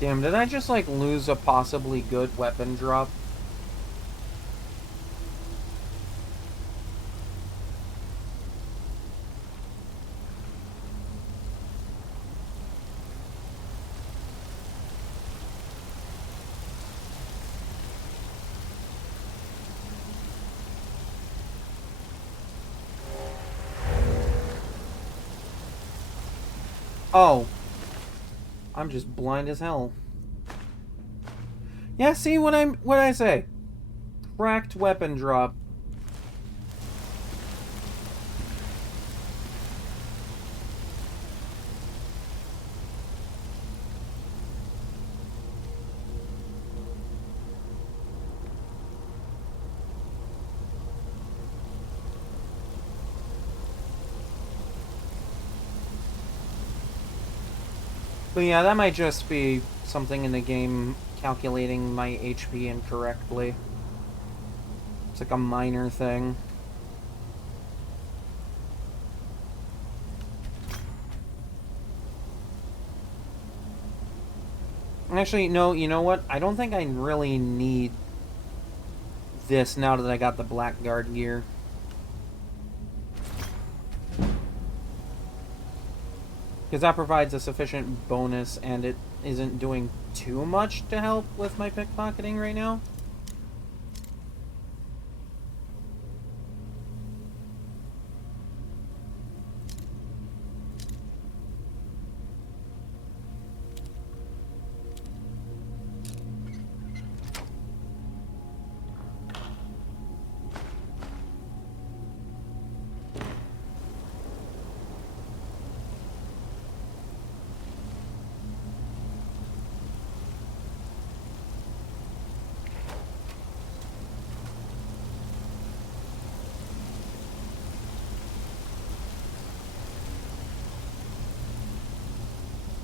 Damn, did I just, like, lose a possibly good weapon drop? Oh. I'm just blind as hell. Yeah, see what I say? Cracked weapon drop. But yeah, that might just be something in the game calculating my HP incorrectly. It's like a minor thing. Actually, no, you know what? I don't think I really need this now that I got the Blackguard gear. Because that provides a sufficient bonus, and it isn't doing too much to help with my pickpocketing right now.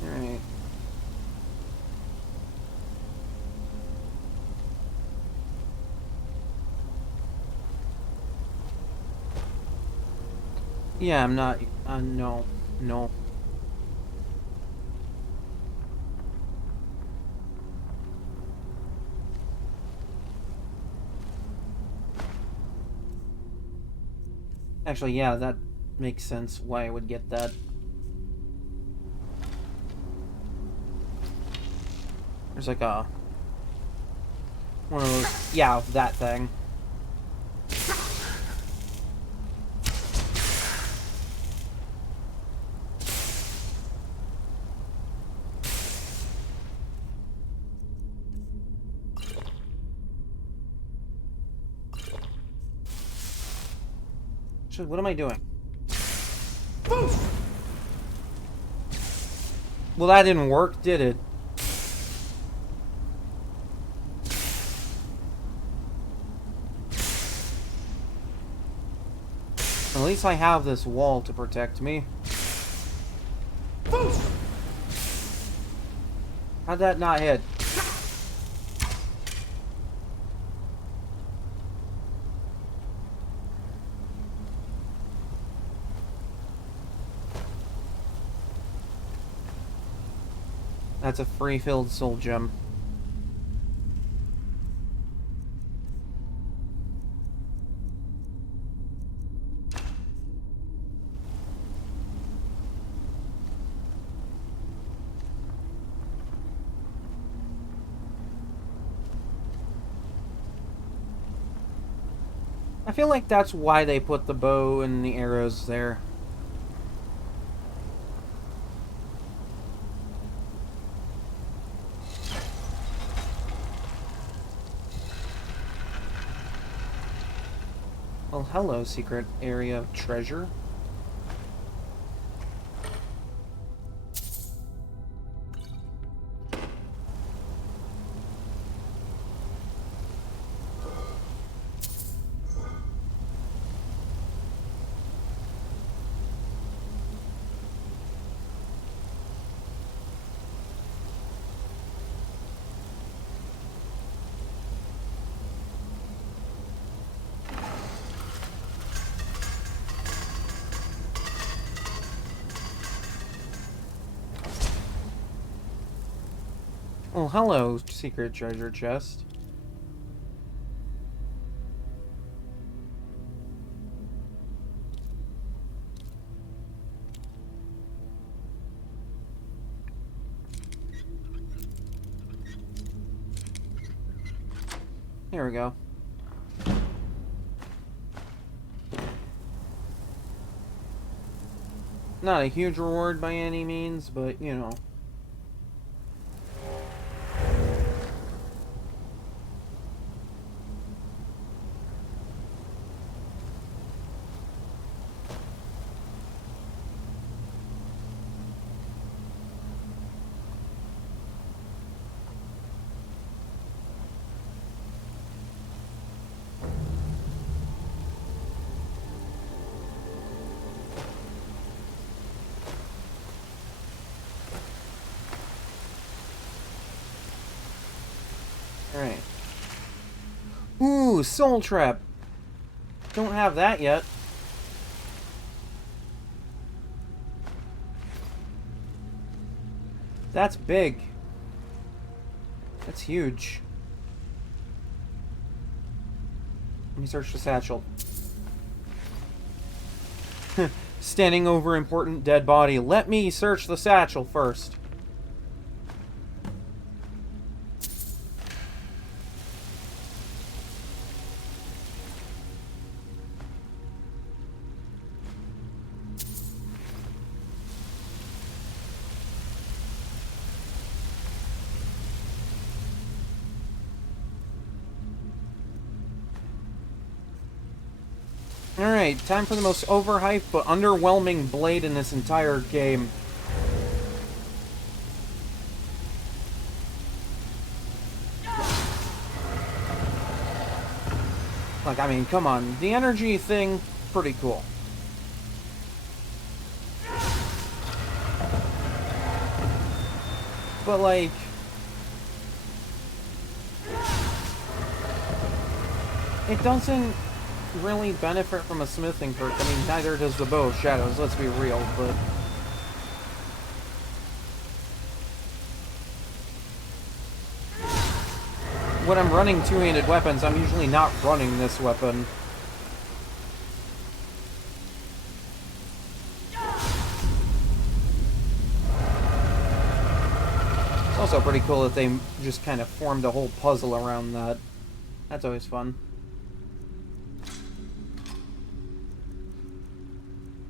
Alright. Yeah, I'm not... no. No. Actually, yeah, that makes sense why I would get that. There's like a... one of those... yeah, that thing. Shit, what am I doing? Well, that didn't work, did it? At least I have this wall to protect me. How'd that not hit? That's a free-filled soul gem. I feel like that's why they put the bow and the arrows there. Well, hello, secret area of treasure. Oh, hello, secret treasure chest. Here we go. Not a huge reward by any means, but, you know. Alright. Ooh, soul trap. Don't have that yet. That's big. That's huge. Let me search the satchel. Standing over important dead body. Let me search the satchel first. Alright, time for the most overhyped but underwhelming blade in this entire game. Like, I mean, come on. The energy thing, pretty cool. But, like... it doesn't really benefit from a smithing perk. I mean, neither does the bow of shadows, let's be real, but... when I'm running two-handed weapons, I'm usually not running this weapon. It's also pretty cool that they just kind of formed a whole puzzle around that. That's always fun.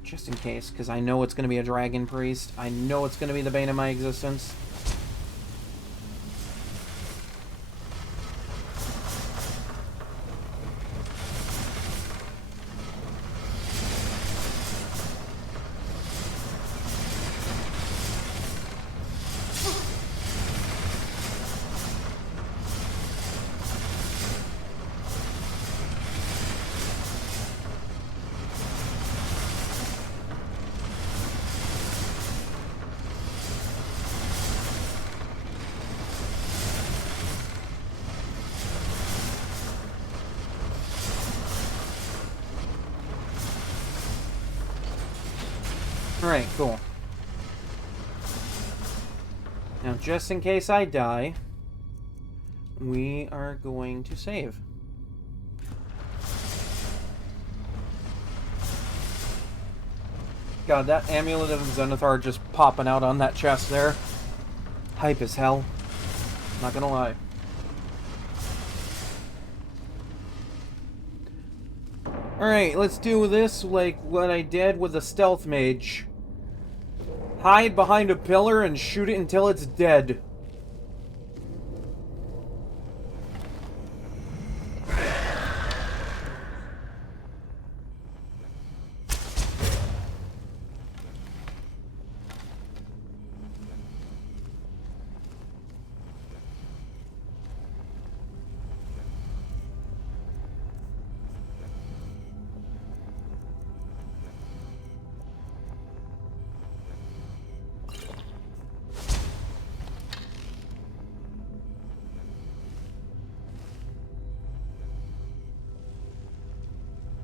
Just in case, because I know it's going to be a dragon priest. I know it's going to be the bane of my existence. Alright, cool. Now, just in case I die, we are going to save. God, that Amulet of Zenithar just popping out on that chest there. Hype as hell. Not gonna lie. Alright, let's do this like what I did with the Stealth Mage. Hide behind a pillar and shoot it until it's dead.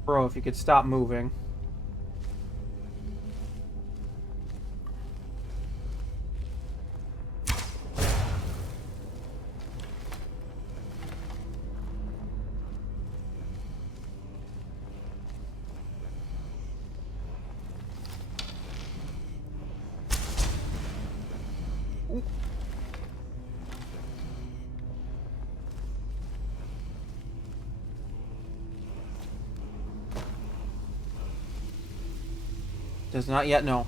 Bro, if you could stop moving. Does not yet know.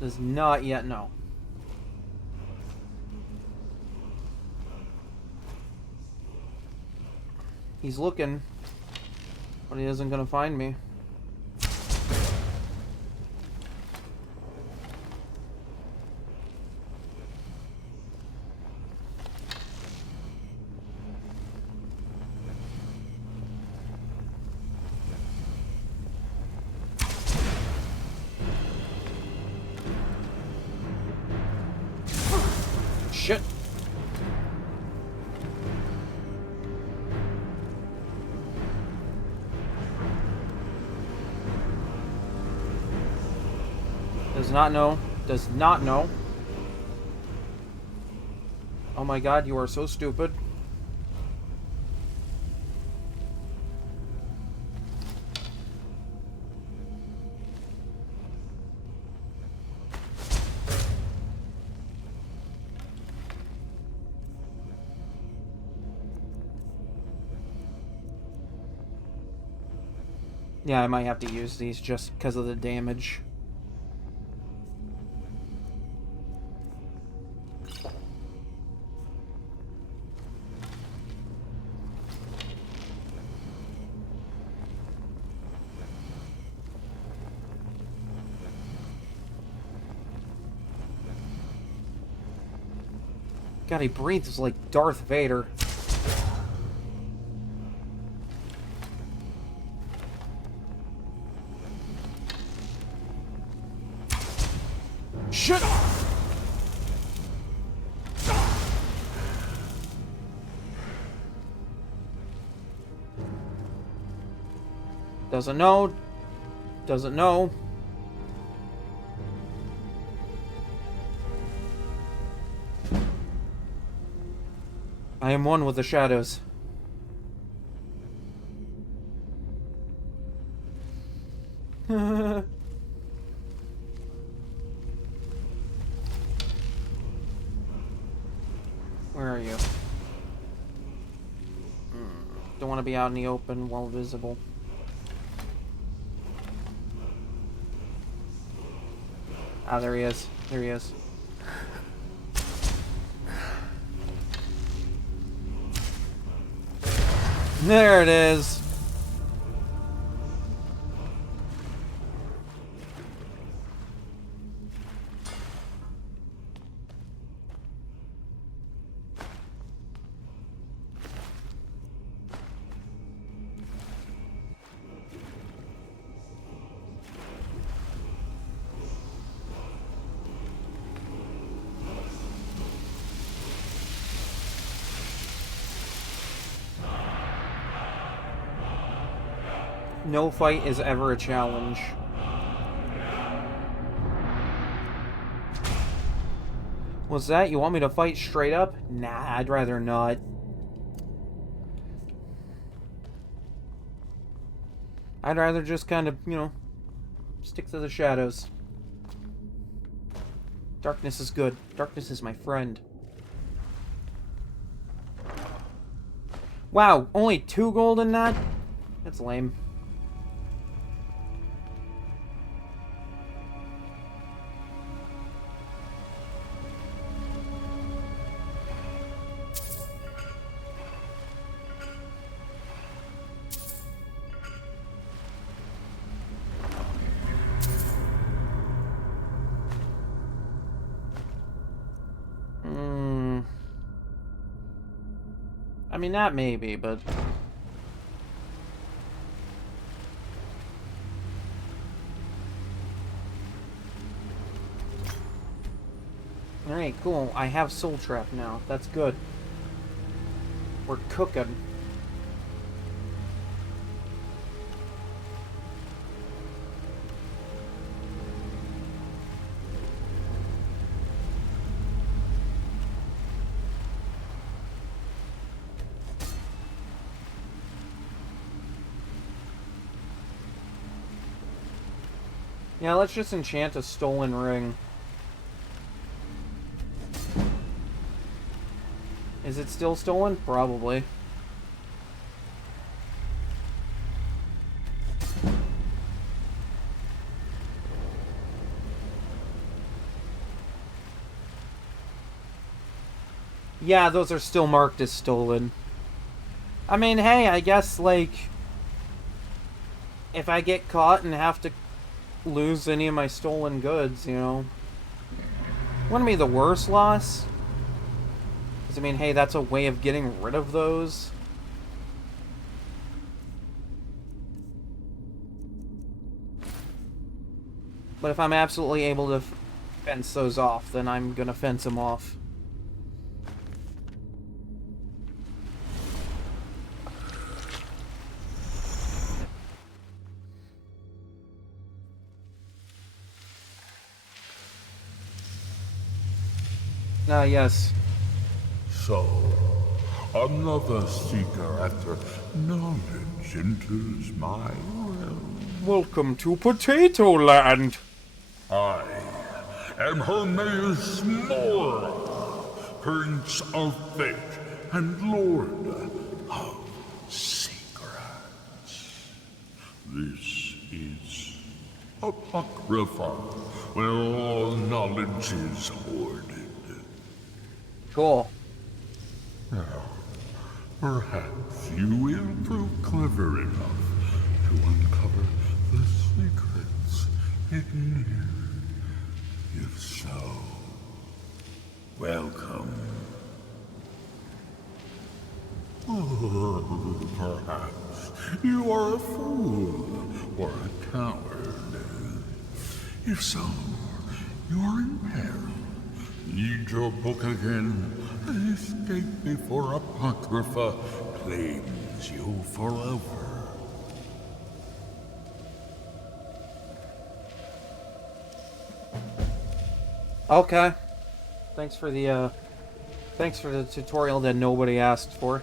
Does not yet know. He's looking, but he isn't gonna find me. Shit. Does not know. Does not know. Oh my god, you are so stupid. Yeah, I might have to use these just because of the damage. God, he breathes like Darth Vader. Shit! Doesn't know. Doesn't know. I am one with the shadows. Where are you? Don't want to be out in the open while visible. Ah, there he is. There he is. There it is. No fight is ever a challenge. What's that? You want me to fight straight up? Nah, I'd rather not. I'd rather just kind of, you know, stick to the shadows. Darkness is good. Darkness is my friend. Wow, only 2 gold in that? That's lame. I mean, that maybe, but... Alright, cool. I have Soul Trap now. That's good. We're cooking. Yeah, let's just enchant a stolen ring. Is it still stolen? Probably. Yeah, those are still marked as stolen. I mean, hey, I guess, like, if I get caught and have to lose any of my stolen goods, you know, wouldn't be the worst loss. Because, I mean, hey, that's a way of getting rid of those. But if I'm absolutely able to fence those off, then I'm gonna fence them off. Ah, yes. So, another seeker after knowledge enters my realm. Welcome to Potato Land. I am Hermaeus Mora, Prince of Fate and Lord of Secrets. This is Apocrypha, where all knowledge is hoarded. Cool. Now, perhaps you will prove clever enough to uncover the secrets hidden here. If so, welcome. Oh, perhaps you are a fool or a coward. If so, you are in peril. Read your book again and escape before Apocrypha claims you forever. Okay. Thanks for the tutorial that nobody asked for.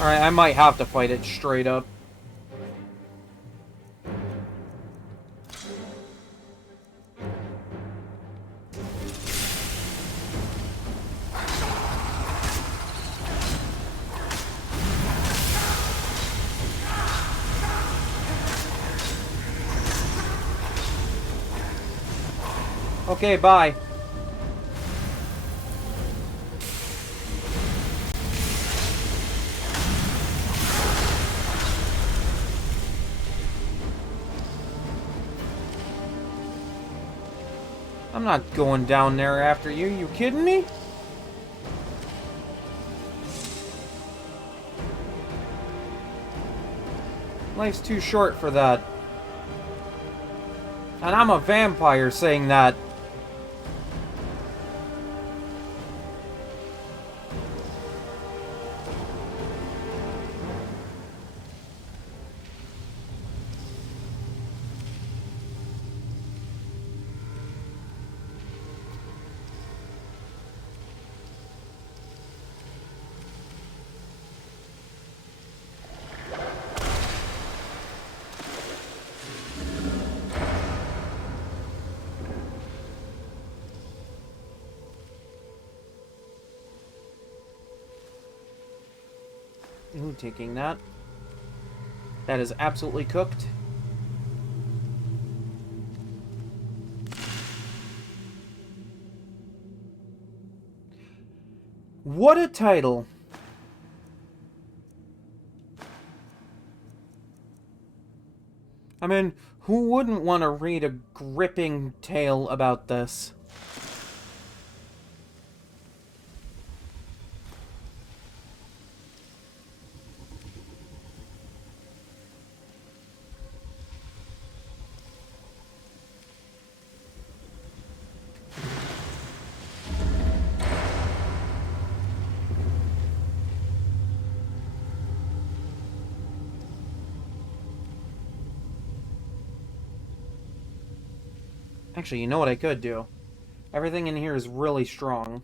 Alright, I might have to fight it straight up. Okay, bye. I'm not going down there after you. You kidding me? Life's too short for that. And I'm a vampire saying that. Ooh, taking that. That is absolutely cooked. What a title. I mean, who wouldn't want to read a gripping tale about this? Actually, you know what I could do? Everything in here is really strong.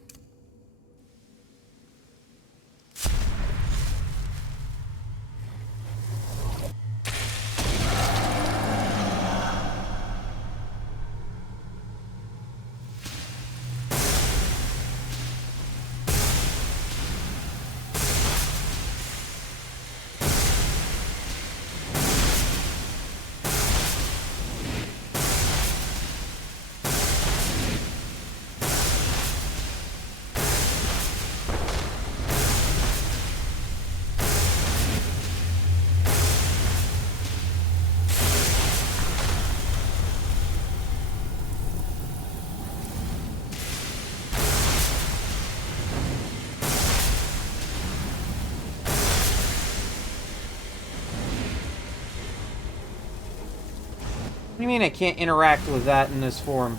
What do you mean I can't interact with that in this form?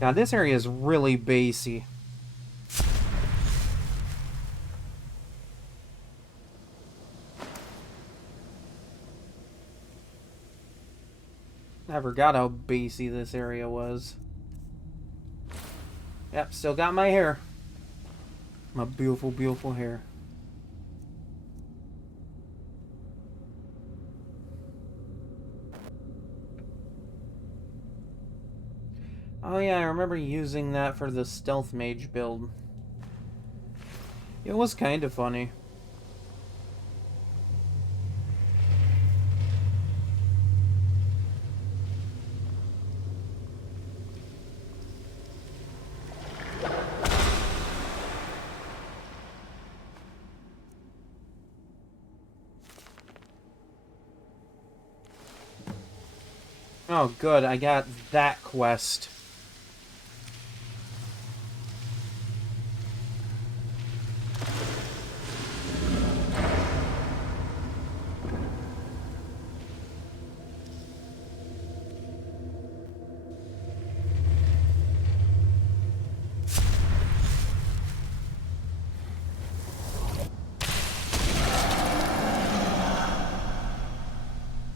Now this area is really bassy. I forgot how bassy this area was. Yep, still got my hair. My beautiful, beautiful hair. Oh yeah, I remember using that for the stealth mage build. It was kind of funny. Oh good, I got that quest.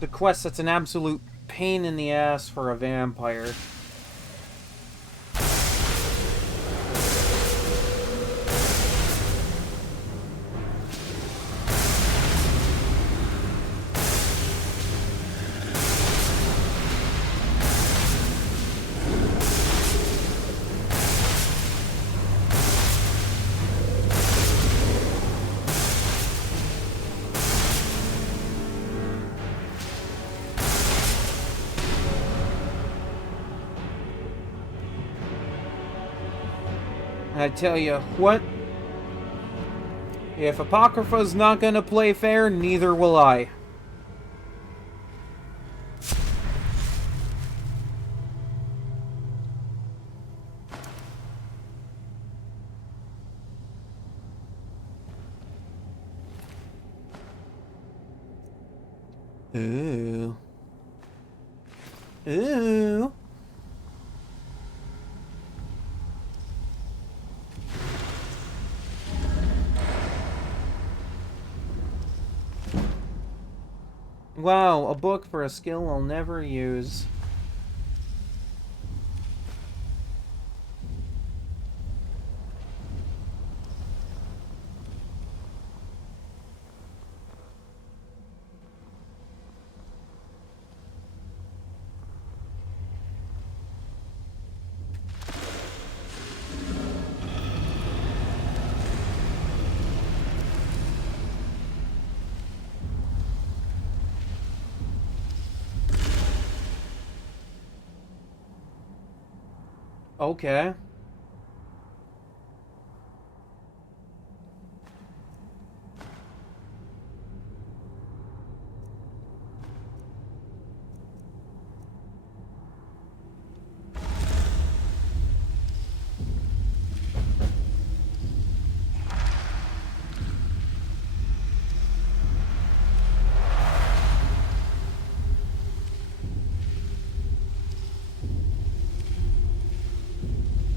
The quest that's an absolute pain in the ass for a vampire. I tell you what, if Apocrypha's not gonna play fair, neither will I. Ooh. Ooh. Wow, a book for a skill I'll never use. Okay.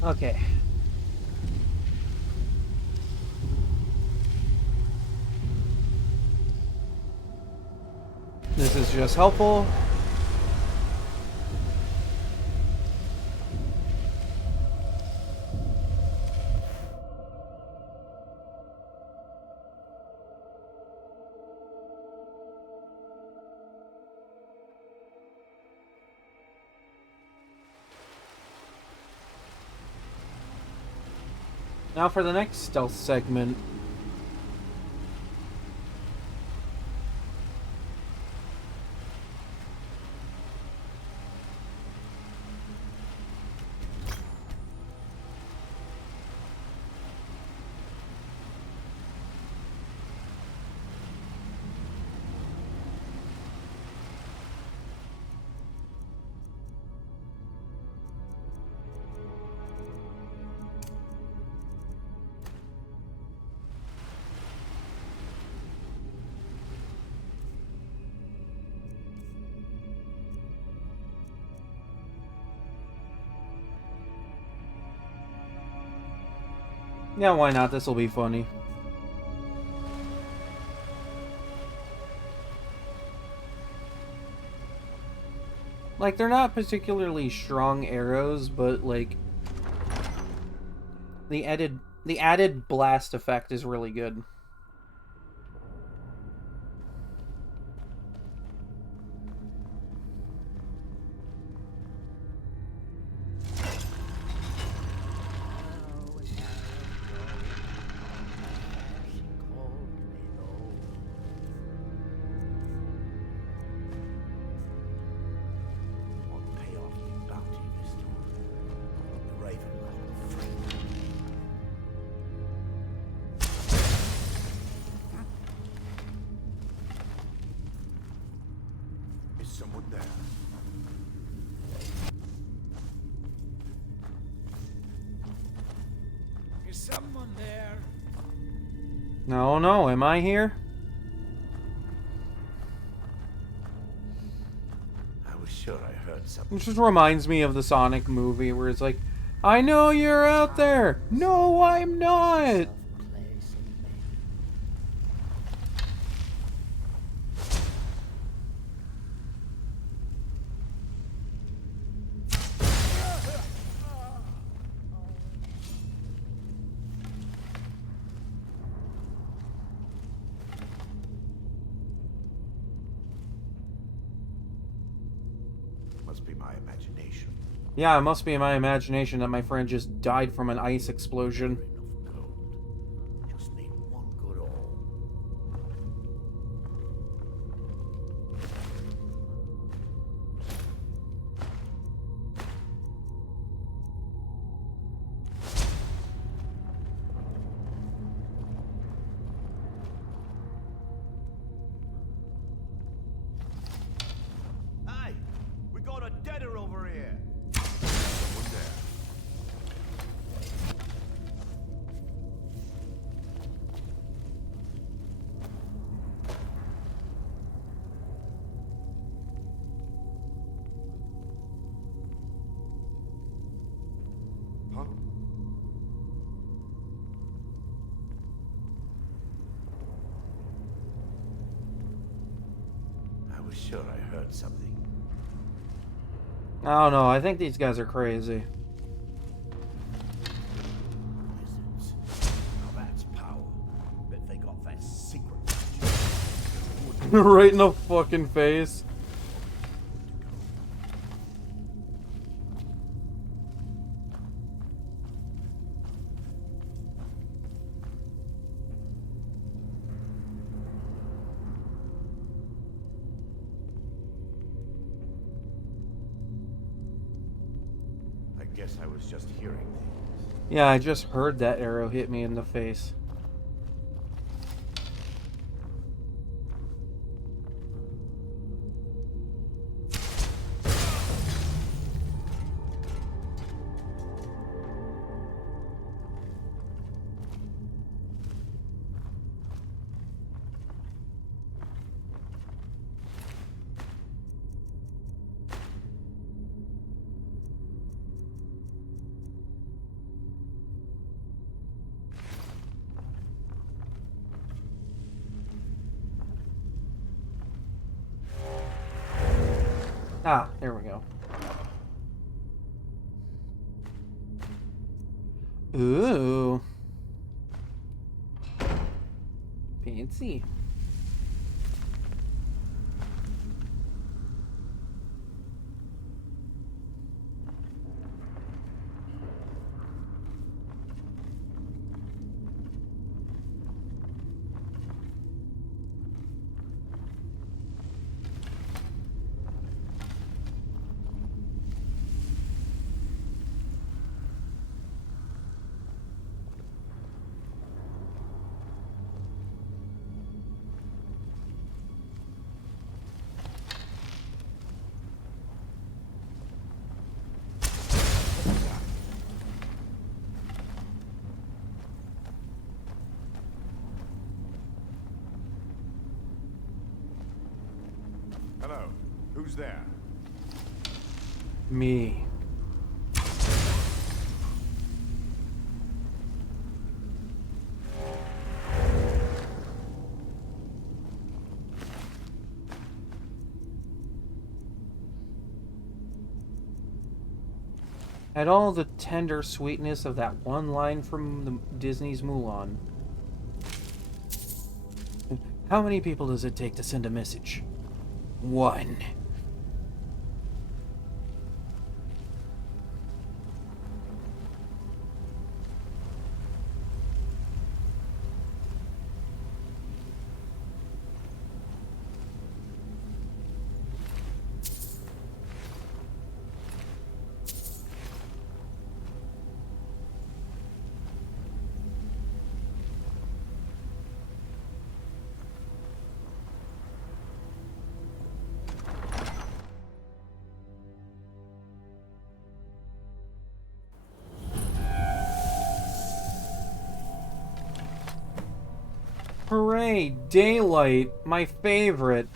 Okay. This is just helpful. Now for the next stealth segment. Yeah, why not? This will be funny. Like, they're not particularly strong arrows, but, like, the added blast effect is really good. Someone there. Is someone there? No, am I here? I was sure I heard something. Which just reminds me of the Sonic movie where it's like, I know you're out there! No, I'm not! Must be my imagination. Yeah, it must be in my imagination that my friend just died from an ice explosion. Just need one good all. sure I heard something. I don't know. I think these guys are crazy. Lizards. Now that's power. Bet they got that secret. Right in the fucking face. I guess I was just hearing things. Yeah, I just heard that arrow hit me in the face. Ah, there we go. Ooh. Fancy. Hello. Who's there? Me. Had all the tender sweetness of that one line from Disney's Mulan. How many people does it take to send a message? One. Hooray! Daylight! My favorite!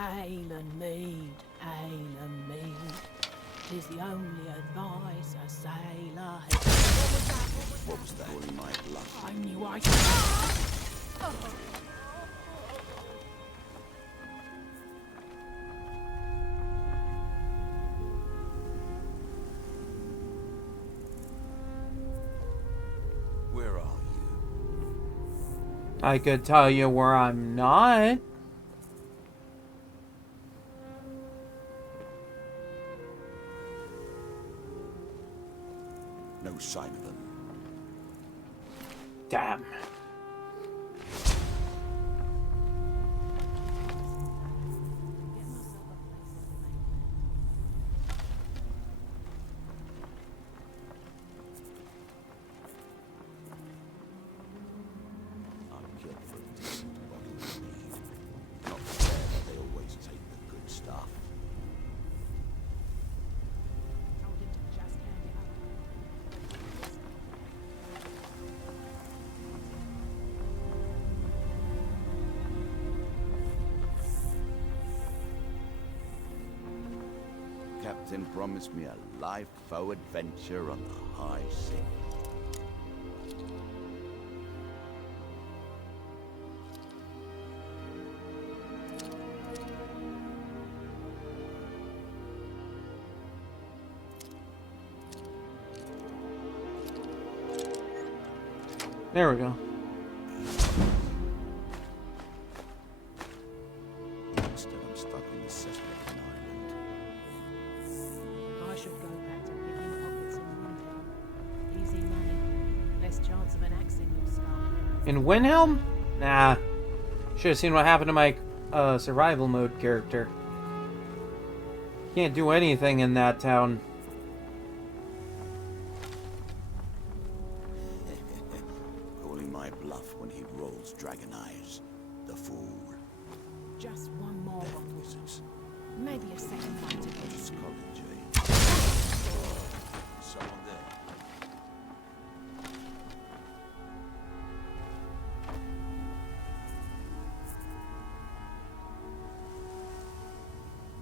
Ale and mead, ale and mead. 'Tis the only advice a sailor has. What was that? Boy might laugh. I knew I. Where are you? I could tell you where I'm not. them. Damn. I've killed for a decent bottle of mead. Not fair that they always take the good stuff. Captain promised me a life for adventure on the high seas. There we go. Instead, I'm stuck on this cesspool island. I should go back to picking pockets in Windhelm. Easy money. Less chance of an axe in your skull. In Windhelm? Nah. Should have seen what happened to my survival mode character. Can't do anything in that town. Calling my bluff when he rolls dragon eyes. The fool. Just one more bottle. Wizards. Maybe a second fight to get. Just college, eh? Someone there.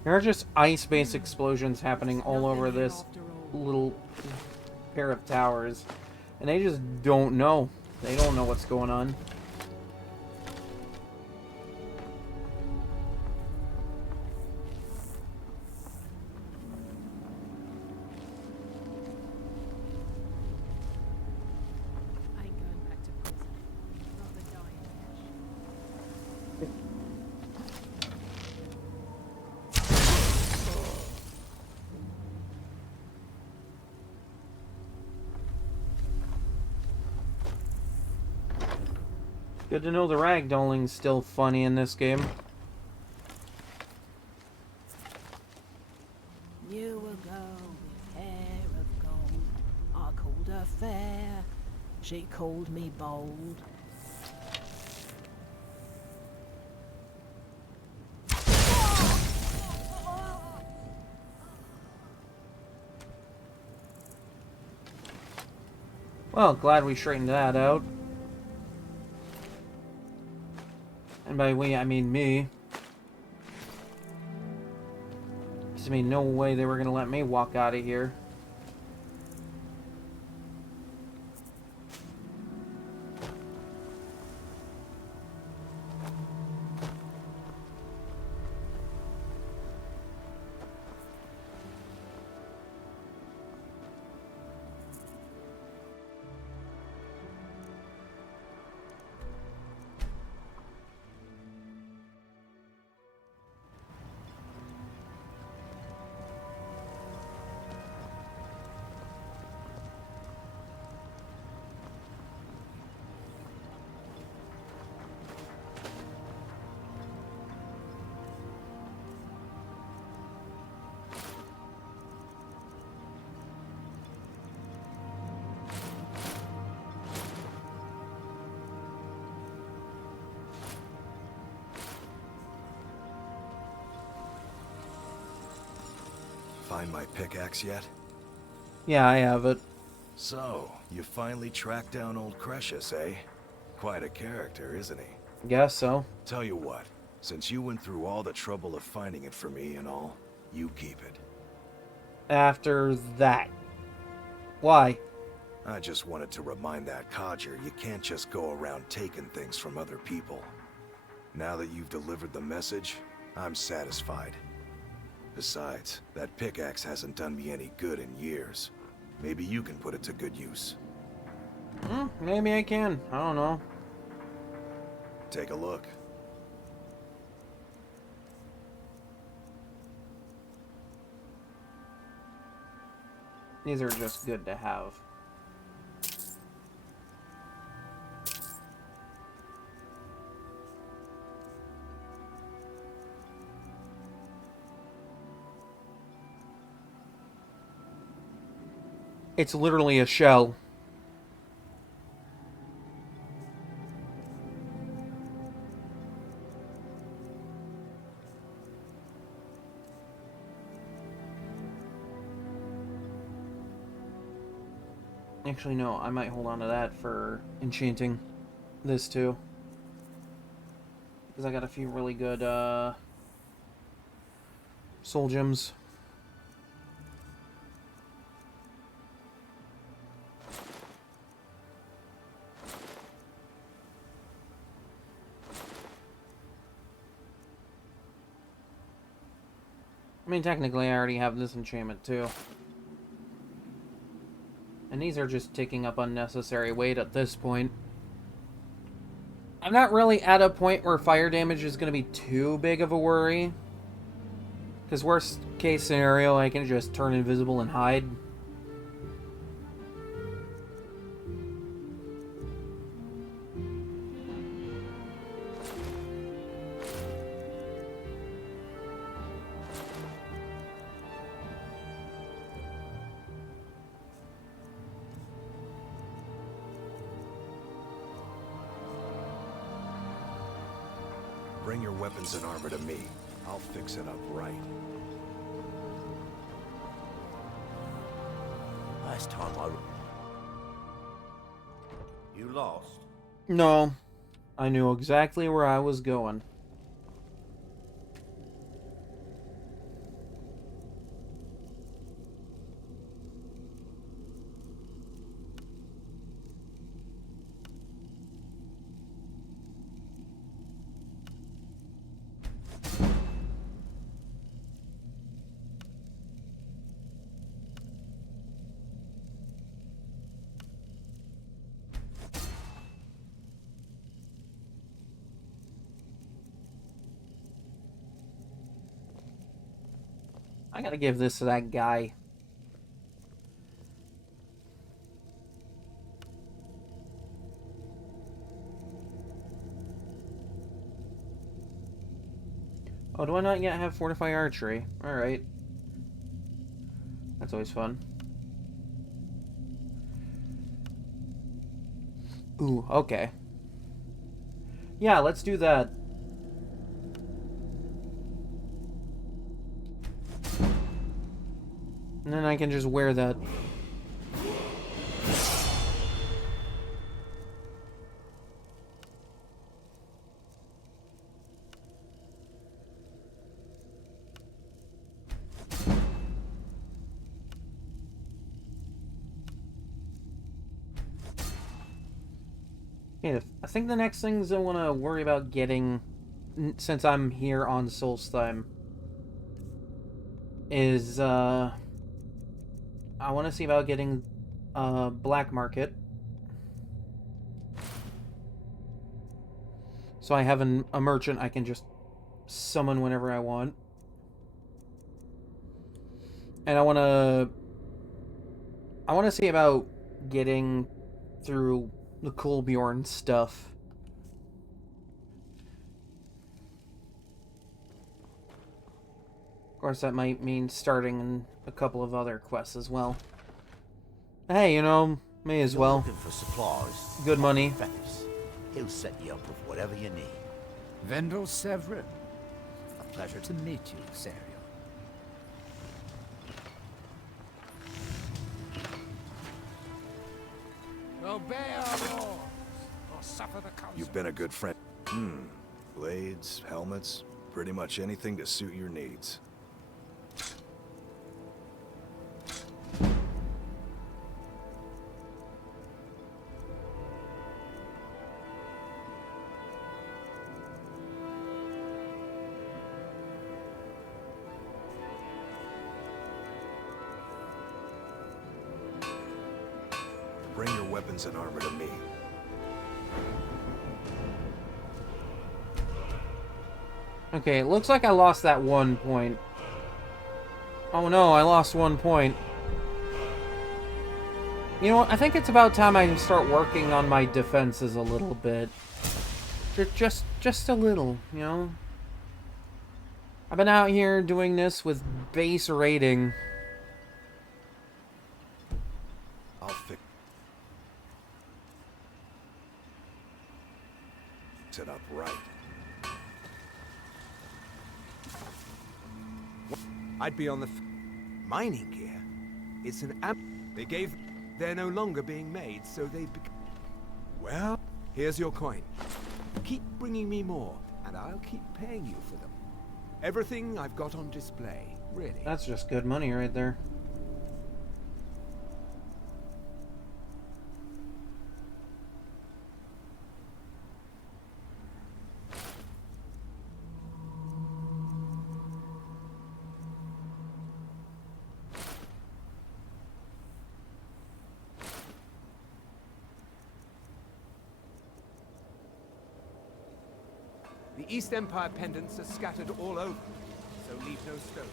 There are just ice-based explosions happening all over this little pair of towers. And they just don't know. They don't know what's going on. I ain't going back to prison. Rather die in cash. Good to know the ragdolling's still funny in this game. Knew a girl with hair of gold. I called her fair. She called me bold. Well, glad we straightened that out. And by we, I mean me. Because, I mean, no way they were going to let me walk out of here. Find my pickaxe yet? Yeah, I have it. So, you finally tracked down old Cretius, eh? Quite a character, isn't he? Guess so. Tell you what, since you went through all the trouble of finding it for me and all, you keep it. After that. Why? I just wanted to remind that codger you can't just go around taking things from other people. Now that you've delivered the message, I'm satisfied. Besides, that pickaxe hasn't done me any good in years. Maybe you can put it to good use. Maybe I can. I don't know. Take a look. These are just good to have. It's literally a shell. Actually, no, I might hold on to that for enchanting this too. Because I got a few really good soul gems. I mean, technically, I already have this enchantment too. And these are just taking up unnecessary weight at this point. I'm not really at a point where fire damage is going to be too big of a worry. Because worst case scenario, I can just turn invisible and hide. Bring your weapons and armor to me. I'll fix it up right. Last time You lost? No. I knew exactly where I was going. I gotta give this to that guy. Oh, do I not yet have Fortify Archery? Alright. That's always fun. Ooh, okay. Yeah, let's do that. And then I can just wear that. Yeah, I think the next things I want to worry about getting, since I'm here on Solstheim, is, I want to see about getting black market. So I have a merchant I can just summon whenever I want. And I want to see about getting through the Kolbjorn stuff. Of course, that might mean starting a couple of other quests as well. Hey, you know, may as well. Looking for supplies. Good money. Feathers. He'll set you up with whatever you need. Vendel Severin. A pleasure to meet you, Sario. Obey our laws, or suffer the council. You've been a good friend. Blades, helmets, pretty much anything to suit your needs. Bring your weapons and armor to me. Okay, it looks like I lost that 1 point. Oh no, I lost 1 point. You know what? I think it's about time I start working on my defenses a little bit. Just a little, you know? I've been out here doing this with base rating. fix it up right. I'd be on the mining gear. It's an they're no longer being made, so they well, here's your coin. Keep bringing me more, and I'll keep paying you for them. Everything I've got on display, really. That's just good money right there. The East Empire pendants are scattered all over, so leave no stone.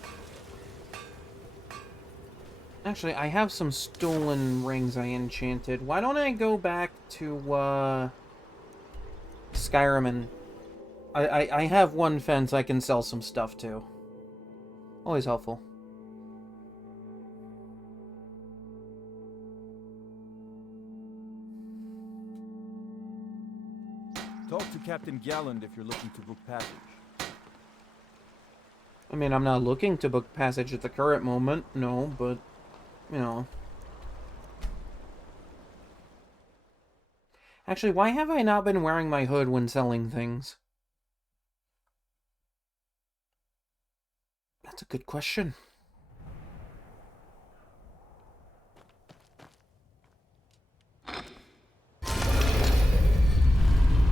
Actually, I have some stolen rings I enchanted. Why don't I go back to, Skyrim and... I have one fence I can sell some stuff to. Always helpful. Talk to Captain Galland if you're looking to book passage. I mean, I'm not looking to book passage at the current moment, no, but, you know. Actually, why have I not been wearing my hood when selling things? That's a good question.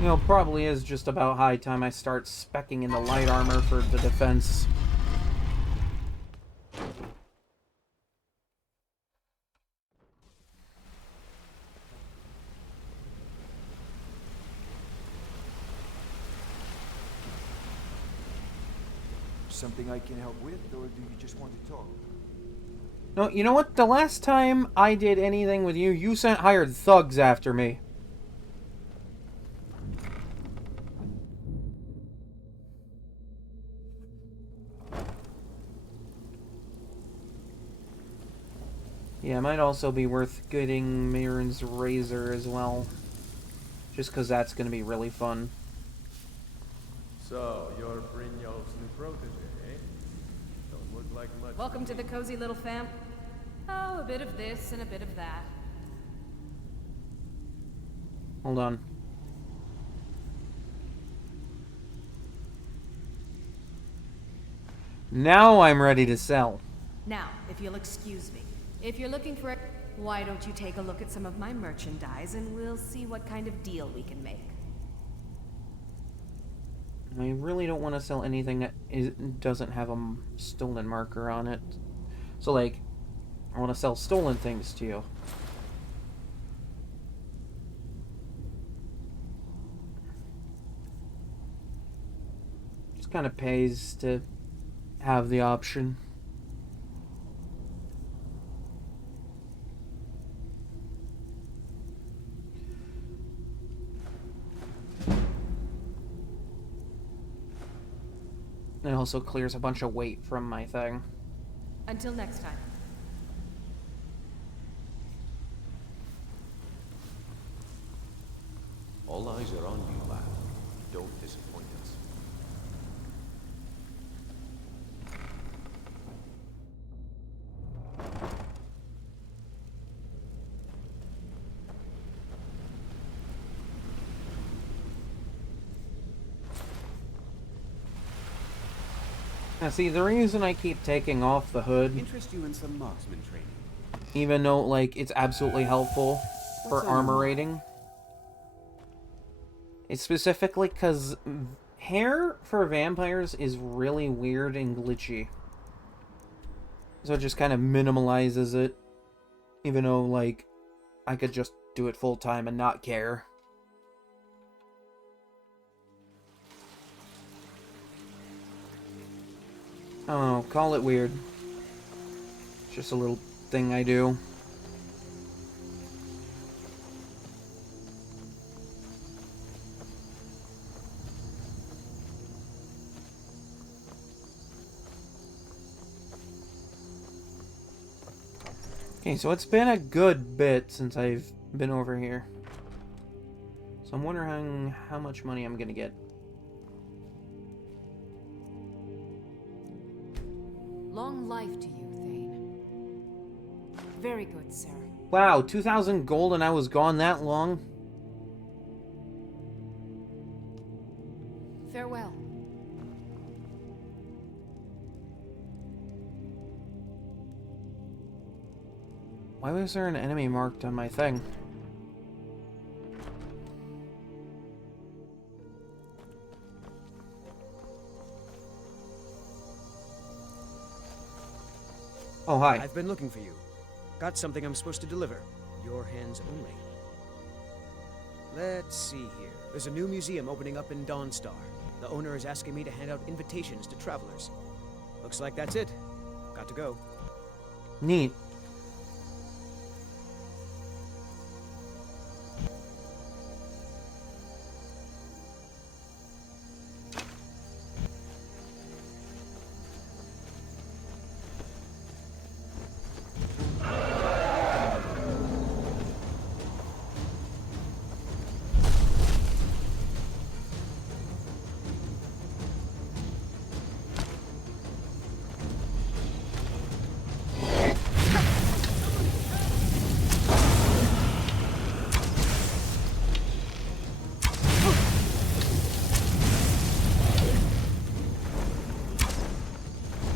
You know, probably is just about high time I start speccing in the light armor for the defense. Something I can help with, or do you just want to talk? No, you know what? The last time I did anything with you, you sent hired thugs after me. Yeah, it might also be worth getting Mirren's razor as well. Just because that's going to be really fun. So, you're Brynjolf's new protege, eh? Don't look like much. Welcome to the cozy little fam. Oh, a bit of this and a bit of that. Hold on. Now I'm ready to sell. Now, if you'll excuse me, if you're looking for it, why don't you take a look at some of my merchandise and we'll see what kind of deal we can make. I really don't want to sell anything that doesn't have a stolen marker on it. So, like, I want to sell stolen things to you. Just kind of pays to have the option. It also clears a bunch of weight from my thing. Until next time. All eyes are on you, lad. Don't disappoint us. Now see, the reason I keep taking off the hood, Interest you in some marksman training? even though, like, it's absolutely helpful for armor rating, it's specifically because hair for vampires is really weird and glitchy. So it just kind of minimalizes it, even though, like, I could just do it full time and not care. I don't know, call it weird. It's just a little thing I do. Okay, so it's been a good bit since I've been over here. So I'm wondering how much money I'm gonna get. Long life to you, Thane. Very good, sir. Wow, 2,000 gold and I was gone that long? Farewell. Why was there an enemy marked on my thing? Oh, hi. I've been looking for you. Got something I'm supposed to deliver. Your hands only. Let's see here. There's a new museum opening up in Dawnstar. The owner is asking me to hand out invitations to travelers. Looks like that's it. Got to go. Neat.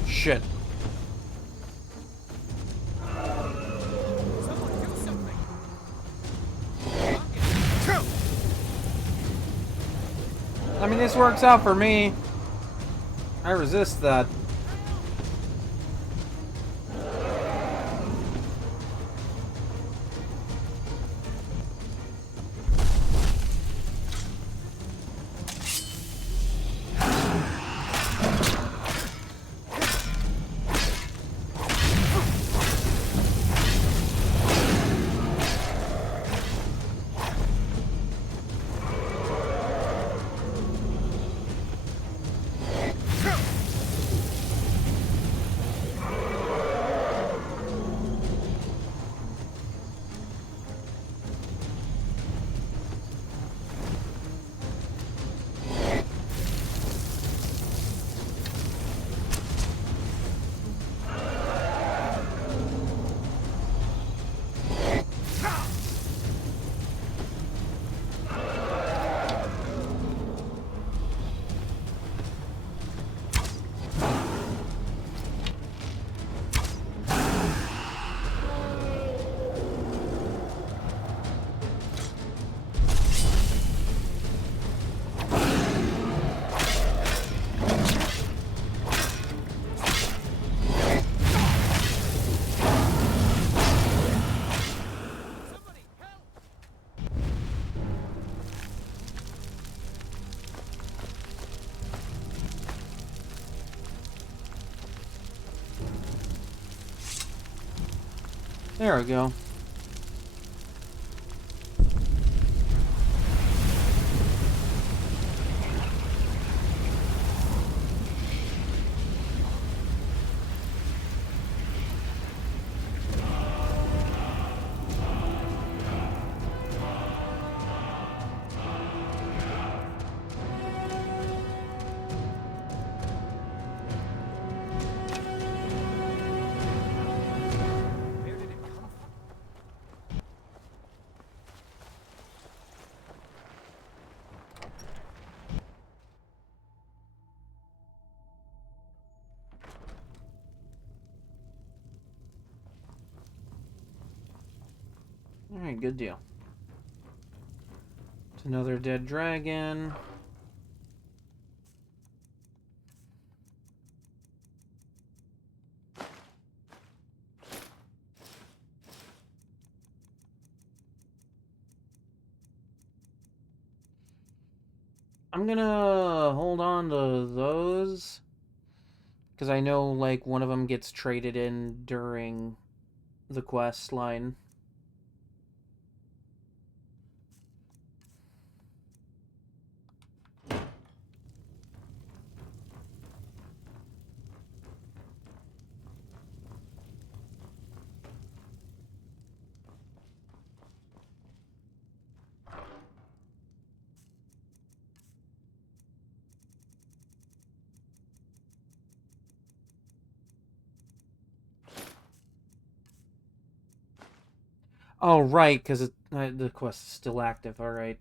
Shit. I mean, this works out for me. I resist that. There we go. Alright, good deal. It's another dead dragon. I'm gonna hold on to those, because I know, like, one of them gets traded in during the quest line. Oh, right, because the quest is still active, alright.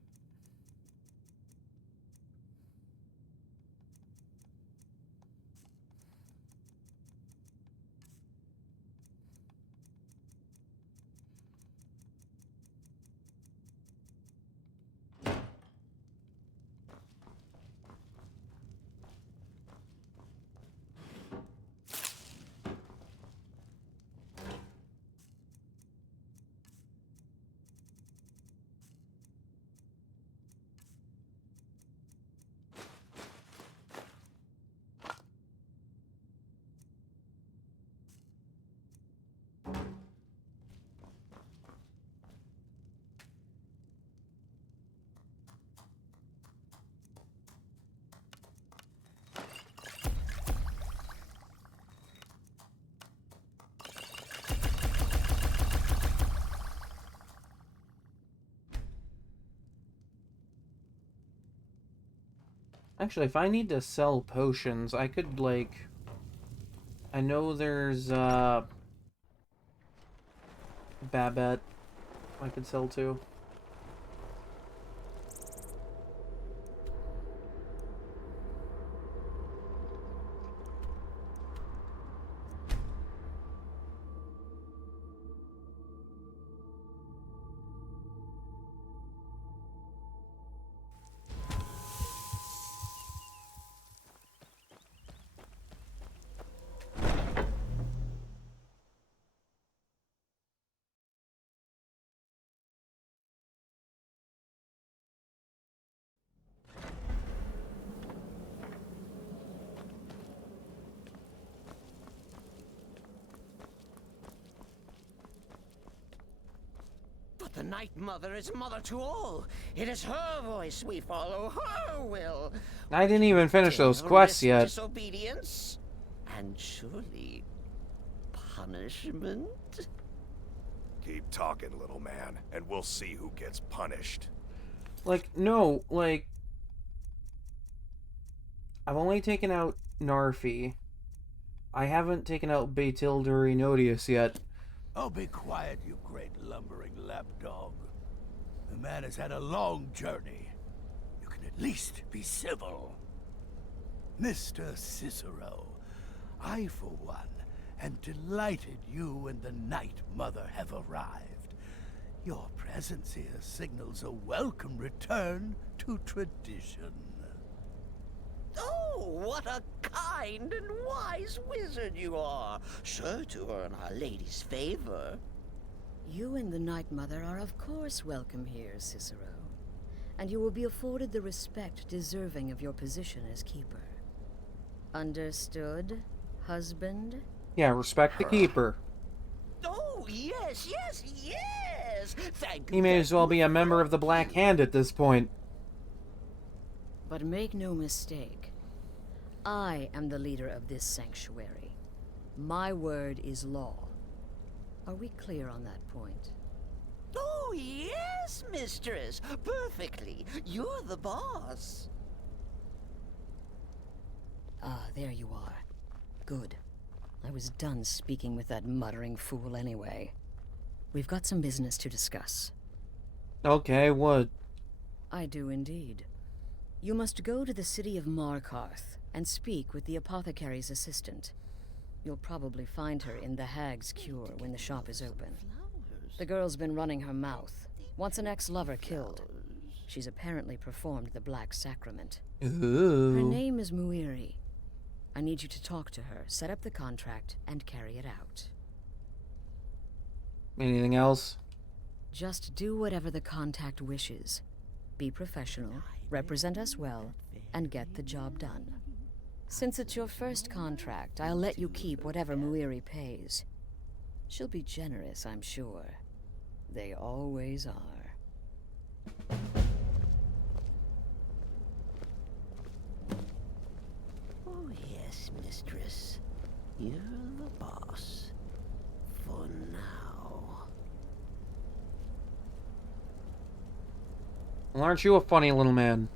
Actually, if I need to sell potions, I could, like... I know there's, Babette I could sell to. But the Night Mother is mother to all. It is her voice we follow, her will. I didn't even finish those quests yet. Disobedience, and surely punishment. Keep talking, little man, and we'll see who gets punished. Like, no, like... I've only taken out Narfi. I haven't taken out Batilda Enodius yet. Oh, be quiet, you great lumbering lapdog. The man has had a long journey. You can at least be civil. Mr. Cicero, I, for one, am delighted you and the Night Mother have arrived. Your presence here signals a welcome return to tradition. Oh, what a kind and wise wizard you are, sure to earn Our Lady's favor. You and the Night Mother are of course welcome here, Cicero. And you will be afforded the respect deserving of your position as keeper. Understood, husband? Yeah, respect the keeper. Oh, yes, yes, yes! Thank you. He may as well be a member of the Black Hand at this point. But make no mistake, I am the leader of this sanctuary. My word is law. Are we clear on that point? Oh, yes, mistress. Perfectly. You're the boss. Ah, there you are. Good. I was done speaking with that muttering fool anyway. We've got some business to discuss. Okay, what? I do indeed. You must go to the city of Markarth and speak with the apothecary's assistant. You'll probably find her in the Hag's Cure when the shop is open. The girl's been running her mouth. Wants an ex-lover killed. She's apparently performed the Black Sacrament. Ooh. Her name is Muiri. I need you to talk to her, set up the contract, and carry it out. Anything else? Just do whatever the contact wishes. Be professional, represent us well, and get the job done. Since it's your first contract, I'll let you keep whatever Muiri pays. She'll be generous, I'm sure. They always are. Oh, yes, mistress. You're the boss. For now. Well, aren't you a funny little man?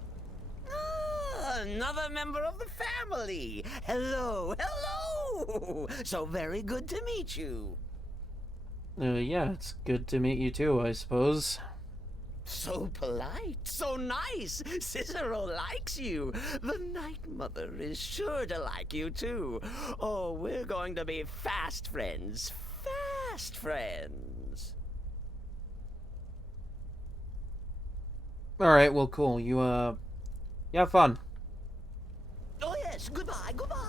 Another member of the family. Hello, hello. So very good to meet you. Yeah, it's good to meet you too, I suppose. So polite, so nice. Cicero likes you. The Night Mother is sure to like you too. Oh, we're going to be fast friends. Fast friends. Alright, well, cool. You have fun. Oh yes, goodbye, goodbye.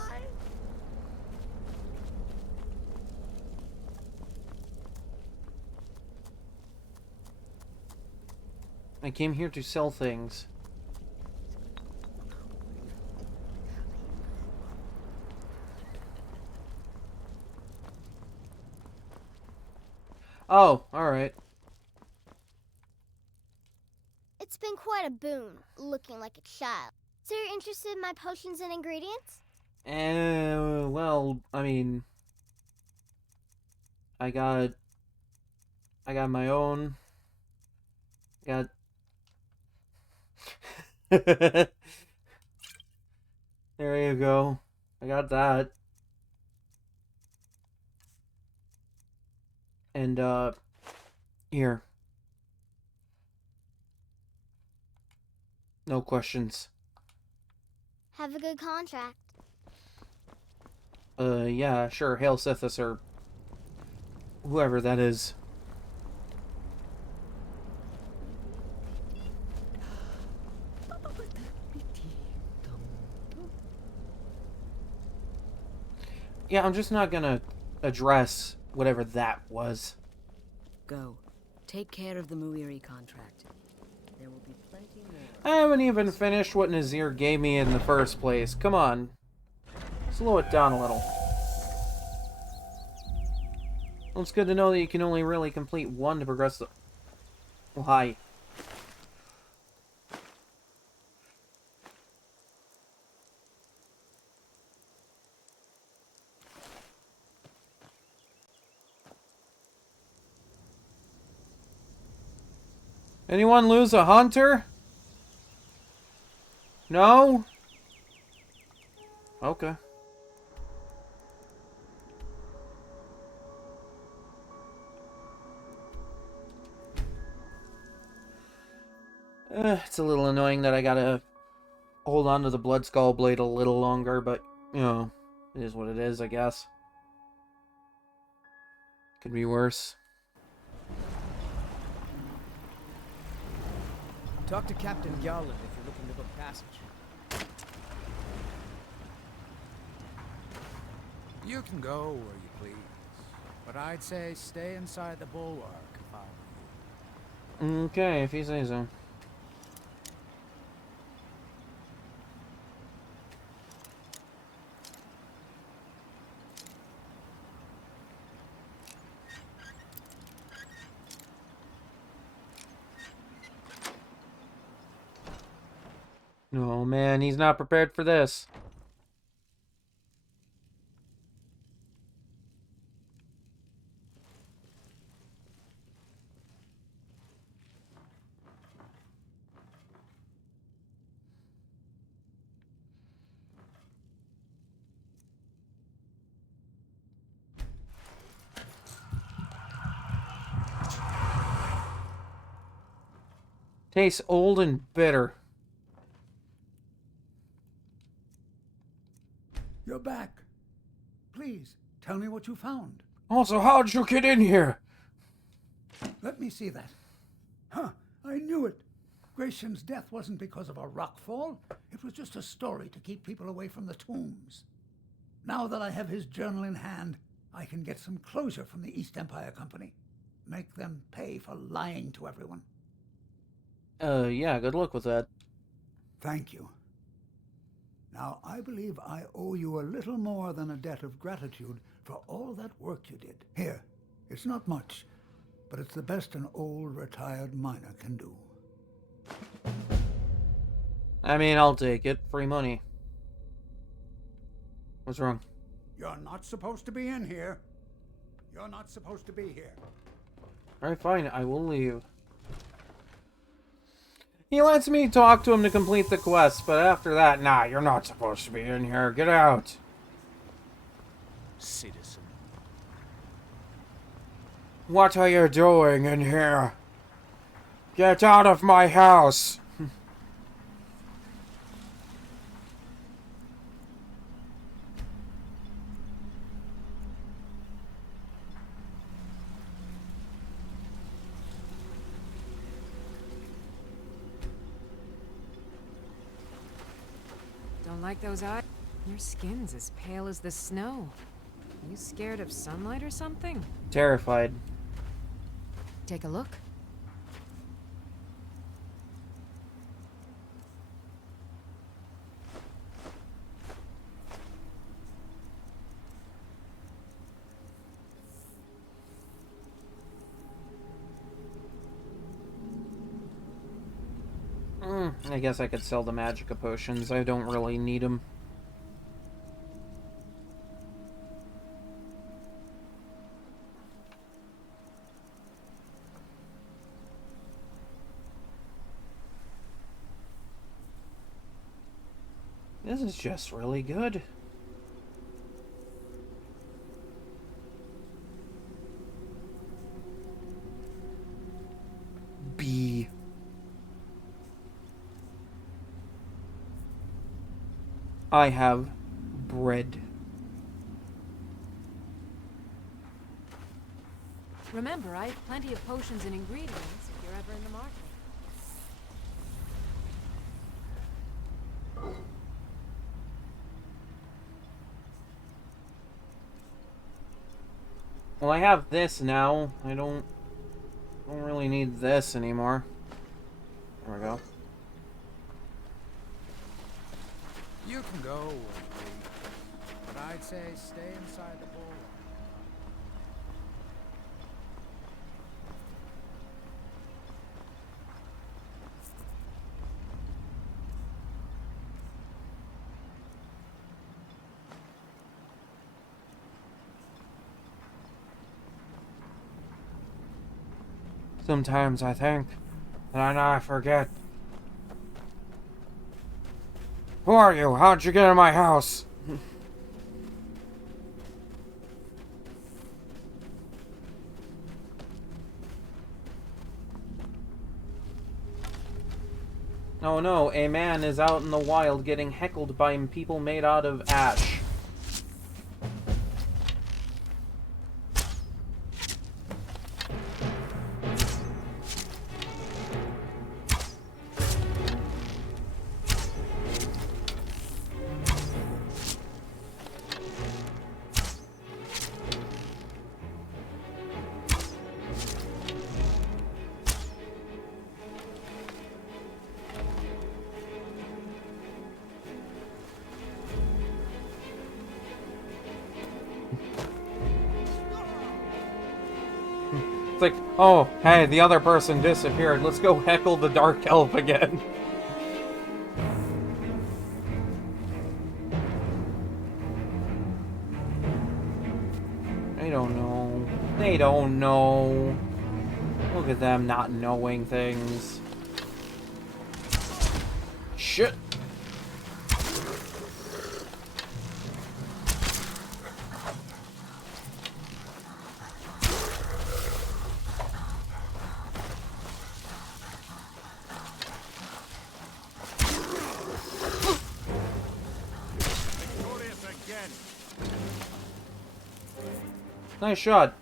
I came here to sell things. Oh, alright. It's been quite a boon, looking like a child. So you're interested in my potions and ingredients? Well, I mean... I got my own... Got... There you go. I got that. And, here. No questions. Have a good contract. Yeah, sure. Hail Sithis or whoever that is. Yeah, I'm just not gonna address whatever that was. Go. Take care of the Muiri contract. There will be plenty more. I haven't even finished what Nazir gave me in the first place. Come on. Slow it down a little. Well, it's good to know that you can only really complete one to progress the... Well, hi. Anyone lose a hunter? No? Okay. It's a little annoying that I gotta hold on to the Blood Skull blade a little longer, but, you know, it is what it is, I guess. Could be worse. Talk to Captain Garland if you're looking to book passage. You can go where you please, but I'd say stay inside the bulwark if I were you. Okay, if you say so. Oh man, he's not prepared for this. Tastes old and bitter. You're back. Please, tell me what you found. Also, how'd you get in here? Let me see that. Huh, I knew it. Gratian's death wasn't because of a rockfall. It was just a story to keep people away from the tombs. Now that I have his journal in hand, I can get some closure from the East Empire Company. Make them pay for lying to everyone. Yeah, good luck with that. Thank you. Now, I believe I owe you a little more than a debt of gratitude for all that work you did. Here, it's not much, but it's the best an old retired miner can do. I mean, I'll take it. Free money. What's wrong? You're not supposed to be in here. You're not supposed to be here. Alright, fine. I will leave. He lets me talk to him to complete the quest, but after that, nah, you're not supposed to be in here. Get out. Citizen. What are you doing in here? Get out of my house! Don't like those eyes? Your skin's as pale as the snow. You scared of sunlight or something? Terrified. Take a look. I guess I could sell the magica potions. I don't really need them. This is just really good. B. I have bread. Remember, I have plenty of potions and ingredients if you're ever in the market. Well, I have this now. I don't really need this anymore. There we go. You can go, please, but I'd say stay inside the bulwark. Sometimes I think, and I forget. Who are you? How'd you get in my house? Oh no, a man is out in the wild getting heckled by people made out of ash. It's like, oh, hey, the other person disappeared. Let's go heckle the Dark Elf again. They don't know. They don't know. Look at them not knowing things. Shit. Nice shot.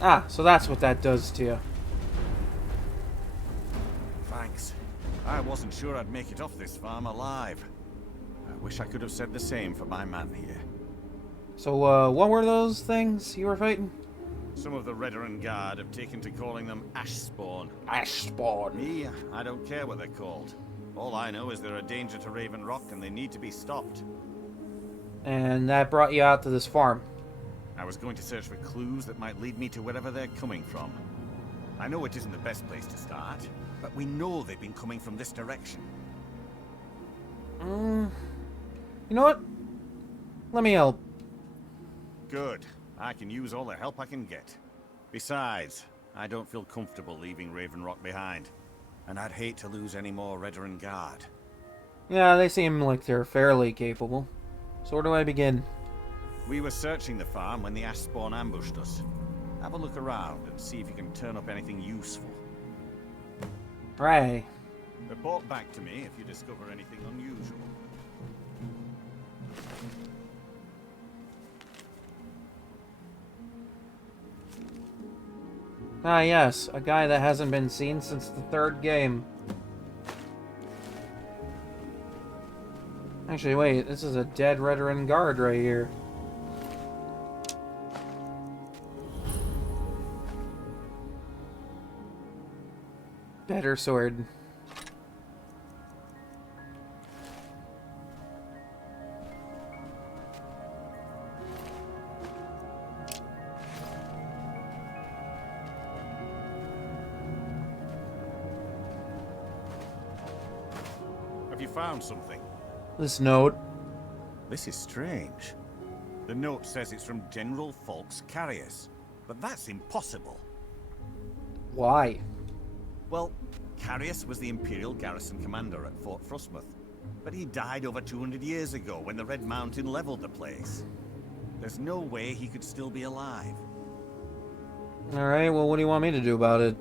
Ah, so that's what that does to you. Thanks. I wasn't sure I'd make it off this farm alive. I wish I could have said the same for my man here. So, what were those things you were fighting? Some of the Redderin Guard have taken to calling them Ashspawn. Ashspawn. Me, I don't care what they're called. All I know is they're a danger to Raven Rock and they need to be stopped. And that brought you out to this farm. I was going to search for clues that might lead me to wherever they're coming from. I know it isn't the best place to start, but we know they've been coming from this direction. You know what? Let me help. Good. I can use all the help I can get. Besides, I don't feel comfortable leaving Raven Rock behind. And I'd hate to lose any more Redderin Guard. Yeah, they seem like they're fairly capable. So where do I begin? We were searching the farm when the ash spawn ambushed us. Have a look around and see if you can turn up anything useful. Right. Report back to me if you discover anything unusual. Ah yes, a guy that hasn't been seen since the 3rd game. Actually, wait, this is a dead veteran guard right here. Better sword. Have you found something? This note. This is strange. The note says it's from General Falks Carius, but that's impossible. Why? Well, Carius was the Imperial garrison commander at Fort Frostmoth, but he died over 200 years ago when the Red Mountain leveled the place. There's no way he could still be alive. Alright, well what do you want me to do about it?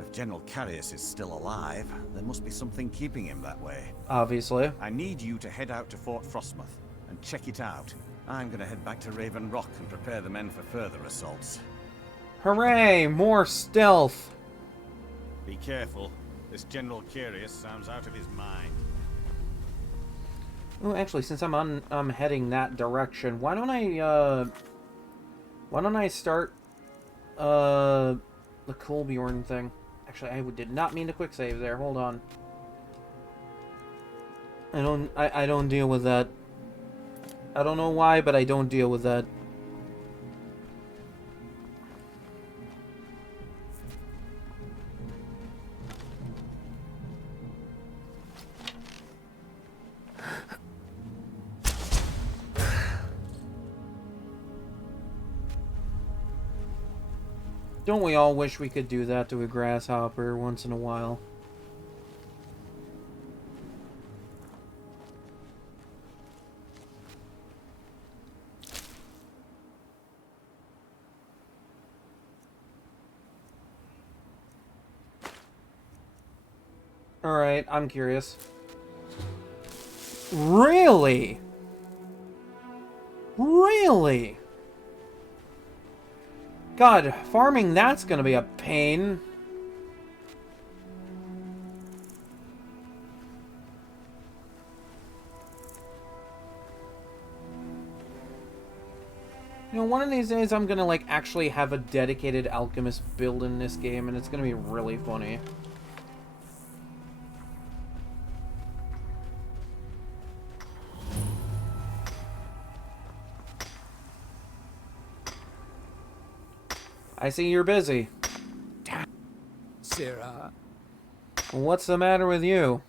If General Carius is still alive, there must be something keeping him that way. Obviously. I need you to head out to Fort Frostmoth and check it out. I'm gonna head back to Raven Rock and prepare the men for further assaults. Hooray! More stealth! Be careful. This General Carius sounds out of his mind. Oh, actually, since I'm heading that direction, why don't I start the Kolbjorn thing? Actually, I did not mean to quick save there. Hold on. I don't deal with that. I don't know why, but I don't deal with that. Don't we all wish we could do that to a grasshopper once in a while? Alright, I'm curious. Really? Really? God, farming that's gonna be a pain. You know, one of these days I'm gonna, like, actually have a dedicated alchemist build in this game, and it's gonna be really funny. I see you're busy. Sirrah? What's the matter with you?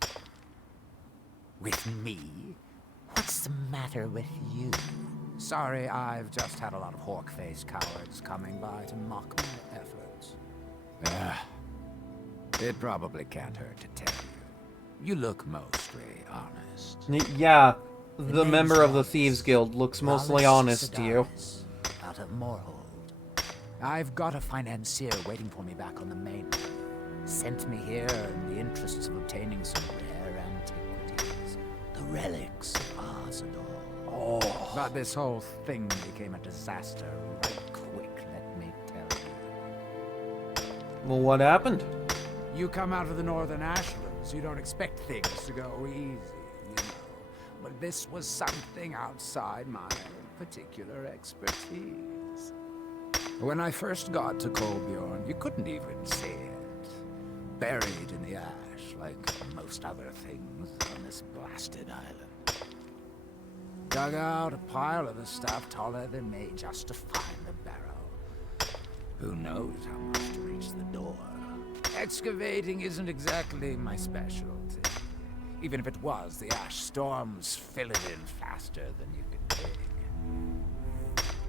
With me? What's the matter with you? Sorry, I've just had a lot of hawk-faced cowards coming by to mock my efforts. It probably can't hurt to tell you. You look mostly honest. Yeah, the member of the Thieves Guild looks mostly honest to you. Out of Moorhold. I've got a financier waiting for me back on the mainland. Sent me here in the interests of obtaining some rare antiquities. The relics of Arzador. Oh. But this whole thing became a disaster right quick, let me tell you. Well, what happened? You come out of the Northern Ashlands, you don't expect things to go easy, you know. But this was something outside my particular expertise. When I first got to Kolbjorn, you couldn't even see it. Buried in the ash, like most other things on this blasted island. Dug out a pile of the stuff taller than me just to find the barrow. Who knows how much to reach the door. Excavating isn't exactly my specialty. Even if it was, the ash storms fill it in faster than you can dig.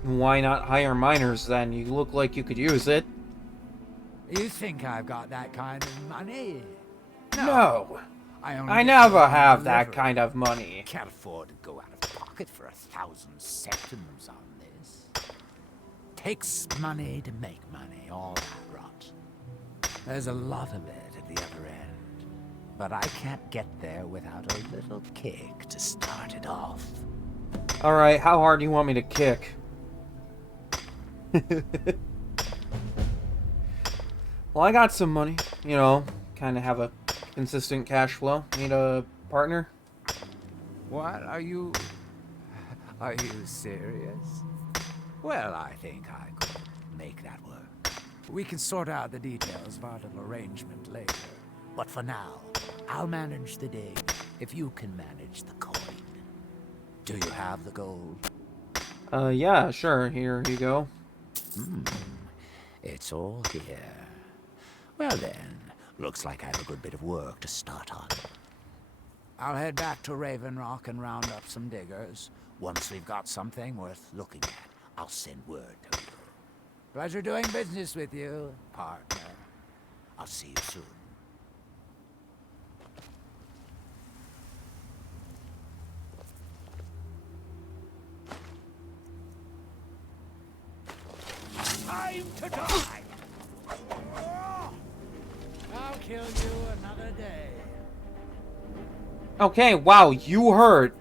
Why not hire miners then? You look like you could use it. You think I've got that kind of money? No. I never have that kind of money. Can't afford to go out of pocket for 1,000 centimes on this. Takes money to make money, all that rot. There's a lot of it at the other end, but I can't get there without a little kick to start it off. Alright, how hard do you want me to kick? Well, I got some money, you know, kind of have a consistent cash flow. Need a partner? What? Are you serious? Well, I think I could make that work. We can sort out the details of our little arrangement later. But for now, I'll manage the dig if you can manage the coin. Do you have the gold? Yeah, sure. Here you go. It's all here. Well then, looks like I have a good bit of work to start on. I'll head back to Raven Rock and round up some diggers. Once we've got something worth looking at, I'll send word to you. Pleasure doing business with you, partner. I'll see you soon. Time to die! I'll kill you another day. Okay, wow, you hurt.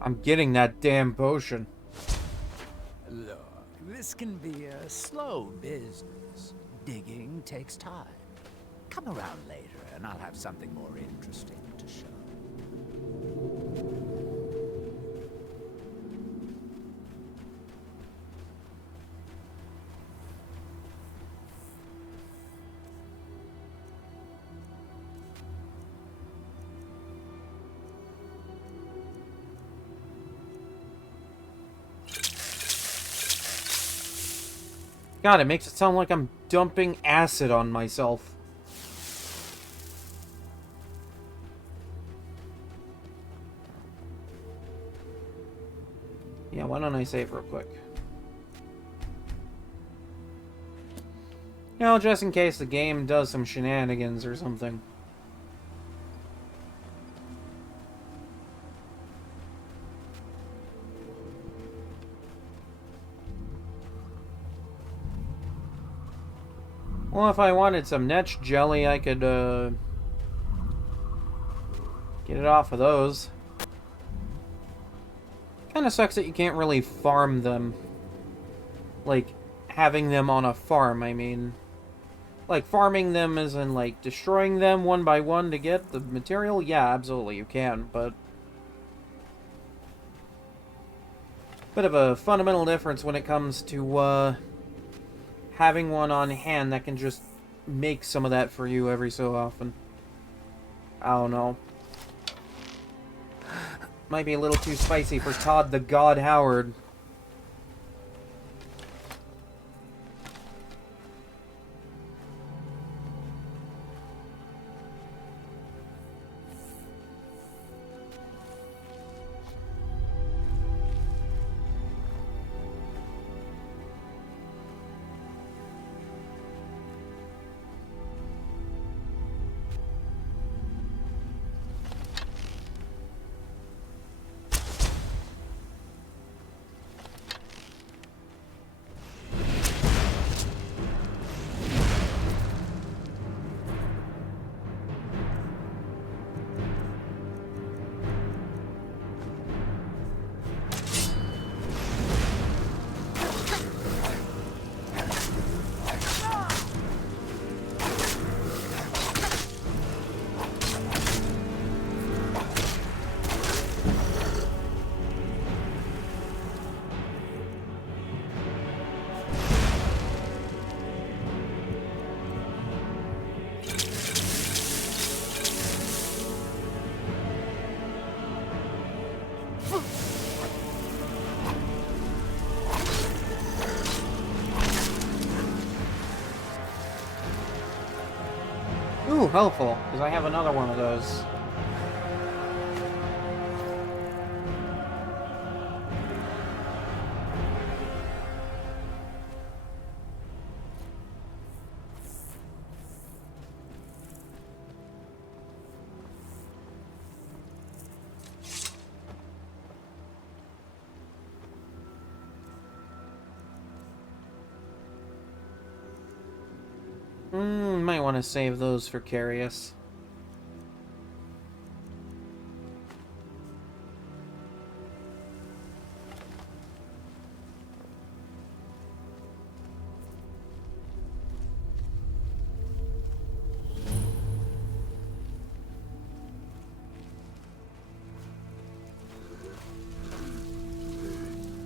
I'm getting that damn potion. Look, this can be a slow business. Digging takes time. Come around later and I'll have something more interesting to show. God, it makes it sound like I'm dumping acid on myself. Yeah, why don't I save real quick? You know, just in case the game does some shenanigans or something. Well, if I wanted some netch jelly, I could, get it off of those. Kinda sucks that you can't really farm them. Like, having them on a farm, I mean. Like, farming them as in, like, destroying them one by one to get the material? Yeah, absolutely, you can, but... Bit of a fundamental difference when it comes to, having one on hand that can just make some of that for you every so often. I don't know. Might be a little too spicy for Todd the God Howard. Ooh, helpful, because I have another one of those. Might want to save those for Carius.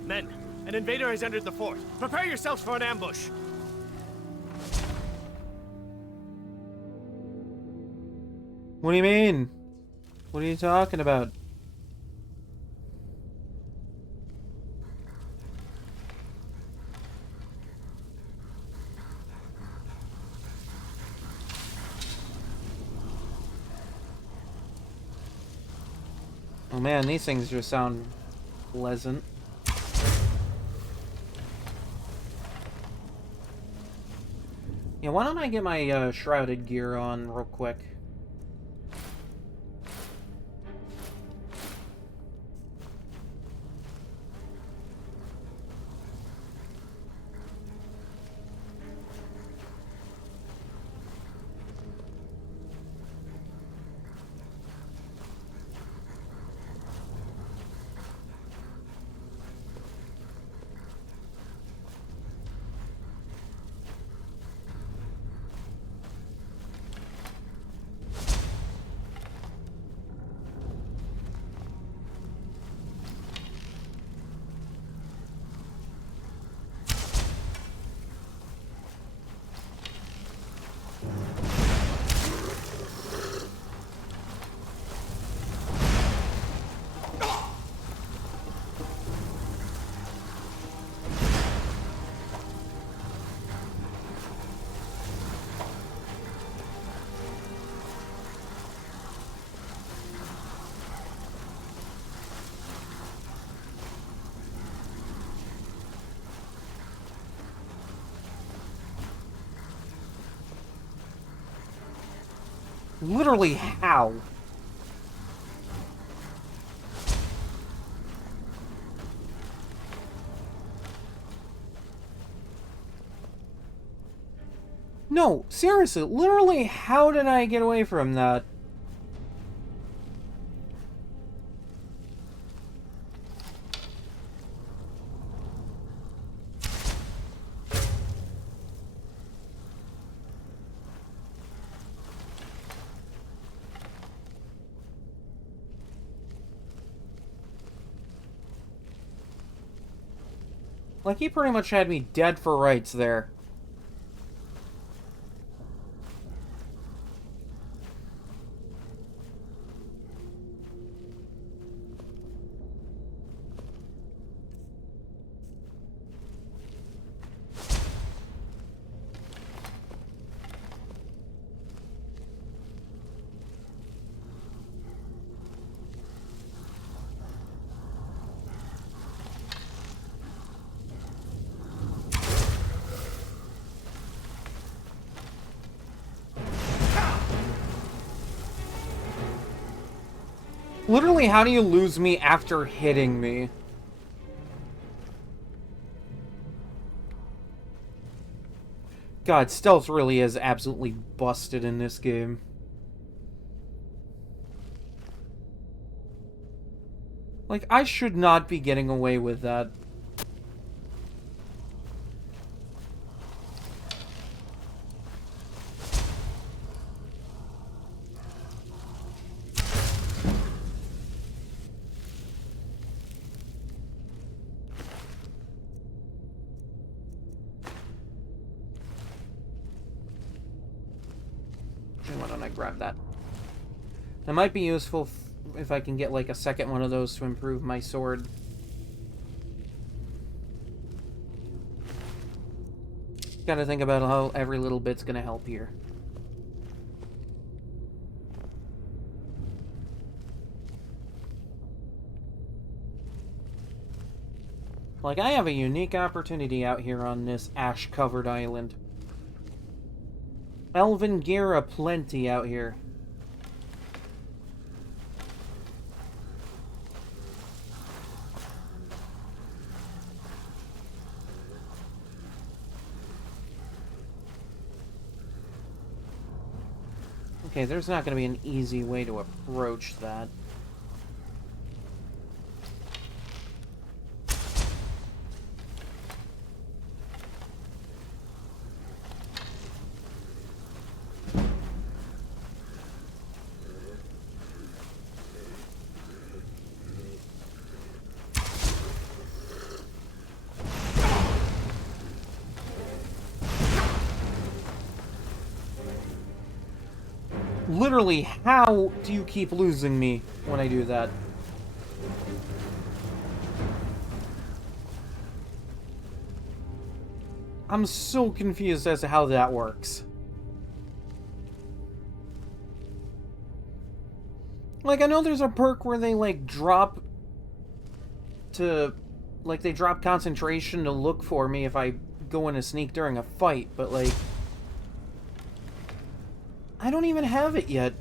Men, an invader has entered the fort. Prepare yourselves for an ambush. What do you mean? What are you talking about? Oh man, these things just sound pleasant. Yeah, why don't I get my shrouded gear on real quick? Literally how? No, seriously, literally how did I get away from that? Like, he pretty much had me dead for rights there. Literally, how do you lose me after hitting me? God, stealth really is absolutely busted in this game. Like, I should not be getting away with that. Why don't I grab that? That might be useful if I can get like a second one of those to improve my sword. Gotta think about how every little bit's gonna help here. Like, I have a unique opportunity out here on this ash-covered island. Elven gear aplenty out here. Okay, there's not going to be an easy way to approach that. Literally, how do you keep losing me when I do that? I'm so confused as to how that works. Like, I know there's a perk where they, like, drop to... Like, they drop concentration to look for me if I go in a sneak during a fight, but, like... I don't even have it yet.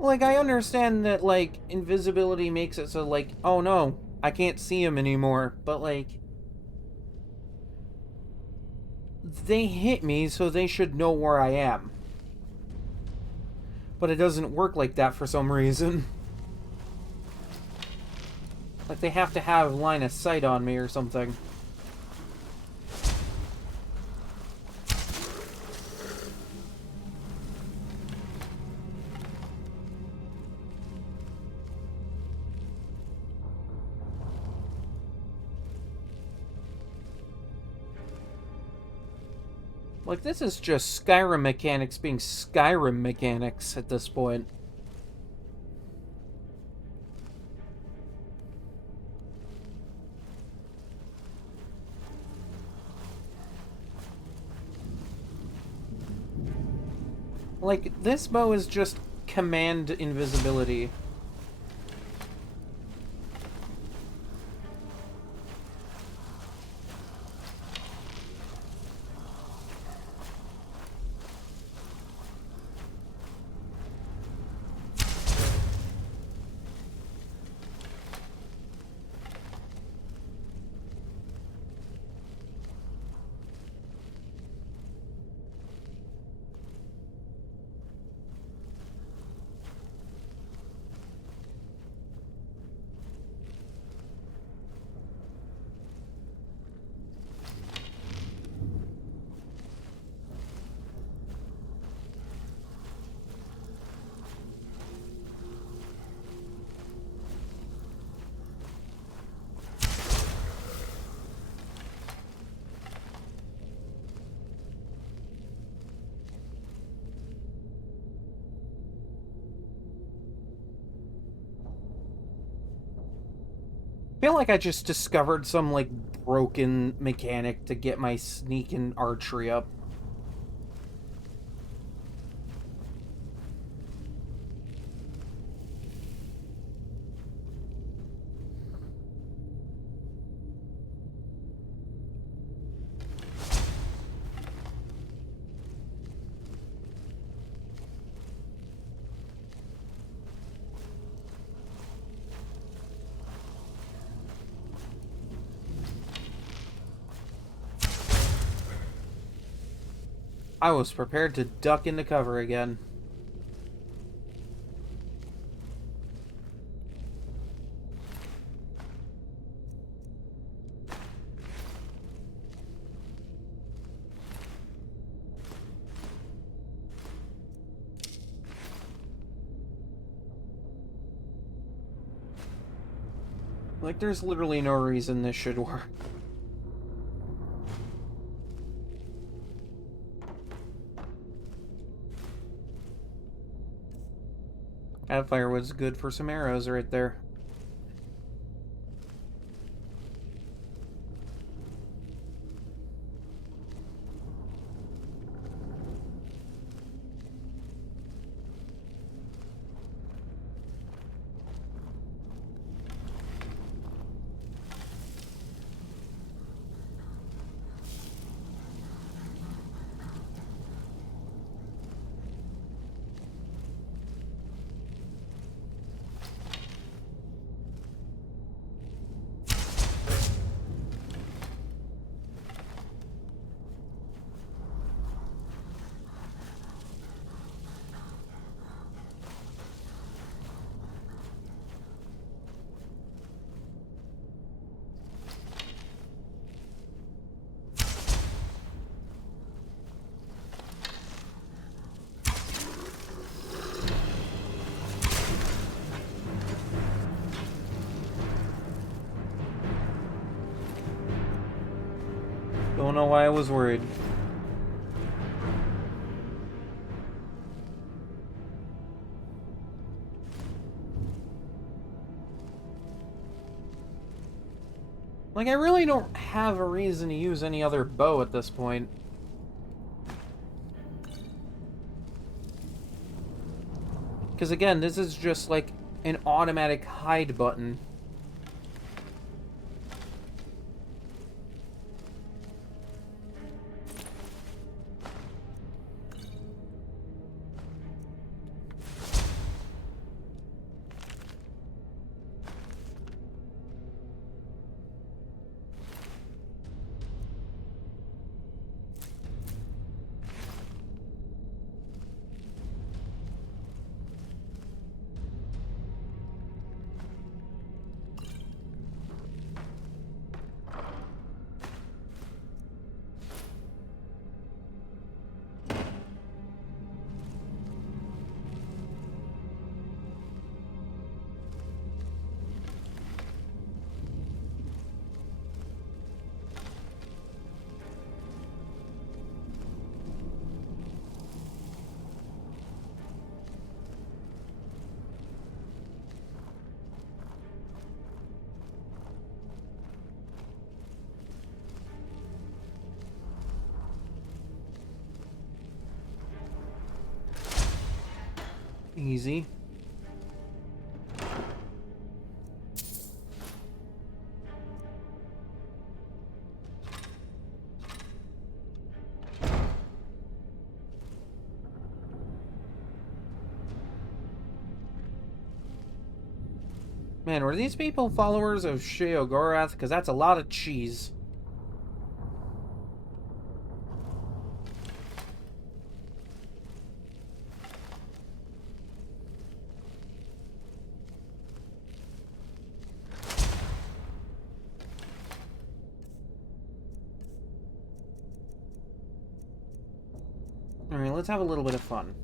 Like, I understand that, like, invisibility makes it so, like, oh no, I can't see him anymore, but, like... They hit me, so they should know where I am. But it doesn't work like that for some reason. Like, they have to have line of sight on me or something. Like, this is just Skyrim mechanics being Skyrim mechanics at this point. Like, this bow is just command invisibility. I feel like I just discovered some, like, broken mechanic to get my sneak and archery up. I was prepared to duck into cover again. Like, there's literally no reason this should work. That firewood's good for some arrows right there. Don't know why I was worried. Like, I really don't have a reason to use any other bow at this point. Because again, this is just like an automatic hide button. Easy. Man, were these people followers of Sheogorath? Because that's a lot of cheese. Alright, let's have a little bit of fun.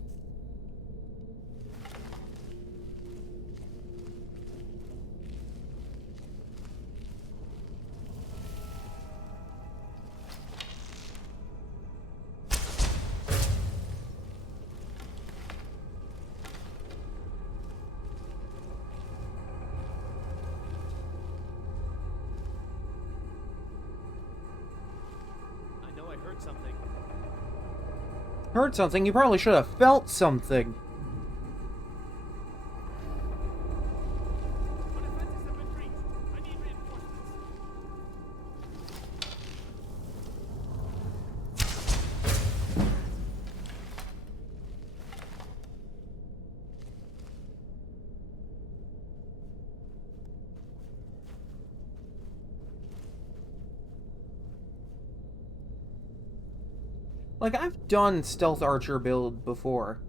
I know I heard something. Heard something? You probably should have felt something. Like, I've done Stealth Archer build before.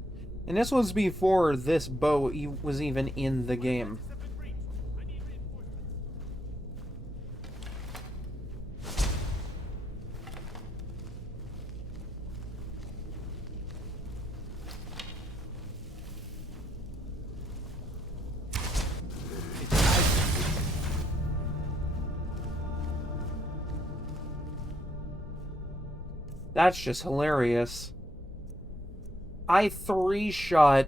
And this was before this bow was even in the game. That's just hilarious. I 3-shot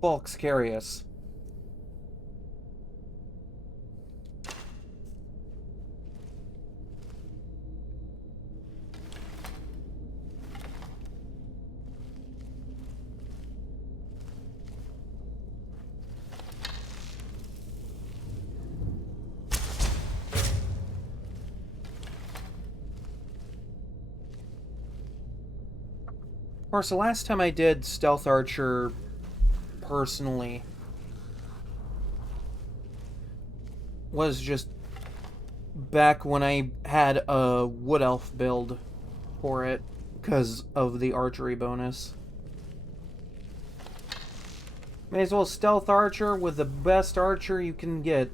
Bulk's Carius. Of course, the last time I did Stealth Archer personally was just back when I had a Wood Elf build for it because of the archery bonus. May as well Stealth Archer with the best archer you can get.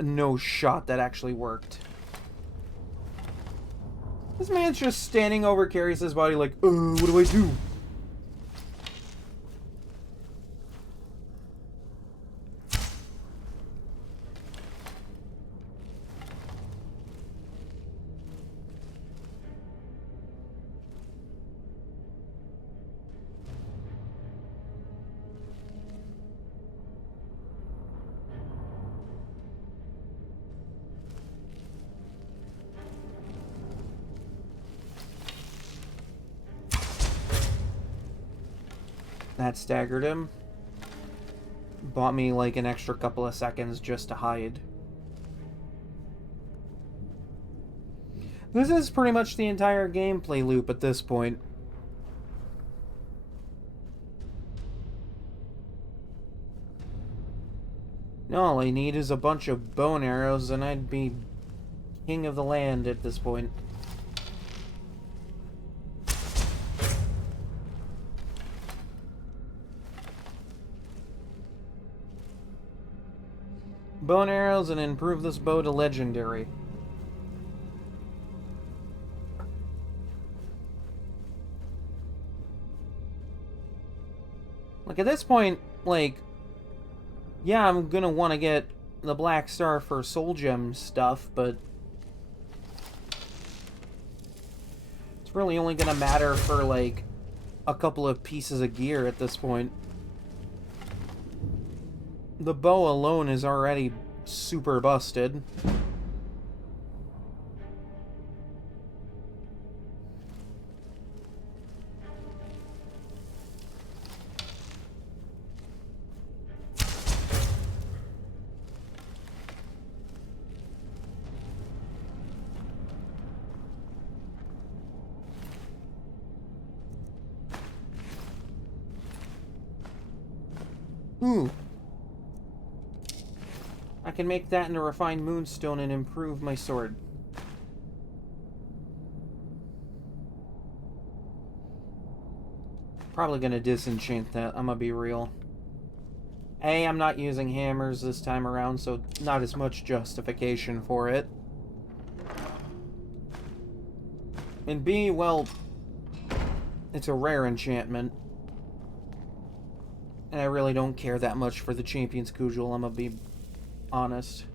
No shot that actually worked. This man's just standing over Carius' body like, what do I do? That staggered him. Bought me like an extra couple of seconds just to hide. This is pretty much the entire gameplay loop at this point. All I need is a bunch of bone arrows and I'd be king of the land at this point. Bone arrows and improve this bow to legendary. Like at this point, like, yeah, I'm gonna want to get the Black Star for Soul Gem stuff, but it's really only gonna matter for like a couple of pieces of gear at this point. The bow alone is already super busted. Ooh. I can make that into refined moonstone and improve my sword. Probably gonna disenchant that, I'm gonna be real. A, I'm not using hammers this time around, so not as much justification for it. And B, well, it's a rare enchantment. And I really don't care that much for the Champion's Cudgel, I'm gonna be honest.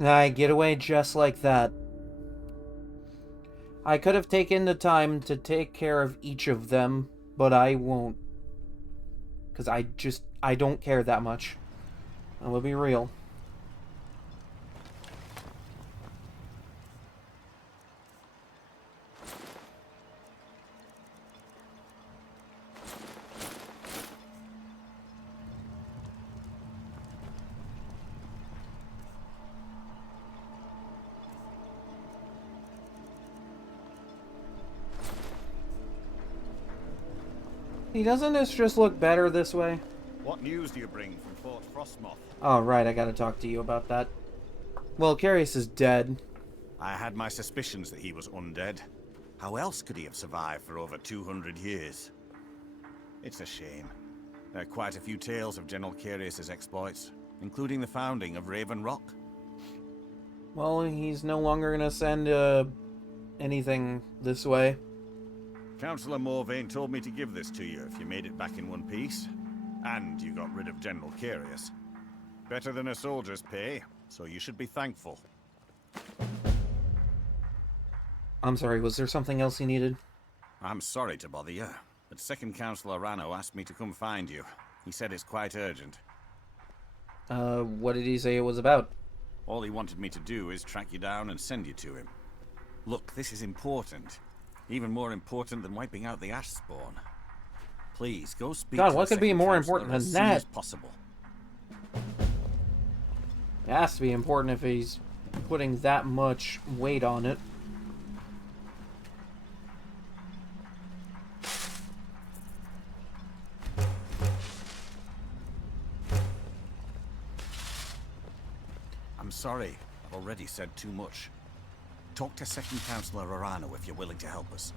I get away just like that. I could have taken the time to take care of each of them, but I won't. Because I don't care that much. I will be real. Doesn't this just look better this way? What news do you bring from Fort Frostmoth? Oh, right, I gotta talk to you about that. Well, Carius is dead. I had my suspicions that he was undead. How else could he have survived for over 200 years? It's a shame. There are quite a few tales of General Carius's exploits, including the founding of Raven Rock. Well, he's no longer gonna send anything this way. Councillor Morvain told me to give this to you if you made it back in one piece. And you got rid of General Carius. Better than a soldier's pay, so you should be thankful. I'm sorry, was there something else he needed? I'm sorry to bother you, but Second Councillor Rano asked me to come find you. He said it's quite urgent. What did he say it was about? All he wanted me to do is track you down and send you to him. Look, this is important. Even more important than wiping out the Ash Spawn. Please, go speak God, to what the could be Second more Councillor important as than soon that? as possible. It has to be important if he's putting that much weight on it. I'm sorry, I've already said too much. Talk to Second Councillor Arano if you're willing to help us.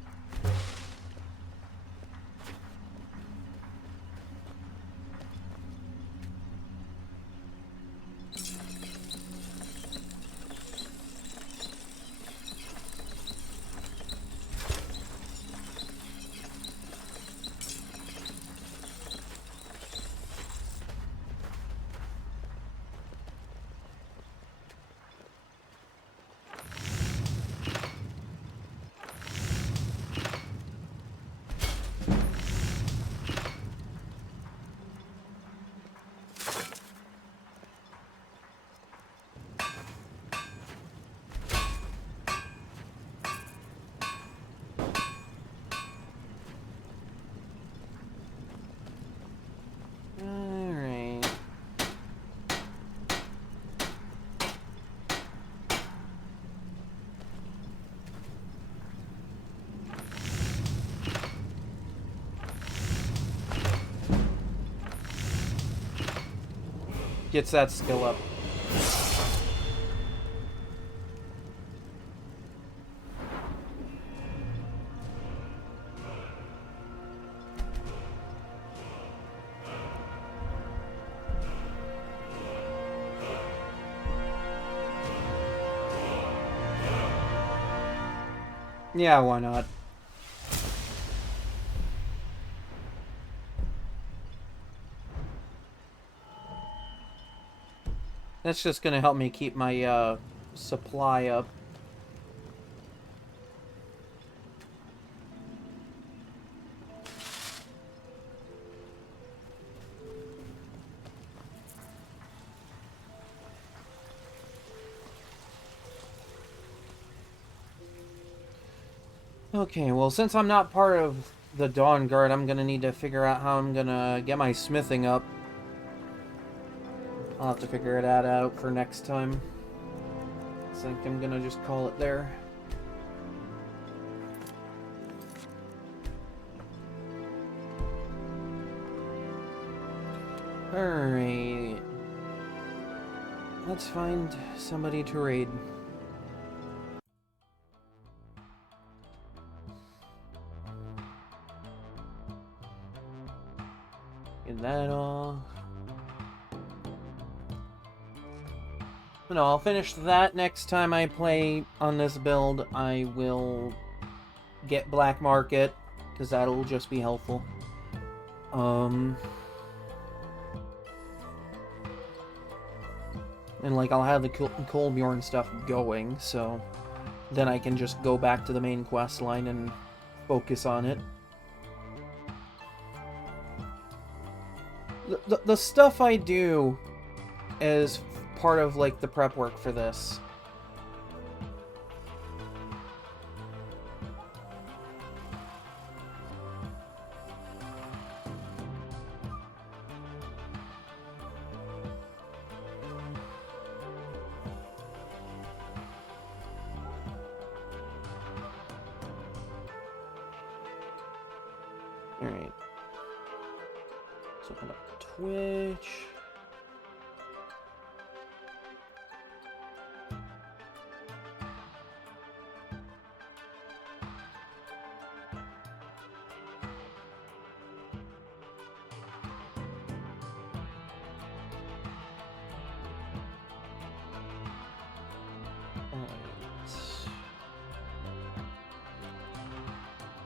gets that skill up. Yeah, why not? That's just gonna help me keep my supply up. Okay, well, since I'm not part of the Dawn Guard, I'm gonna need to figure out how I'm gonna get my smithing up. I'll have to figure that out for next time. I think I'm gonna just call it there. Alright. Let's find somebody to raid. Get that all. No, I'll finish that next time I play on this build. I will get Black Market, because that'll just be helpful. And like, I'll have the Kolbjorn stuff going, so then I can just go back to the main quest line and focus on it. The stuff I do is part of, like, the prep work for this. Alright. Let's open up Twitch.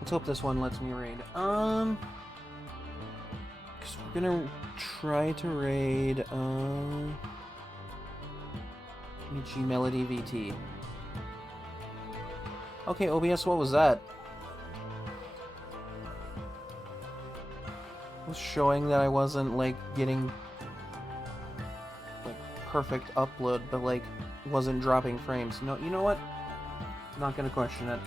Let's hope this one lets me raid. Because we're gonna try to raid, Michi Melody VT. Okay, OBS, what was that? It was showing that I wasn't, like, getting, like, perfect upload, but, like, wasn't dropping frames. No, you know what? Not gonna question it.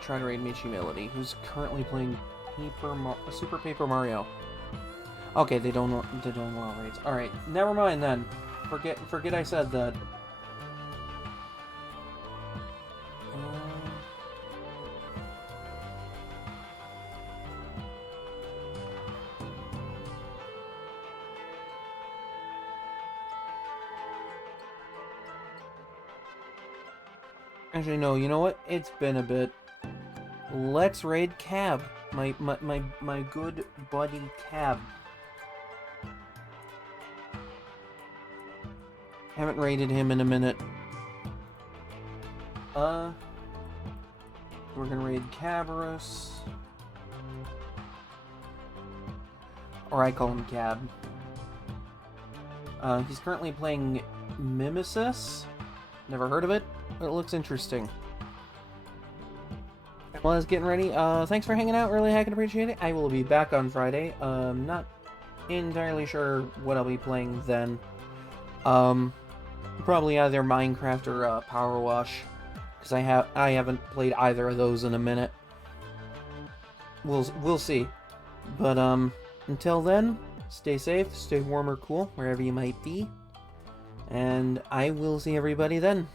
Try to raid Michi Melody, who's currently playing Super Paper Mario. Okay, they don't allow raids. All right, never mind then. Forget I said that. Actually, no. You know what? It's been a bit. Let's raid Cab, my good buddy Cab. Haven't raided him in a minute. We're gonna raid Cabarus, or I call him Cab. He's currently playing Mimesis. Never heard of it, but it looks interesting. While I was getting ready, thanks for hanging out, really heckin' appreciate it. I will be back on Friday. Not entirely sure what I'll be playing then. Probably either Minecraft or Power Wash, because I haven't played either of those in a minute. We'll see. But until then, stay safe, stay warm or cool, wherever you might be. And I will see everybody then.